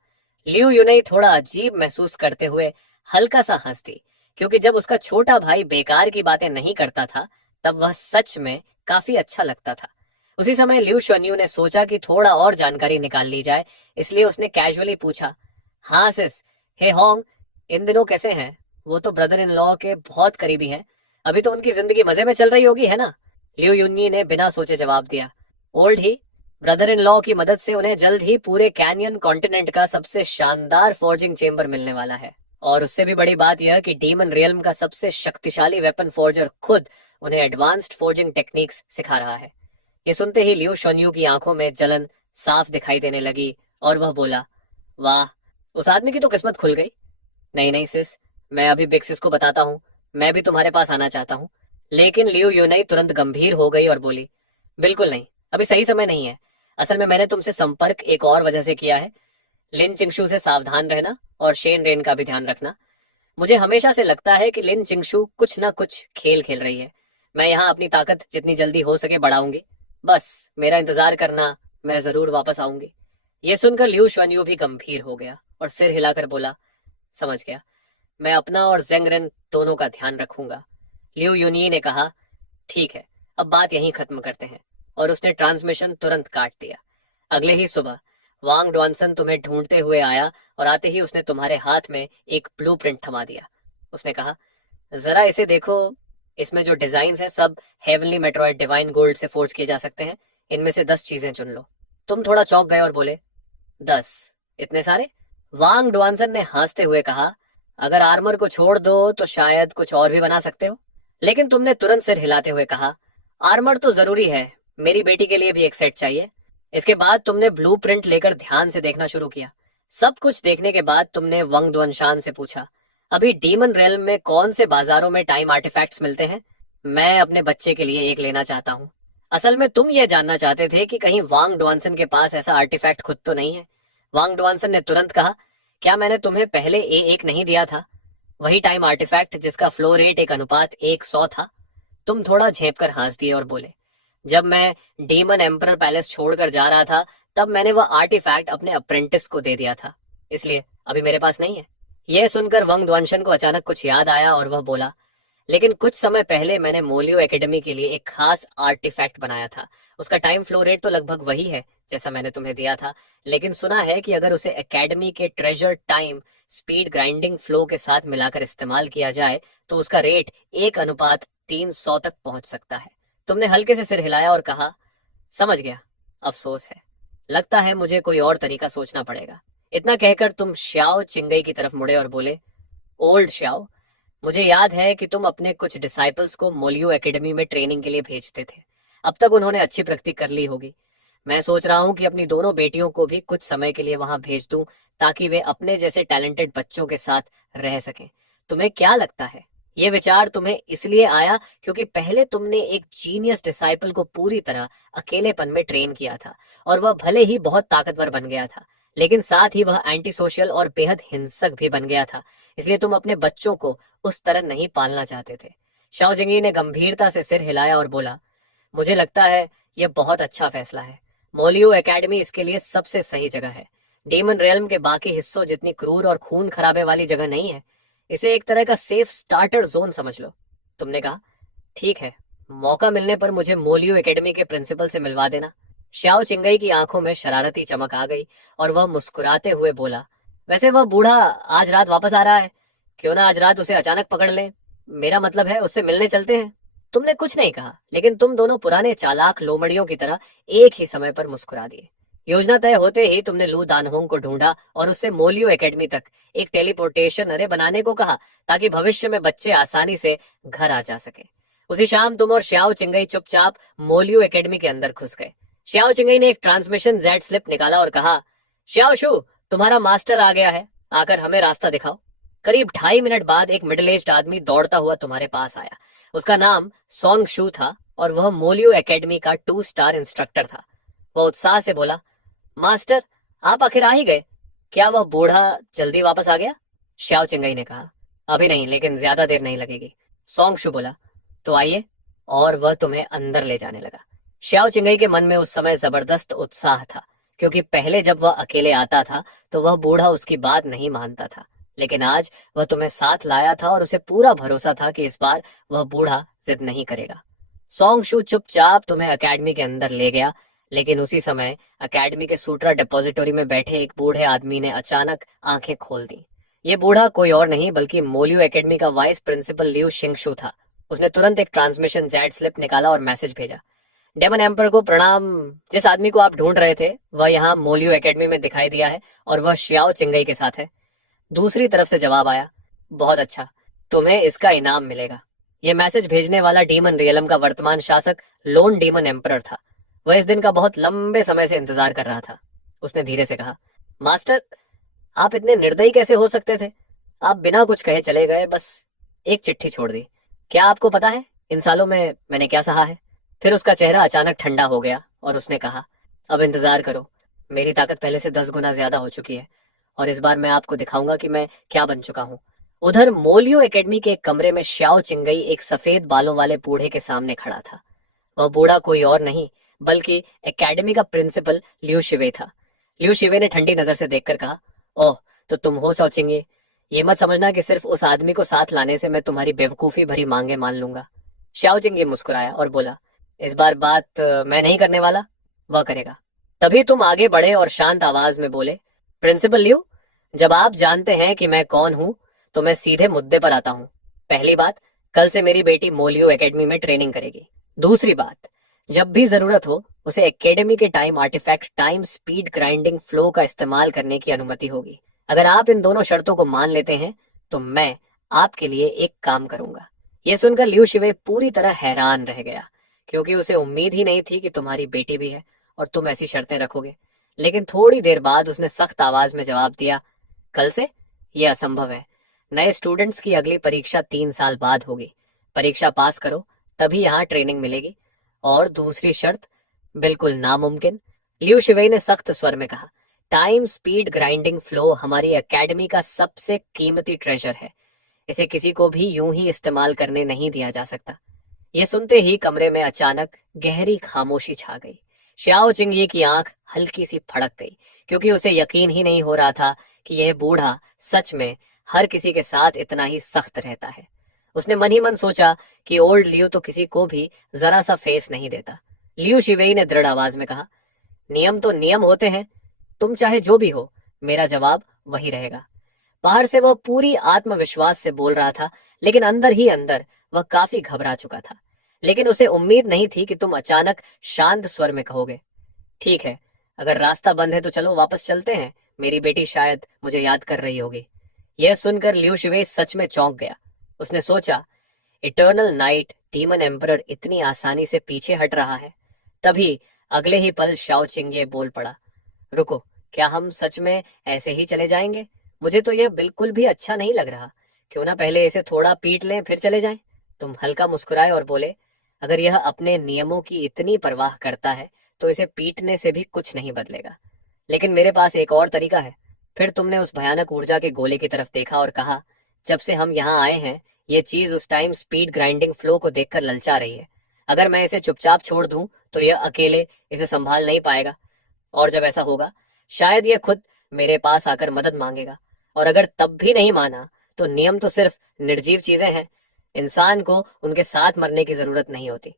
लियो युनई थोड़ा अजीब महसूस करते हुए हल्का सा हंस दी, क्योंकि जब उसका छोटा भाई बेकार की बातें नहीं करता था तब वह सच में काफी अच्छा लगता था। उसी समय लियो शुआन्यू ने सोचा कि थोड़ा और जानकारी निकाल ली जाए, इसलिए उसने कैजुअली पूछा, हाँ सिस, हे होंग, इन दिनों कैसे हैं? वो तो ब्रदर इन लॉ के बहुत करीबी हैं। अभी तो उनकी जिंदगी मजे में चल रही होगी, है ना? लियो युन्नी ने बिना सोचे जवाब दिया, old he. Brother in law की मदद से उन्हें जल्द ही पूरे कैनियन कॉन्टिनेंट का सबसे शानदार फोर्जिंग चेंबर मिलने वाला है। और उससे भी बड़ी बात यह कि डीमन रियल्म का सबसे शक्तिशाली वेपन फोर्जर खुद उन्हें एडवांस्ड फोर्जिंग टेक्निक्स सिखा रहा है। ये सुनते ही लियो शोन्यू की आंखों में जलन साफ दिखाई देने लगी और वह बोला, वाह, उस आदमी की तो किस्मत खुल गई। नहीं नहीं सिस, मैं अभी बिग सिस को बताता हूँ, मैं भी तुम्हारे पास आना चाहता हूँ। लेकिन लियो योनई तुरंत गंभीर हो गई और बोली, बिल्कुल नहीं, अभी सही समय नहीं है। असल में मैंने तुमसे संपर्क एक और वजह से किया है। लिन चिंगशू से सावधान रहना और शेन रेन का भी ध्यान रखना। मुझे हमेशा से लगता है कि लिन चिंगशू कुछ ना कुछ खेल खेल रही है। मैं यहाँ अपनी ताकत जितनी जल्दी हो सके बढ़ाऊंगी। बस मेरा इंतजार करना, मैं जरूर वापस आऊंगी। ये सुनकर लिu शुआन्यू भी गंभीर हो गया और सिर हिलाकर बोला, समझ गया, मैं अपना और जेंगरेन दोनों का ध्यान रखूंगा। लिu युनी ने कहा, ठीक है, अब बात यहीं खत्म करते हैं। और उसने ट्रांसमिशन तुरंत काट दिया। अगले ही सुबह वांग डॉनसन तुम्हें ढूंढते हुए आया और आते ही उसने तुम्हारे हाथ में एक ब्लूप्रिंट थमा दिया। उसने कहा, जरा इसे देखो, इसमें जो डिजाइन है सब हेवनली मेट्रॉइड डिवाइन गोल्ड से फोर्ज किए जा सकते हैं। इनमें से 10 चीजें चुन लो। तुम थोड़ा चौंक गए और बोले, 10? इतने सारे? वांग डॉनसन ने हंसते हुए कहा, अगर आर्मर को छोड़ दो तो शायद कुछ और भी बना सकते हो। लेकिन तुमने तुरंत सिर हिलाते हुए कहा, आर्मर तो जरूरी है, मेरी बेटी के लिए भी एक सेट चाहिए। इसके बाद तुमने ब्लूप्रिंट लेकर ध्यान से देखना शुरू किया। सब कुछ देखने के बाद तुमने वंग दुआनशान से पूछा, अभी डीमन रेल्म में कौन से बाजारों में टाइम आर्टिफैक्ट्स मिलते हैं? मैं अपने बच्चे के लिए एक लेना चाहता हूँ। असल में तुम ये जानना चाहते थे कि कहीं वांग डॉनसन के पास ऐसा आर्टिफैक्ट खुद तो नहीं है। वांग डॉनसन ने तुरंत कहा, क्या मैंने तुम्हें पहले A1 नहीं दिया था? वही टाइम आर्टिफैक्ट जिसका फ्लो रेट 1:100 था। तुम थोड़ा झेप कर हंस दिए और बोले, जब मैं डीमन एम्परर पैलेस छोड़कर जा रहा था तब मैंने वह आर्टिफैक्ट अपने अप्रेंटिस को दे दिया था, इसलिए अभी मेरे पास नहीं है। यह सुनकर वंग द्वानशन को अचानक कुछ याद आया और वह बोला, लेकिन कुछ समय पहले मैंने मोलियो एकेडमी के लिए एक खास आर्टिफैक्ट बनाया था। उसका टाइम फ्लो रेट तो लगभग वही है जैसा मैंने तुम्हें दिया था, लेकिन सुना है कि अगर उसे एकेडमी के treasure time speed grinding flow के साथ मिलाकर इस्तेमाल किया जाए तो उसका रेट 1:300 तक पहुंच सकता है। तुमने हल्के से सिर हिलाया और कहा, समझ गया, अफसोस है, लगता है मुझे कोई और तरीका सोचना पड़ेगा। इतना कहकर तुम श्याओ चिंगई की तरफ मुड़े और बोले, ओल्ड श्याओ, मुझे याद है कि तुम अपने कुछ डिसाइपल्स को मोलियो एकेडमी में ट्रेनिंग के लिए भेजते थे। अब तक उन्होंने अच्छी प्रगति कर ली होगी। मैं सोच रहा हूँ कि अपनी दोनों बेटियों को भी कुछ समय के लिए वहां भेज दूं ताकि वे अपने जैसे टैलेंटेड बच्चों के साथ रह सकें। तुम्हें क्या लगता है? ये विचार तुम्हें इसलिए आया क्योंकि पहले तुमने एक जीनियस डिसाइपल को पूरी तरह अकेलेपन में ट्रेन किया था और वह भले ही बहुत ताकतवर बन गया था, लेकिन साथ ही वह एंटी सोशल और बेहद हिंसक भी बन गया था। इसलिए तुम अपने बच्चों को उस तरह नहीं पालना चाहते थे। शाओ जिंगी ने गंभीरता से सिर हिलाया और बोला, मुझे लगता है यह बहुत अच्छा फैसला है। मोलियो एकेडमी इसके लिए सबसे सही जगह है। डीमन रेल्म के बाकी हिस्सों जितनी क्रूर और खून खराबे वाली जगह नहीं है। इसे एक तरह का सेफ स्टार्टर जोन समझ लो। तुमने कहा, ठीक है, मौका मिलने पर मुझे मोलियो एकेडमी के प्रिंसिपल से मिलवा देना। श्याओ चिंगई की आंखों में शरारती चमक आ गई और वह मुस्कुराते हुए बोला, वैसे वह बूढ़ा आज रात वापस आ रहा है, क्यों ना आज रात उसे अचानक पकड़ लें। मेरा मतलब है उससे मिलने चलते हैं। तुमने कुछ नहीं कहा, लेकिन तुम दोनों पुराने चालाक लोमड़ियों की तरह एक ही समय पर मुस्कुरा दिए। योजना तय होते ही तुमने लू दानहोंग को ढूंढा और उससे मोलियो एकेडमी तक एक टेलीपोर्टेशन अरे बनाने को कहा, ताकि भविष्य में बच्चे आसानी से घर आ जा सके। उसी शाम तुम और श्याओ चिंगई चुपचाप मोलियो एकेडमी के अंदर घुस गए। श्याओ चिंगई ने एक ट्रांसमिशन जेड स्लिप निकाला और कहा, श्याओ शू, तुम्हारा मास्टर आ गया है, आकर हमें रास्ता दिखाओ। करीब 2.5 मिनट बाद एक मिडिल एज्ड आदमी दौड़ता हुआ तुम्हारे पास आया। उसका नाम सोंग शू था और वह मोलियो एकेडमी का 2 स्टार इंस्ट्रक्टर था। वह उत्साह से बोला, मास्टर, आप आखिर आ ही गए। क्या वह बूढ़ा जल्दी वापस आ गया? श्याओ चिंगई ने कहा, अभी नहीं, लेकिन ज्यादा देर नहीं लगेगी। सोंग शू बोला, तो आइए। और वह तुम्हें अंदर ले जाने लगा। श्याओ चिंगई के मन में उस समय जबरदस्त उत्साह था, क्योंकि पहले जब वह अकेले आता था तो वह बूढ़ा उसकी बात नहीं मानता था, लेकिन आज वह तुम्हें साथ लाया था और उसे पूरा भरोसा था कि इस बार वह बूढ़ा जिद नहीं करेगा। सोंग शू चुपचाप तुम्हें अकेडमी के अंदर ले गया, लेकिन उसी समय अकेडमी के सूट्रा डिपॉजिटरी में बैठे एक बूढ़े आदमी ने अचानक आंखें खोल दी। ये बूढ़ा कोई और नहीं बल्कि मोलियो एकेडमी का वाइस प्रिंसिपल लियू शिंगशू था। उसने तुरंत एक ट्रांसमिशन जेड स्लिप निकाला और मैसेज भेजा, डेमन एम्पर को प्रणाम। जिस आदमी को आप ढूंढ रहे थे वह यहाँ मोलियो एकेडमी में दिखाई दिया है और वह श्याओ चिंगई के साथ है। दूसरी तरफ से जवाब आया, बहुत अच्छा, तुम्हें इसका इनाम मिलेगा। यह मैसेज भेजने वाला डीमन रियलम का वर्तमान शासक लोन डीमन एम्परर था। वह इस दिन का बहुत लंबे समय से इंतजार कर रहा था। उसने धीरे से कहा, मास्टर, आप इतने निर्दयी कैसे हो सकते थे? आप बिना कुछ कहे चले गए, बस एक चिट्ठी छोड़ दी। क्या आपको पता है इन सालों में मैंने क्या सहा है? फिर उसका चेहरा अचानक ठंडा हो गया और उसने कहा, अब इंतजार करो, मेरी ताकत पहले से 10 गुना ज्यादा हो चुकी है और इस बार मैं आपको दिखाऊंगा कि मैं क्या बन चुका हूँ। उधर मोलियो एकेडमी के एक कमरे में श्याओ चिंगई एक सफेद बालों वाले बूढ़े के सामने खड़ा था। वह बूढ़ा कोई और नहीं बल्कि एकेडमी का प्रिंसिपल लियू शिवे था। लियू शिवे ने ठंडी नजर से देखकर कहा, ओह, तो तुम हो सो चिंगे। ये मत समझना कि सिर्फ उस आदमी को साथ लाने से मैं तुम्हारी बेवकूफी भरी मांगे मान लूंगा। श्याओ चिंगे मुस्कुराया और बोला, इस बार बात मैं नहीं करने वाला, वह करेगा। तभी तुम आगे बढ़े और शांत आवाज में बोले, प्रिंसिपल लियू, जब आप जानते हैं कि मैं कौन हूँ तो मैं सीधे मुद्दे पर आता हूँ। पहली बात, कल से मेरी बेटी मोलियो एकेडमी में ट्रेनिंग करेगी। दूसरी बात, जब भी जरूरत हो उसे एकेडमी के time artifact time speed grinding flow का इस्तेमाल करने की अनुमति होगी। अगर आप इन दोनों शर्तों को मान लेते हैं तो मैं आपके लिए एक काम करूंगा। यह सुनकर लियू शिवे पूरी तरह हैरान रह गया, क्योंकि उसे उम्मीद ही नहीं थी कि तुम्हारी बेटी भी है और तुम ऐसी शर्तें रखोगे। लेकिन थोड़ी देर बाद उसने सख्त आवाज में जवाब दिया, कल से? यह असंभव है। नए स्टूडेंट्स की अगली परीक्षा 3 साल बाद होगी। परीक्षा पास करो तभी यहाँ ट्रेनिंग मिलेगी। और दूसरी शर्त? बिल्कुल नामुमकिन, लियू शिवे ने सख्त स्वर में कहा। टाइम स्पीड ग्राइंडिंग फ्लो हमारी एकेडमी का सबसे कीमती ट्रेजर है। इसे किसी को भी यूं ही इस्तेमाल करने नहीं दिया जा सकता। यह सुनते ही कमरे में अचानक गहरी खामोशी छा गई। श्याओ चिंगये की आंख हल्की सी फड़क गई, क्योंकि उसे यकीन ही नहीं हो रहा था कि यह बूढ़ा सच में हर किसी के साथ इतना ही सख्त रहता है। उसने मन ही मन सोचा कि ओल्ड लियू तो किसी को भी जरा सा फेस नहीं देता। लियू शिवेई ने दृढ़ आवाज में कहा, नियम तो नियम होते हैं, तुम चाहे जो भी हो, मेरा जवाब वही रहेगा। बाहर से वह पूरी आत्मविश्वास से बोल रहा था, लेकिन अंदर ही अंदर वह काफी घबरा चुका था। लेकिन उसे उम्मीद नहीं थी कि तुम अचानक शांत स्वर में कहोगे, ठीक है, अगर रास्ता बंद है तो चलो वापस चलते हैं, मेरी बेटी शायद मुझे याद कर रही होगी। यह सुनकर लियू शिवे सच में चौंक गया। उसने सोचा, इटर्नल नाइट डीमन एम्परर इतनी आसानी से पीछे हट रहा है। तभी अगले ही पल शाओ चिंगे बोल पड़ा, रुको, क्या हम सच में ऐसे ही चले जाएंगे? मुझे तो यह बिल्कुल भी अच्छा नहीं लग रहा। क्यों ना पहले इसे थोड़ा पीट लें फिर चले जाएं? तुम हल्का मुस्कुराए और बोले, अगर यह अपने नियमों की इतनी परवाह करता है तो इसे पीटने से भी कुछ नहीं बदलेगा। लेकिन मेरे पास एक और तरीका है। फिर तुमने उस भयानक ऊर्जा के गोले की तरफ देखा और कहा, जब से हम यहाँ आए हैं ये चीज उस टाइम स्पीड ग्राइंडिंग फ्लो को देखकर ललचा रही है। अगर मैं इसे चुपचाप छोड़ दूं तो यह अकेले इसे संभाल नहीं पाएगा, और जब ऐसा होगा शायद यह खुद मेरे पास आकर मदद मांगेगा। और अगर तब भी नहीं माना तो नियम तो सिर्फ निर्जीव चीजें हैं, इंसान को उनके साथ मरने की जरूरत नहीं होती।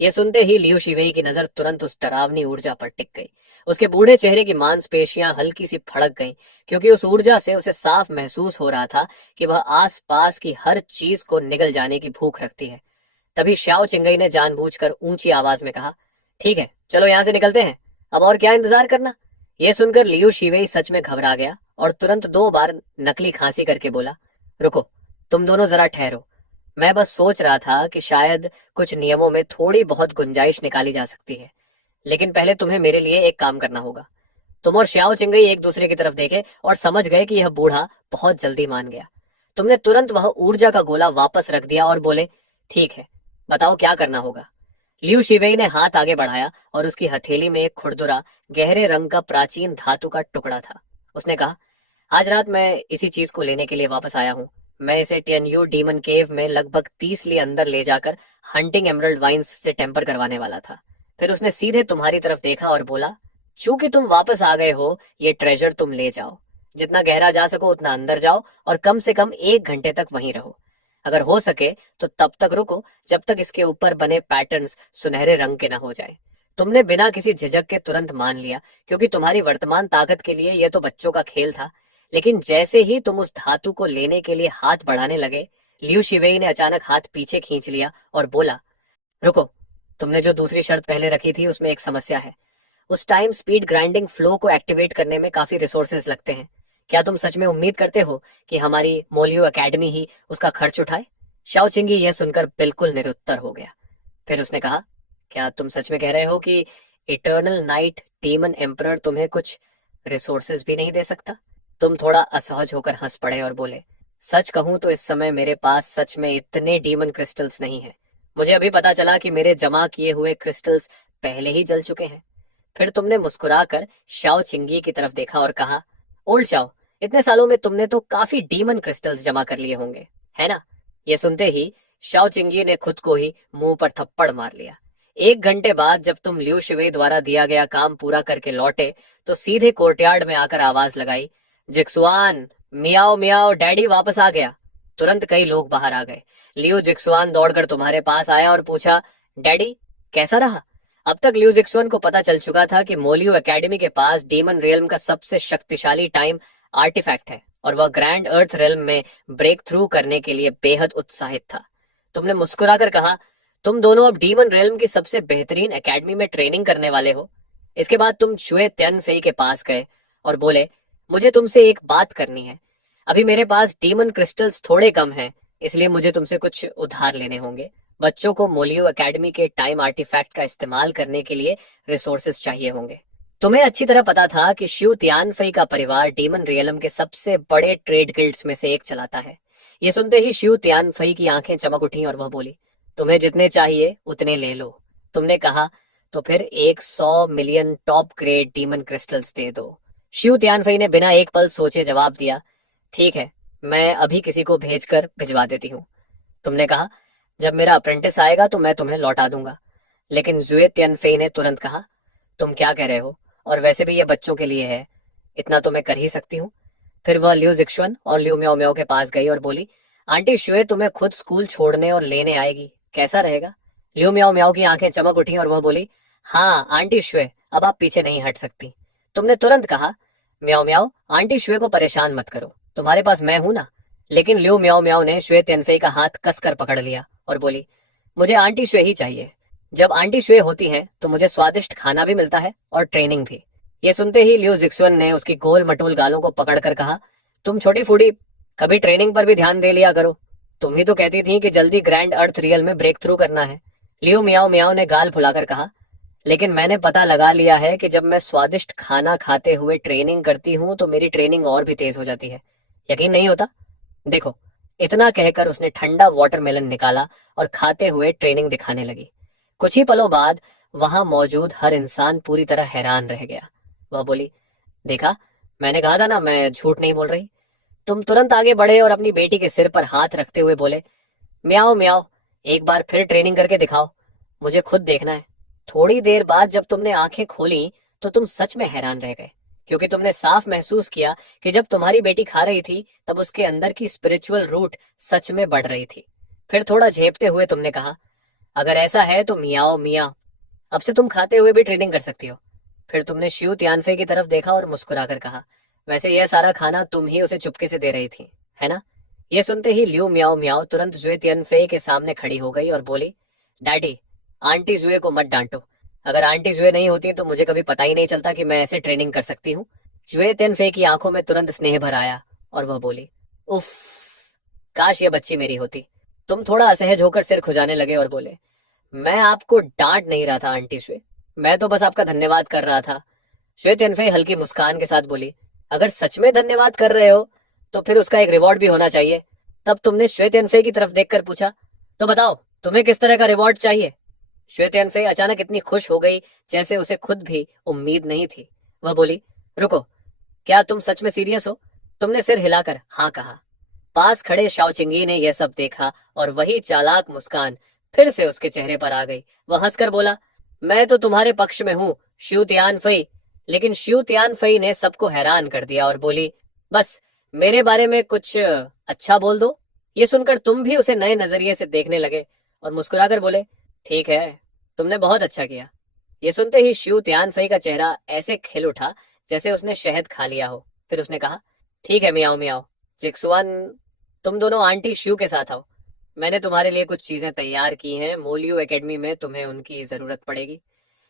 ये सुनते ही लियू शिवेई की नजर तुरंत उस डरावनी ऊर्जा पर टिक गई। उसके बूढ़े चेहरे की मांसपेशियां हल्की सी फड़क गईं, क्योंकि उस ऊर्जा से उसे साफ महसूस हो रहा था कि वह आसपास की हर चीज को निगल जाने की भूख रखती है। तभी श्याओ चिंगई ने जानबूझकर ऊंची आवाज में कहा, ठीक है, चलो यहां से निकलते हैं, अब और क्या इंतजार करना। यह सुनकर लियू शिवेई सच में घबरा गया और तुरंत 2 बार नकली खांसी करके बोला, रुको, तुम दोनों जरा ठहरो। मैं बस सोच रहा था कि शायद कुछ नियमों में थोड़ी बहुत गुंजाइश निकाली जा सकती है, लेकिन पहले तुम्हें मेरे लिए एक काम करना होगा। तुम और श्याओ चिंगई एक दूसरे की तरफ देखे और समझ गए कि यह बूढ़ा बहुत जल्दी मान गया। तुमने तुरंत वह ऊर्जा का गोला वापस रख दिया और बोले, ठीक है, बताओ क्या करना होगा। लियू शिवेई ने हाथ आगे बढ़ाया और उसकी हथेली में एक खुरदुरा गहरे रंग का प्राचीन धातु का टुकड़ा था। उसने कहा, आज रात मैं इसी चीज को लेने के लिए वापस आया हूँ। मैं इसे टियनयू डीमन केव में लगभग 30 ली अंदर ले जाकर हंटिंग एमरल्ड वाइन्स से टेम्पर करवाने वाला था। फिर उसने सीधे तुम्हारी तरफ देखा और बोला, चूंकि तुम वापस आ गए हो, ये ट्रेजर तुम ले जाओ। जितना गहरा जा सको उतना अंदर जाओ और कम से कम 1 घंटे तक वहीं रहो। अगर हो सके तो तब तक रुको जब तक इसके ऊपर बने पैटर्न्स सुनहरे रंग के न हो जाए। तुमने बिना किसी झिझक के तुरंत मान लिया, क्योंकि तुम्हारी वर्तमान ताकत के लिए यह तो बच्चों का खेल था। लेकिन जैसे ही तुम उस धातु को लेने के लिए हाथ बढ़ाने लगे, लियू शिवेई ने अचानक हाथ पीछे खींच लिया और बोला, रुको, तुमने जो दूसरी शर्त पहले रखी थी उसमें एक समस्या है। उस टाइम स्पीड ग्राइंडिंग फ्लो को एक्टिवेट करने में काफी रिसोर्सेज लगते हैं। क्या तुम सच में उम्मीद करते हो कि हमारी मोलियो एकेडमी ही उसका खर्च उठाए? शाओ चिंगी यह सुनकर बिल्कुल निरुत्तर हो गया। फिर उसने कहा, क्या तुम सच में कह रहे हो कि इटर्नल नाइट डीमन एम्परर तुम्हें कुछ रिसोर्सेज भी नहीं दे सकता? तुम थोड़ा असहज होकर हंस पड़े और बोले, सच कहूं तो इस समय मेरे पास सच में इतने डीमन क्रिस्टल्स नहीं हैं। मुझे अभी पता चला कि मेरे जमा किए हुए क्रिस्टल्स पहले ही जल चुके हैं। फिर तुमने मुस्कुराकर शाओ चिंगी की तरफ देखा और कहा, ओल्ड शाओ, इतने सालों में तुमने तो काफी डीमन क्रिस्टल्स जमा कर लिए होंगे, है ना? ये सुनते ही शाओ चिंगी ने खुद को ही मुंह पर थप्पड़ मार लिया। 1 घंटे बाद जब तुम लियू शिवे द्वारा दिया गया काम पूरा करके लौटे तो सीधे कोर्टयार्ड में आकर आवाज लगाई, जिक्सुआन, मियाओ मियाओ, डैडी वापस आ गया। तुरंत कई लोग बाहर आ गए। लियो जिक्सुआन दौड़कर तुम्हारे पास आया और पूछा, डैडी कैसा रहा? अब तक लियो जिक्सुआन को पता चल चुका था कि मोलियो एकेडमी के पास डीमन रियल्म का सबसे शक्तिशाली टाइम आर्टिफैक्ट है और वह ग्रैंड अर्थ रियल्म में ब्रेक थ्रू करने के लिए बेहद उत्साहित था। तुमने मुस्कुराकर कहा, तुम दोनों अब डीमन रियल्म की सबसे बेहतरीन एकेडमी में ट्रेनिंग करने वाले हो। इसके बाद तुम शुए त्यानफेई के पास गए और बोले, मुझे तुमसे एक बात करनी है। अभी मेरे पास डीमन क्रिस्टल्स थोड़े कम हैं, इसलिए मुझे तुमसे कुछ उधार लेने होंगे। बच्चों को मोलियो एकेडमी के टाइम आर्टिफैक्ट का इस्तेमाल करने के लिए रिसोर्सेज चाहिए होंगे। तुम्हें अच्छी तरह पता था कि शिव तियानफई का परिवार डीमन रियलम के सबसे बड़े ट्रेड गिल्ड्स में से एक चलाता है। ये सुनते ही शिव तियानफई की आंखें चमक उठी और वह बोली, तुम्हें जितने चाहिए उतने ले लो। तुमने कहा, तो फिर 100 million top grade demon crystals दे दो। शिव तियानफई ने बिना एक पल सोचे जवाब दिया, ठीक है, मैं अभी किसी को भेजकर भिजवा देती हूँ। तुमने कहा, जब मेरा अप्रेंटिस आएगा तो मैं तुम्हें लौटा दूंगा। लेकिन जुए तियानफई ने तुरंत कहा, तुम क्या कह रहे हो? और वैसे भी ये बच्चों के लिए है, इतना तो मैं कर ही सकती हूँ। फिर वह लियो जिक्सुआन और लियो म्याओ म्याओ के पास गई और बोली, आंटी शुए तुम्हें खुद स्कूल छोड़ने और लेने आएगी, कैसा रहेगा? लियो म्याओ म्याओ की आंखें चमक उठी और वह बोली, हाँ आंटी शुए, अब आप पीछे नहीं हट सकती। तुमने तुरंत कहा, म्याओ म्याओ, आंटी शुए को परेशान मत करो, तुम्हारे पास मैं हूं ना। लेकिन लियो म्याओ म्याओ ने शुए तियानफई का हाथ कसकर पकड़ लिया और बोली, मुझे आंटी शुए ही चाहिए। जब आंटी शुए होती हैं तो मुझे स्वादिष्ट खाना भी मिलता है और ट्रेनिंग भी। ये सुनते ही लियो जिक्सुआन ने उसकी गोल मटोल गालों को पकड़कर कहा, तुम छोटी फूडी, कभी ट्रेनिंग पर भी ध्यान दे लिया करो। तुम ही तो कहती थी कि जल्दी ग्रैंड अर्थ रियल में ब्रेक थ्रू करना है। लियो मियाओ मियाओ ने गाल फुलाकर कहा, लेकिन मैंने पता लगा लिया है कि जब मैं स्वादिष्ट खाना खाते हुए ट्रेनिंग करती हूँ तो मेरी ट्रेनिंग और भी तेज हो जाती है। यकीन नहीं होता? देखो। इतना कहकर उसने ठंडा वाटरमेलन निकाला और खाते हुए ट्रेनिंग दिखाने लगी। कुछ ही पलों बाद वहां मौजूद हर इंसान पूरी तरह हैरान रह गया। वह बोली, देखा, मैंने कहा था ना, मैं झूठ नहीं बोल रही। तुम तुरंत आगे बढ़े और अपनी बेटी के सिर पर हाथ रखते हुए बोले, म्याओ म्याओ, एक बार फिर ट्रेनिंग करके दिखाओ, मुझे खुद देखना है। थोड़ी देर बाद जब तुमने आंखें खोली तो तुम सच में हैरान रह गए, क्योंकि तुमने साफ महसूस किया कि जब तुम्हारी बेटी खा रही थी तब उसके अंदर की स्पिरिचुअल रूट सच में बढ़ रही थी। फिर थोड़ा झेपते हुए तुमने कहा, अगर ऐसा है तो मियाओ मिया, अब से तुम खाते हुए भी ट्रेनिंग कर सकती हो। फिर तुमने शिव तियानफे की तरफ देखा और मुस्कुराकर कहा, वैसे यह सारा खाना तुम ही उसे चुपके से दे रही थी, है ना? ये सुनते ही लियो मियाओ मियाओ तुरंत जुए तियानफे के सामने खड़ी हो गई और बोली, डैडी, आंटी जुए को मत डांटो। अगर आंटी जुए नहीं होती तो मुझे कभी पता ही नहीं चलता कि मैं ऐसे ट्रेनिंग कर सकती हूँ। जुए तियानफे की आंखों में तुरंत स्नेह भर आया और वह बोली, उफ, काश ये बच्ची मेरी होती। तुम थोड़ा असहज होकर सिर खुजाने लगे और बोले, मैं आपको डांट नहीं रहा था आंटी श्वे, मैं तो बस आपका धन्यवाद कर रहा था। श्वेत अनफे हल्की मुस्कान के साथ बोली, अगर सच में धन्यवाद कर रहे हो तो फिर उसका एक रिवॉर्ड भी होना चाहिए। तब तुमने श्वेत अनफे की तरफ देखकर पूछा, तो बताओ तुम्हें किस तरह का रिवॉर्ड चाहिए? श्वेत अनफे अचानक इतनी खुश हो गई जैसे उसे खुद भी उम्मीद नहीं थी। वह बोली, रुको, क्या तुम सच में सीरियस हो? तुमने सिर हिलाकर हाँ कहा। पास खड़े शाओचिंगी ने यह सब देखा और वही चालाक मुस्कान फिर से उसके चेहरे पर आ गई। वह हंसकर बोला, मैं तो तुम्हारे पक्ष में हूँ शिव तियान फई। लेकिन शिव तियान फई ने सबको हैरान कर दिया और बोली, बस मेरे बारे में कुछ अच्छा बोल दो। ये सुनकर तुम भी उसे नए नजरिए से देखने लगे और मुस्कुराकर बोले, ठीक है, तुमने बहुत अच्छा किया। ये सुनते ही शिव तियान फई का चेहरा ऐसे खिल उठा जैसे उसने शहद खा लिया हो। फिर उसने कहा, ठीक है मियाओ मियाओ, जिक्सुआन, तुम दोनों आंटी शिव के साथ आओ। मैंने तुम्हारे लिए कुछ चीजें तैयार की हैं, मोलियो एकेडमी में तुम्हें उनकी जरूरत पड़ेगी।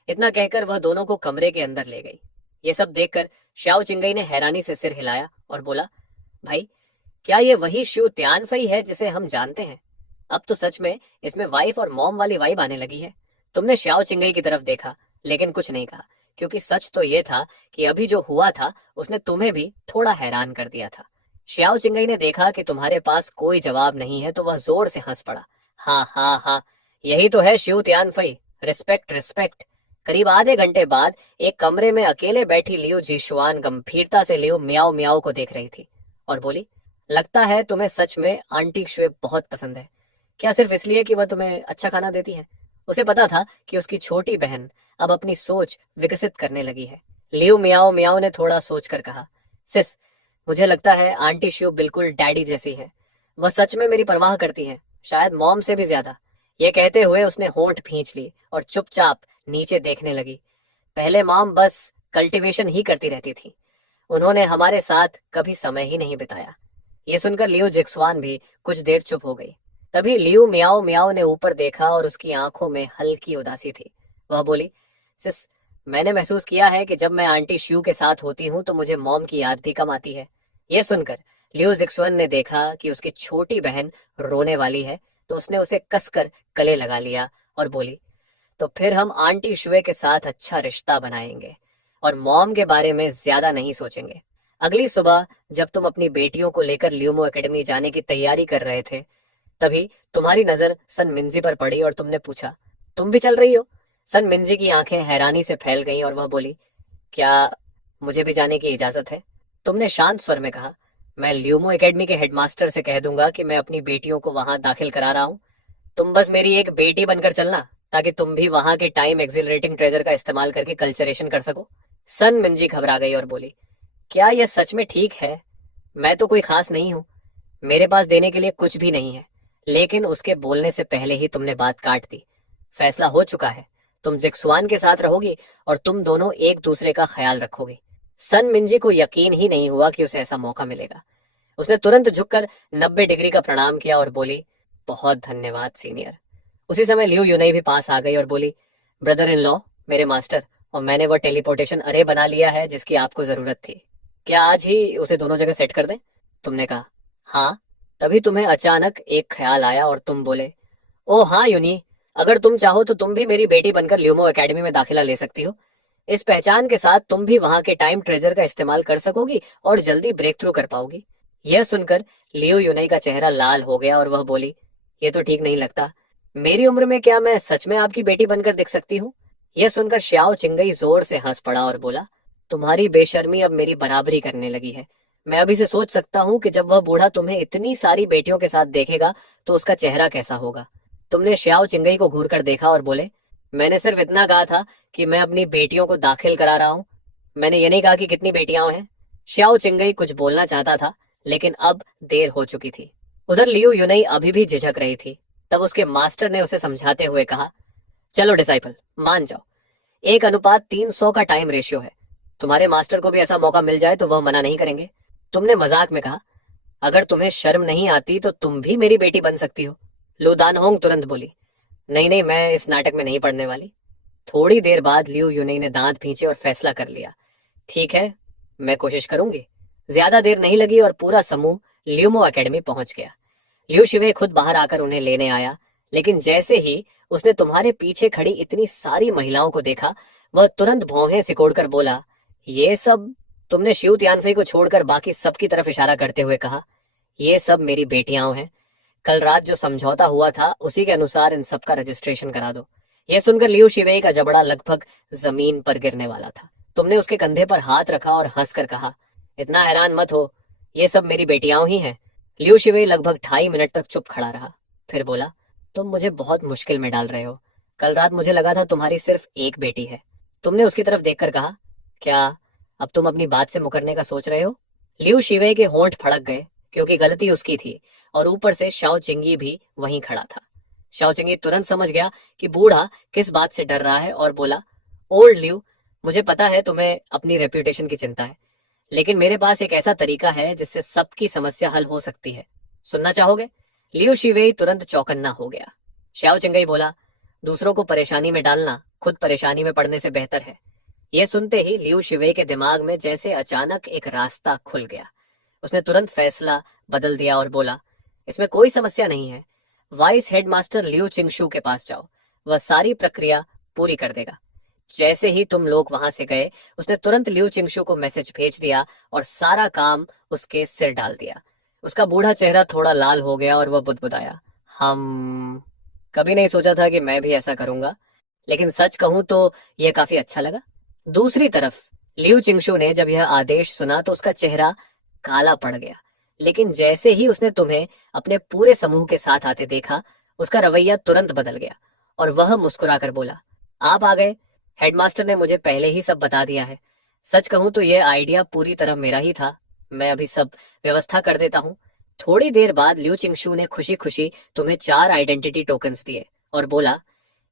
इतना कहकर वह दोनों को कमरे के अंदर ले गई। ये सब देखकर श्याओ चिंगई ने हैरानी से सिर हिलाया और बोला, भाई, क्या ये वही शिव त्यानफई है जिसे हम जानते हैं? अब तो सच में इसमें वाइफ और मॉम वाली वाइब आने लगी है। तुमने श्याओ चिंगई की तरफ देखा लेकिन कुछ नहीं कहा, क्योंकि सच तो ये था कि अभी जो हुआ था उसने तुम्हें भी थोड़ा हैरान कर दिया था। श्याओ चिंगई ने देखा कि तुम्हारे पास कोई जवाब नहीं है तो वह जोर से हंस पड़ा। हाँ हाँ हाँ, यही तो है शिव त्यानफई, रिस्पेक्ट रिस्पेक्ट। करीब आधे घंटे बाद एक कमरे में अकेले बैठी लियो जीशुआन गंभीरता से लियो मियाओ मियाओ को देख रही थी और बोली, लगता है तुम्हें सच में आंटी शुए बहुत पसंद है। क्या सिर्फ इसलिए कि वह तुम्हें अच्छा खाना देती है? उसे पता था कि उसकी छोटी बहन अब अपनी सोच विकसित करने लगी है। लियो मियाओ मियाओ ने थोड़ा सोचकर कहा, सिस, मुझे लगता है आंटी शिव बिल्कुल डैडी जैसी है। वह सच में मेरी परवाह करती है, शायद मॉम से भी ज्यादा। ये कहते हुए उसने होंठ भींच ली और चुपचाप नीचे देखने लगी। पहले मॉम बस कल्टीवेशन ही करती रहती थी, उन्होंने हमारे साथ कभी समय ही नहीं बिताया। ये सुनकर लियो जिक्सवान भी कुछ देर चुप हो गई। तभी लियो मियाओ मियाओ ने ऊपर देखा और उसकी आंखों में हल्की उदासी थी। वह बोली, सिस, मैंने महसूस किया है कि जब मैं आंटी शिव के साथ होती हूँ तो मुझे मॉम की याद भी कम आती है। यह सुनकर लियो जिक्सवन ने देखा कि उसकी छोटी बहन रोने वाली है तो उसने उसे कसकर गले लगा लिया और बोली, तो फिर हम आंटी शुए के साथ अच्छा रिश्ता बनाएंगे और मॉम के बारे में ज्यादा नहीं सोचेंगे। अगली सुबह जब तुम अपनी बेटियों को लेकर ल्यूमो एकेडमी जाने की तैयारी कर रहे थे, तभी तुम्हारी नजर सन मिंजी पर पड़ी और तुमने पूछा, तुम भी चल रही हो? सन मिंजी की आंखें हैरानी से फैल गईं और वह बोली, क्या मुझे भी जाने की इजाजत है? तुमने शांत स्वर में कहा, मैं ल्यूमो एकेडमी के हेडमास्टर से कह दूंगा कि मैं अपनी बेटियों को वहां दाखिल करा रहा हूँ। तुम बस मेरी एक बेटी बनकर चलना ताकि तुम भी वहां के टाइम एक्सिलरेटिंग ट्रेजर का इस्तेमाल करके कल्चरेशन कर सको। सन मिंजी घबरा गई और बोली, क्या यह सच में ठीक है? मैं तो कोई खास नहीं हूँ, मेरे पास देने के लिए कुछ भी नहीं है। लेकिन उसके बोलने से पहले ही तुमने बात काट दी। फैसला हो चुका है, तुम जिक्सुआन के साथ रहोगी और तुम दोनों एक दूसरे का ख्याल रखोगे। सन मिंजी को यकीन ही नहीं हुआ कि उसे ऐसा मौका मिलेगा। उसने तुरंत झुककर 90 डिग्री का प्रणाम किया और बोली, बहुत धन्यवाद सीनियर। उसी समय लियो यूनई भी पास आ गई और बोली, ब्रदर इन लॉ, मेरे मास्टर, और मैंने वो टेलीपोर्टेशन अरे बना लिया है जिसकी आपको जरूरत थी। क्या आज ही उसे दोनों जगह सेट कर दें? तुमने कहा, हाँ। तभी तुम्हें अचानक एक ख्याल आया और तुम बोले, ओ हाँ यूनी, अगर तुम चाहो तो तुम भी मेरी बेटी बनकर ल्यूमो एकेडमी में दाखिला ले सकती हो। इस पहचान के साथ तुम भी वहां के टाइम ट्रेजर का इस्तेमाल कर सकोगी और जल्दी ब्रेक थ्रू कर पाओगी। यह सुनकर लियो यूनई का चेहरा लाल हो गया और वह बोली, ये तो ठीक नहीं लगता। मेरी उम्र में क्या मैं सच में आपकी बेटी बनकर दिख सकती हूँ? यह सुनकर श्याओ चिंगई जोर से हंस पड़ा और बोला, तुम्हारी बेशर्मी अब मेरी बराबरी करने लगी है। मैं अभी से सोच सकता हूँ कि जब वह बूढ़ा तुम्हें इतनी सारी बेटियों के साथ देखेगा तो उसका चेहरा कैसा होगा। तुमने श्याओ चिंगई को घूर कर देखा और बोले, मैंने सिर्फ इतना कहा था कि मैं अपनी बेटियों को दाखिल करा रहा हूँ, मैंने ये नहीं कहा कि कितनी बेटियां हैं। श्याओ चिंगई कुछ बोलना चाहता था लेकिन अब देर हो चुकी थी। उधर लियो यूनई अभी भी झिझक रही थी। तब उसके मास्टर ने उसे समझाते हुए कहा, चलो डिसाइपल, मान जाओ, 1:300 का टाइम रेशियो है। तुम्हारे मास्टर को भी ऐसा मौका मिल जाए तो वह मना नहीं करेंगे। तुमने मजाक में कहा, अगर तुम्हें शर्म नहीं आती तो तुम भी मेरी बेटी बन सकती हो। लू दानहोंग तुरंत बोली, नहीं नहीं, मैं इस नाटक में नहीं पढ़ने वाली। थोड़ी देर बाद लियू यूनई ने दांत भींचे और फैसला कर लिया, ठीक है, मैं कोशिश करूंगी। ज्यादा देर नहीं लगी और पूरा समूह ल्यूमो एकेडमी पहुंच गया। लियू शिवे खुद बाहर आकर उन्हें लेने आया, लेकिन जैसे ही उसने तुम्हारे पीछे खड़ी इतनी सारी महिलाओं को देखा, वह तुरंत भौहें सिकोड़कर बोला, ये सब? तुमने शिव तियानफई को छोड़कर बाकी सबकी तरफ इशारा करते हुए कहा, ये सब मेरी बेटियां हैं। कल रात जो समझौता हुआ था उसी के अनुसार इन सबका रजिस्ट्रेशन करा दो। यह सुनकर लियू शिवेई का जबड़ा लगभग जमीन पर गिरने वाला था। तुमने उसके कंधे पर हाथ रखा और हंसकर कहा, इतना हैरान मत हो, ये सब मेरी बेटियां ही हैं। लियू शिवेई लगभग 2.5 मिनट तक चुप खड़ा रहा, फिर बोला, तुम मुझे बहुत मुश्किल में डाल रहे हो। कल रात मुझे लगा था तुम्हारी सिर्फ एक बेटी है। तुमने उसकी तरफ देखकर कहा, क्या अब तुम अपनी बात से मुकरने का सोच रहे हो? लियू शिवेई के होंठ फड़क गए, क्योंकि गलती उसकी थी और ऊपर से शाओ चिंगी भी वहीं खड़ा था। शाओ चिंगी तुरंत समझ गया कि बूढ़ा किस बात से डर रहा है और बोला, ओल्ड लियू, मुझे पता है तुम्हें अपनी रेप्यूटेशन की चिंता है, लेकिन मेरे पास एक ऐसा तरीका है जिससे सबकी समस्या हल हो सकती है। सुनना चाहोगे? लियू शिवेई तुरंत चौकन्ना हो गया। शाओ चिंगई बोला, दूसरों को परेशानी में डालना खुद परेशानी में पड़ने से बेहतर है। यह सुनते ही लियू शिवेई के दिमाग में जैसे अचानक एक रास्ता खुल गया। उसने तुरंत फैसला बदल दिया और बोला, इसमें कोई समस्या नहीं है। वाइस हेडमास्टर लियू चिंगशू के पास जाओ, वह सारी प्रक्रिया पूरी कर देगा। जैसे ही तुम लोग वहां से गए, उसने तुरंत लियू चिंगशू को मैसेज भेज दिया और सारा काम उसके सिर डाल दिया। उसका बूढ़ा चेहरा थोड़ा लाल हो गया और वह बुदबुदाया, हम कभी नहीं सोचा था कि मैं भी ऐसा करूंगा, लेकिन सच कहूं तो यह काफी अच्छा लगा। दूसरी तरफ लियू चिंगशू ने जब यह आदेश सुना तो उसका चेहरा काला पड़ गया, लेकिन जैसे ही उसने तुम्हें अपने पूरे समूह के साथ आते देखा, उसका रवैया तुरंत बदल गया और वह मुस्कुराकर बोला, आप आ गए। हेडमास्टर ने मुझे पहले ही सब बता दिया है। सच कहूं तो यह आइडिया पूरी तरह मेरा ही था। मैं अभी सब व्यवस्था कर देता हूँ। थोड़ी देर बाद लियू चिंगशू ने खुशी खुशी तुम्हें 4 आइडेंटिटी टोकन्स दिए और बोला,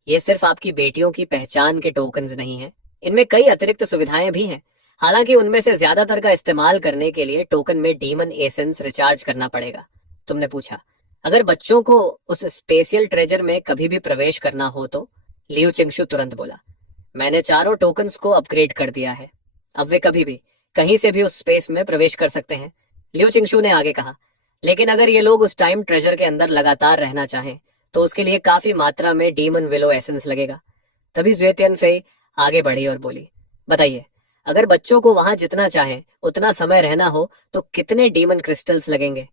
ये सिर्फ आपकी बेटियों की पहचान के टोकन्स नहीं हैं, इनमें कई अतिरिक्त सुविधाएं भी हैं। हालांकि उनमें से ज्यादातर का इस्तेमाल करने के लिए टोकन में डीमन एसेंस रिचार्ज करना पड़ेगा। तुमने पूछा, अगर बच्चों को उस स्पेशियल ट्रेजर में कभी भी प्रवेश करना हो तो? लियू चिंगशू तुरंत बोला, मैंने चारों टोकन्स को अपग्रेड कर दिया है, अब वे कभी भी कहीं से भी उस स्पेस में प्रवेश कर सकते हैं। लियू चिंगशू ने आगे कहा, लेकिन अगर ये लोग उस टाइम ट्रेजर के अंदर लगातार रहना चाहें तो उसके लिए काफी मात्रा में डीमन विलो एसेंस लगेगा। तभी ज़ुए तियानफेई आगे बढ़ी और बोली, बताइए, अगर बच्चों को वहां जितना चाहें उतना समय रहना हो तो कितने डीमन क्रिस्टल्स लगेंगे?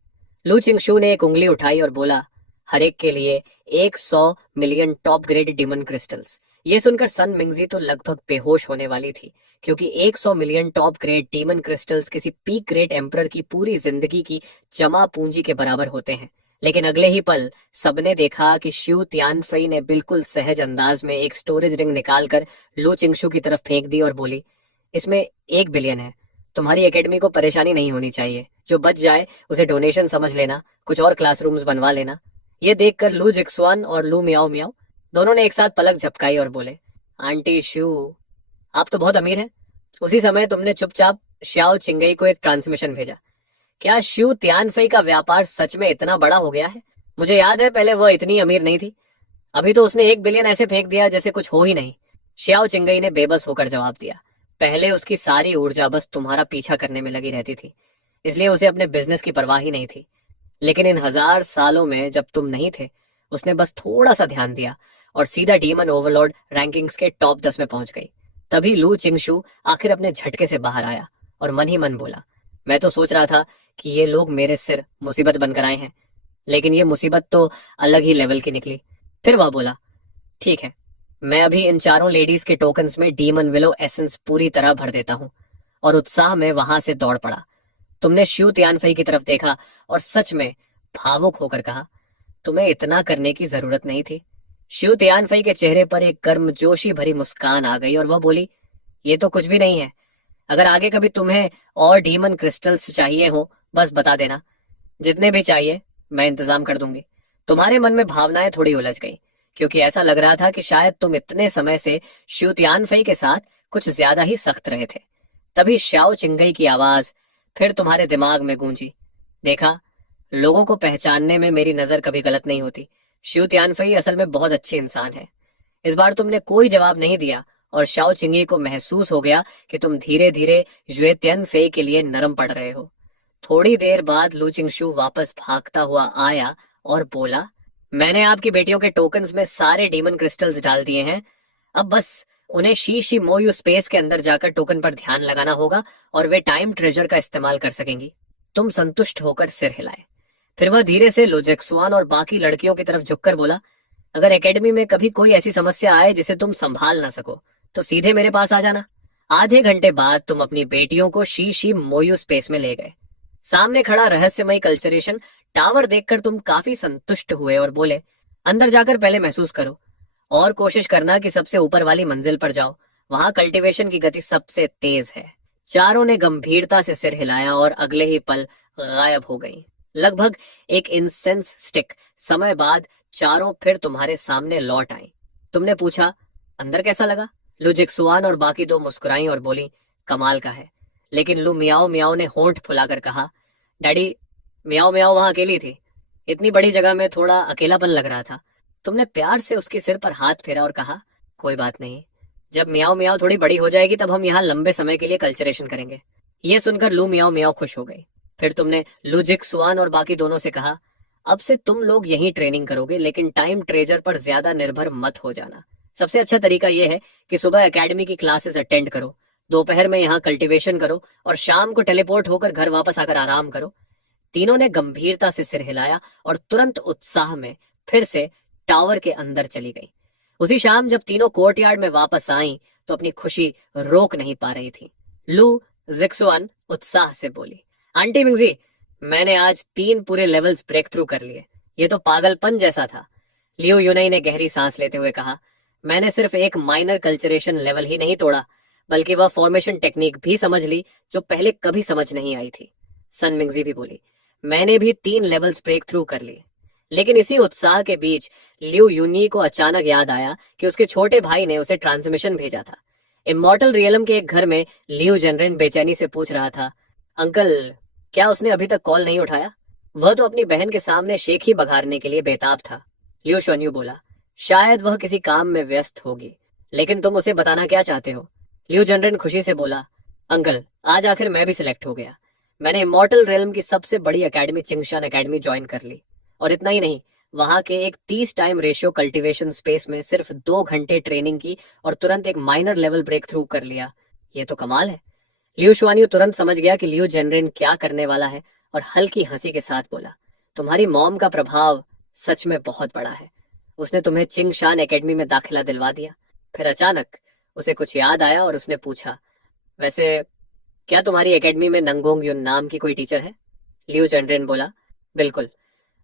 लू चिंगशू ने एक उंगली उठाई और बोला, हर एक के लिए 100 million top grade demon crystals. ये सुनकर सन मिंगजी तो लगभग बेहोश होने वाली थी, क्योंकि 100 million top grade demon crystals किसी पीक ग्रेड एम्परर की पूरी जिंदगी की जमा पूंजी के बराबर होते हैं। लेकिन अगले ही पल सबने देखा कि शिव तियानफई ने बिल्कुल सहज अंदाज में एक स्टोरेज रिंग निकालकर लू चिंगशू की तरफ फेंक दी और बोली, इसमें 1 बिलियन है। तुम्हारी एकेडमी को परेशानी नहीं होनी चाहिए। जो बच जाए उसे डोनेशन समझ लेना, कुछ और क्लासरूम्स बनवा लेना। ये देखकर लू जिक्सुआन और लू मियाओ मियाओ दोनों ने एक साथ पलक झपकाई और बोले, आंटी शू, आप तो बहुत अमीर हैं। उसी समय तुमने चुपचाप श्याओ चिंगई को एक ट्रांसमिशन भेजा। क्या शिव तियानफई का व्यापार सच में इतना बड़ा हो गया है? मुझे याद है पहले वह इतनी अमीर नहीं थी। अभी तो उसने 1 बिलियन ऐसे फेंक दिया जैसे कुछ हो ही नहीं। श्याओ चिंगई ने बेबस होकर जवाब दिया, पहले उसकी सारी ऊर्जा बस तुम्हारा पीछा करने में लगी रहती थी, इसलिए उसे अपने बिजनेस की परवाह ही नहीं थी। लेकिन इन 1000 सालों में जब तुम नहीं थे, उसने बस थोड़ा सा ध्यान दिया और सीधा डीमन ओवरलॉर्ड रैंकिंग्स के टॉप 10 में पहुंच गई। तभी लू चिंगशू आखिर अपने झटके से बाहर आया और मन ही मन बोला, मैं तो सोच रहा था कि ये लोग मेरे सिर मुसीबत बनकर आए हैं, लेकिन ये मुसीबत तो अलग ही लेवल की निकली। फिर वह बोला, ठीक है, मैं अभी इन चारों लेडीज के टोकन्स में डीमन विलो एसेंस पूरी तरह भर देता हूँ। और उत्साह में वहां से दौड़ पड़ा। तुमने शिव तियानफई की तरफ देखा और सच में भावुक होकर कहा, तुम्हें इतना करने की जरूरत नहीं थी। शिव तियानफई के चेहरे पर एक गर्मजोशी भरी मुस्कान आ गई और वह बोली, ये तो कुछ भी नहीं है। अगर आगे कभी तुम्हें और डीमन क्रिस्टल्स चाहिए हो, बस बता देना। जितने भी चाहिए मैं इंतजाम कर दूंगी। तुम्हारे मन में भावनाएं थोड़ी उलझ गई, क्योंकि ऐसा लग रहा था कि शायद तुम इतने समय से शू तियानफई के साथ कुछ ज्यादा ही सख्त रहे थे। तभी श्याओ चिंगई की आवाज फिर तुम्हारे दिमाग में गूंजी। देखा, लोगों को पहचानने में मेरी नजर कभी गलत नहीं होती। शू तियानफई असल में बहुत अच्छी इंसान है। इस बार तुमने कोई जवाब नहीं दिया और शाओ चिंगी को महसूस हो गया कि तुम धीरे धीरे युए तियानफई के लिए नरम पड़ रहे हो। थोड़ी देर बाद लू चिंगशू वापस भागता हुआ आया और बोला, मैंने आपकी बेटियों के टोकन्स में सारे डीमन क्रिस्टल्स डाल दिए हैं। अब बस उन्हें शी शी मोयू स्पेस के अंदर जाकर टोकन पर ध्यान लगाना होगा और वे टाइम ट्रेजर का इस्तेमाल कर सकेंगी। तुम संतुष्ट होकर सिर हिलाए। फिर वह धीरे से लुजेक्सुआन और बाकी लड़कियों की तरफ झुककर बोला, अगर एकेडमी में कभी कोई ऐसी समस्या आए जिसे तुम संभाल ना सको तो सीधे मेरे पास आ जाना। आधे घंटे बाद तुम अपनी बेटियों को शी शी मोयू स्पेस में ले गए। सामने खड़ा रहस्यमयी कल्चरेशन टावर देखकर तुम काफी संतुष्ट हुए और बोले, अंदर जाकर पहले महसूस करो और कोशिश करना कि सबसे ऊपर वाली मंजिल पर जाओ। वहां कल्टीवेशन की गति सबसे तेज है। चारों ने गंभीरता से सिर हिलाया और अगले ही पल गायब हो गई। लगभग एक इंसेंस स्टिक समय बाद चारों फिर तुम्हारे सामने लौट आई। तुमने पूछा, अंदर कैसा लगा? लू जिक्सुआन और बाकी दो मुस्कुराई और बोली, कमाल का है। लेकिन लू मियाओ मियाओ ने होंठ फुलाकर कहा, डैडी, मियाओ मियाओ वहां अकेली थी। इतनी बड़ी जगह में थोड़ा अकेलापन लग रहा था। तुमने प्यार से उसके सिर पर हाथ फेरा और कहा, कोई बात नहीं, जब मियाओ मियाओ थोड़ी बड़ी हो जाएगी तब हम यहाँ लंबे समय के लिए कल्चरेशन करेंगे। ये सुनकर लू मियाओ मियाओ खुश हो गई। फिर तुमने लू जिक्सुआन और बाकी दोनों से कहा, अब से तुम लोग यहीं ट्रेनिंग करोगे, लेकिन टाइम ट्रेजर पर ज्यादा निर्भर मत हो जाना। सबसे अच्छा तरीका यह है कि सुबह एकेडमी की क्लासेस अटेंड करो, दोपहर में यहाँ कल्टीवेशन करो और शाम को टेलीपोर्ट होकर घर वापस आकर आराम करो। तीनों ने गंभीरता से सिर हिलाया और तुरंत उत्साह में फिर से टावर के अंदर चली गई। उसी शाम जब तीनों कोर्टयार्ड में वापस आईं तो अपनी खुशी रोक नहीं पा रही थी। लू जिक्सुआन उत्साह से बोली, आंटी मिंगजी, मैंने आज 3 पूरे लेवल्स ब्रेक थ्रू कर लिए। ये तो पागलपन जैसा था। लियो यूनई ने गहरी सांस लेते हुए कहा, मैंने सिर्फ एक माइनर कल्चरेशन लेवल ही नहीं तोड़ा, बल्कि वह फॉर्मेशन टेक्निक भी समझ ली जो पहले कभी समझ नहीं आई थी। सन मिंगजी भी बोली, मैंने भी 3 लेवल्स ब्रेक थ्रू कर लिए। लेकिन इसी उत्साह के बीच लियो यूनी को अचानक याद आया कि उसके छोटे भाई ने उसे ट्रांसमिशन भेजा था। इमॉर्टल रियलम के एक घर में लियो जनरेन बेचैनी से पूछ रहा था, अंकल, क्या उसने अभी तक कॉल नहीं उठाया? वह तो अपनी बहन के सामने शेख ही बघारने के लिए बेताब था। लियो शुआन्यू बोला, शायद वह किसी काम में व्यस्त होगी, लेकिन तुम उसे बताना क्या चाहते हो? लियो जनरेन खुशी से बोला, अंकल, आज आखिर मैं भी सिलेक्ट हो गया। मैंने इमॉर्टल रियलम की सबसे बड़ी एकेडमी चिंगशान एकेडमी ज्वाइन कर ली। और इतना ही नहीं, वहां के एक 30 टाइम रेशियो कल्टीवेशन स्पेस में सिर्फ 2 घंटे ट्रेनिंग की और तुरंत एक माइनर लेवल ब्रेक थ्रू कर लिया। ये तो कमाल है। लियो शुआन्यू तुरंत समझ गया कि लियो जनरेन क्या करने वाला है और हल्की हंसी के साथ बोला, तुम्हारी मॉम का प्रभाव सच में बहुत बड़ा है। उसने तुम्हें चिंगशान एकेडमी में दाखिला दिलवा दिया। फिर अचानक उसे कुछ याद आया और उसने पूछा, वैसे क्या तुम्हारी एकेडमी में नंगोंग युन नाम की कोई टीचर है? लियो जनरेन बोला, बिल्कुल,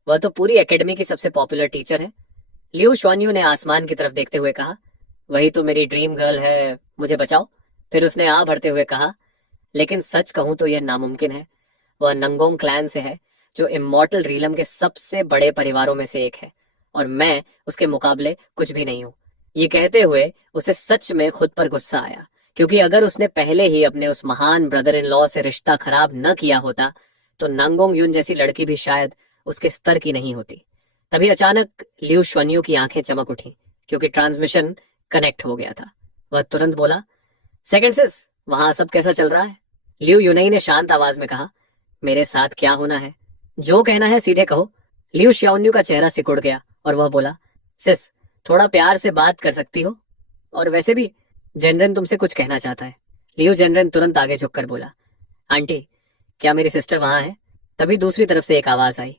वह तो पूरी एकेडमी की सबसे पॉपुलर टीचर है। लियो शुआन्यू ने आसमान की तरफ देखते हुए कहा, वही तो मेरी ड्रीम गर्ल है, मुझे बचाओ। फिर उसने आ भरते हुए कहा, लेकिन सच कहूं तो यह नामुमकिन है। वह नंगोंग क्लैन से है, जो इमॉर्टल रीलम के सबसे बड़े परिवारों में से एक है, और मैं उसके मुकाबले कुछ भी नहीं हूं। ये कहते हुए उसे सच में खुद पर गुस्सा आया, क्योंकि अगर उसने पहले ही अपने उस महान ब्रदर इन लॉ से रिश्ता खराब न किया होता तो नंगोंग युन जैसी लड़की भी शायद उसके स्तर की नहीं होती। तभी अचानक लियो शुआन्यू की आंखें चमक उठी, क्योंकि ट्रांसमिशन कनेक्ट हो गया था। वह तुरंत बोला, सेकंड सिस, वहां सब कैसा चल रहा है? लियो यूनई ने शांत आवाज में कहा, मेरे साथ क्या होना है? जो कहना है सीधे कहो। लियो शुआन्यू का चेहरा सिकुड़ गया और वह बोला, सिस, थोड़ा प्यार से बात कर सकती हो? और वैसे भी जनरन तुमसे कुछ कहना चाहता है। लियो जनरन तुरंत आगे झुककर बोला, आंटी, क्या मेरी सिस्टर वहां है? तभी दूसरी तरफ से एक आवाज आई,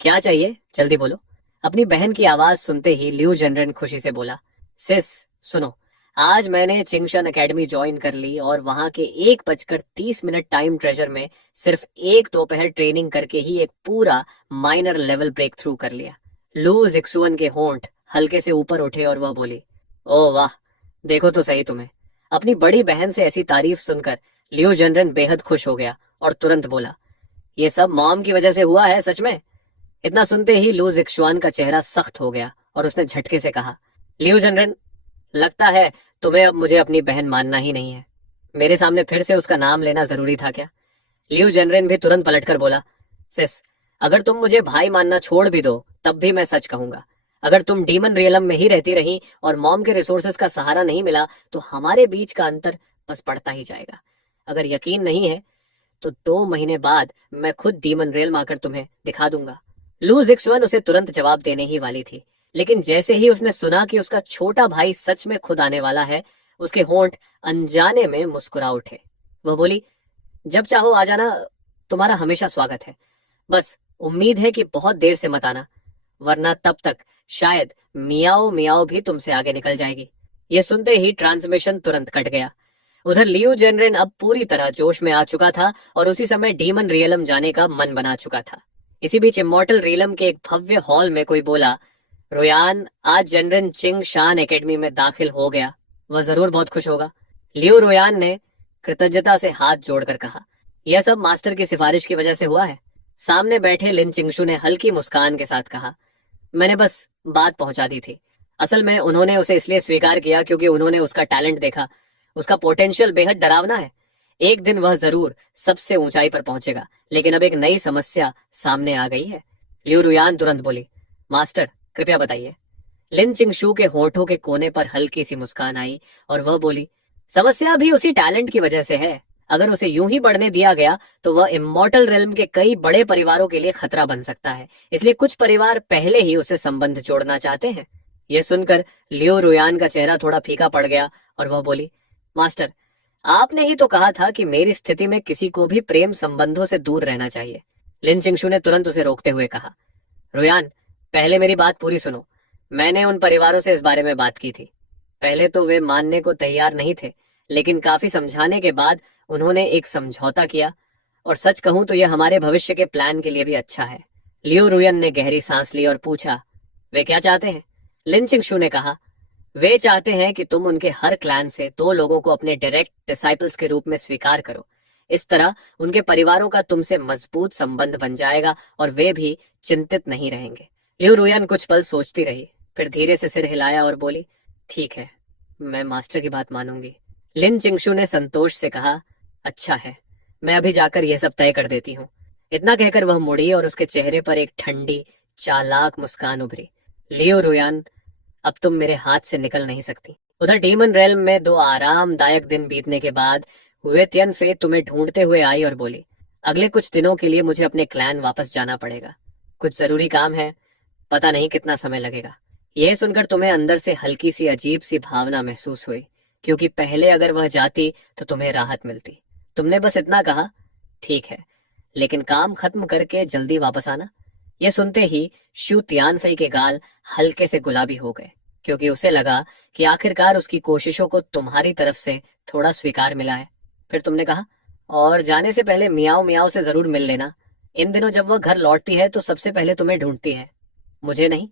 क्या चाहिए, जल्दी बोलो। अपनी बहन की आवाज सुनते ही लियो जनरन खुशी से बोला, सिस सुनो, आज मैंने चिंगशान एकेडमी ज्वाइन कर ली और वहां के 1:30 टाइम ट्रेजर में सिर्फ एक दोपहर ट्रेनिंग करके ही एक पूरा माइनर लेवल ब्रेक थ्रू कर लिया। लू जिक्सुअन के होंठ हल्के से ऊपर उठे और वह बोली, ओह वाह, देखो तो सही तुम्हें। अपनी बड़ी बहन से ऐसी तारीफ सुनकर लियो जनरन बेहद खुश हो गया और तुरंत बोला, ये सब मॉम की वजह से हुआ है सच में? इतना सुनते ही लू जिक्शुआन का चेहरा सख्त हो गया और उसने झटके से कहा, लियू जनरन, लगता है तुम्हें अब मुझे अपनी बहन मानना ही नहीं है। मेरे सामने फिर से उसका नाम लेना जरूरी था क्या? लियू जनरन भी तुरंत पलटकर बोला, सिस, अगर तुम मुझे भाई मानना छोड़ भी दो तब भी मैं सच कहूंगा। अगर तुम डीमन रियलम में ही रहती रही और मॉम के रिसोर्सेज का सहारा नहीं मिला तो हमारे बीच का अंतर बस बढ़ता ही जाएगा। अगर यकीन नहीं है तो 2 महीने बाद मैं खुद डीमन रियलम आकर तुम्हें दिखा दूंगा। लू जिक्सवन उसे तुरंत जवाब देने ही वाली थी, लेकिन जैसे ही उसने सुना कि उसका छोटा भाई सच में खुद आने वाला है, उसके होंठ अनजाने में मुस्कुरा उठे। वह बोली, जब चाहो आ जाना, तुम्हारा हमेशा स्वागत है। बस उम्मीद है कि बहुत देर से मत आना, वरना तब तक शायद मियाओ मियाओ भी तुमसे आगे निकल जाएगी। ये सुनते ही ट्रांसमिशन तुरंत कट गया। उधर लियू जेनरेन अब पूरी तरह जोश में आ चुका था और उसी समय डीमन रियलम जाने का मन बना चुका था। इसी बीच इमॉर्टल रियलम के एक भव्य हॉल में कोई बोला, रोयान, आज जनरन चिंग शान एकेडमी में दाखिल हो गया। वह जरूर बहुत खुश होगा। लियू रोयान ने कृतज्ञता से हाथ जोड़कर कहा, यह सब मास्टर की सिफारिश की वजह से हुआ है। सामने बैठे लिन चिंगशु ने हल्की मुस्कान के साथ कहा, मैंने बस बात पहुंचा दी थी। असल में उन्होंने उसे इसलिए स्वीकार किया क्योंकि उन्होंने उसका टैलेंट देखा। उसका पोटेंशियल बेहद डरावना है। एक दिन वह जरूर सबसे ऊंचाई पर पहुंचेगा, लेकिन अब एक नई समस्या सामने आ गई है। लियू रुयान तुरंत बोली, मास्टर कृपया बताइए। लिन चिंगशू के होठों के कोने पर हल्की सी मुस्कान आई और वह बोली, समस्या भी उसी टैलेंट की वजह से है। अगर उसे यूं ही बढ़ने दिया गया तो वह इमॉर्टल रेल्म के कई बड़े परिवारों के लिए खतरा बन सकता है। इसलिए कुछ परिवार पहले ही उससे संबंध जोड़ना चाहते हैं। यह सुनकर लियो रुयान का चेहरा थोड़ा फीका पड़ गया और वह बोली, मास्टर, आपने ही तो कहा था कि मेरी स्थिति में किसी को भी प्रेम संबंधों से दूर रहना चाहिए। लिन चिंगशू ने तुरंत उसे रोकते हुए कहा, रुयान, पहले मेरी बात पूरी सुनो। मैंने उन परिवारों से इस बारे में बात की थी। पहले तो वे मानने को तैयार नहीं थे, लेकिन काफी समझाने के बाद उन्होंने एक समझौता किया, और सच कहूं तो यह हमारे भविष्य के प्लान के लिए भी अच्छा है। लियो रुयन ने गहरी सांस ली और पूछा, वे क्या चाहते हैं? लिन चिंगशू ने कहा, वे चाहते हैं कि तुम उनके हर क्लैन से 2 लोगों को अपने डायरेक्ट डिसाइपल्स के रूप में स्वीकार करो। इस तरह उनके परिवारों का तुमसे मजबूत संबंध बन जाएगा और वे भी चिंतित नहीं रहेंगे। लियो रुयन कुछ पल सोचती रही, फिर धीरे से सिर हिलाया और बोली, ठीक है, मैं मास्टर की बात मानूंगी। लिन चिंगशू ने संतोष से कहा, अच्छा है, मैं अभी जाकर यह सब तय कर देती हूँ। इतना कहकर वह मुड़ी और उसके चेहरे पर एक ठंडी चालाक मुस्कान उभरी। लियो रुयान, अब तुम मेरे हाथ से निकल नहीं सकती। उधर डीमन रेल्म में 2 आरामदायक दिन बीतने के बाद हुए तियन फे तुम्हें ढूंढते हुए आई और बोली, अगले कुछ दिनों के लिए मुझे अपने क्लैन वापस जाना पड़ेगा। कुछ जरूरी काम है, पता नहीं कितना समय लगेगा। यह सुनकर तुम्हें अंदर से हल्की सी अजीब सी भावना महसूस हुई, क्योंकि पहले अगर वह जाती तो तुम्हें राहत मिलती। तुमने बस इतना कहा, ठीक है, लेकिन काम खत्म करके जल्दी वापस आना। यह सुनते ही शू तियानफई के गाल हल्के से गुलाबी हो गए, क्योंकि उसे लगा कि आखिरकार उसकी कोशिशों को तुम्हारी तरफ से थोड़ा स्वीकार मिला है। फिर तुमने कहा, और जाने से पहले मियाओ मियाओ से जरूर मिल लेना। इन दिनों जब वह घर लौटती है तो सबसे पहले तुम्हें ढूंढती है, मुझे नहीं।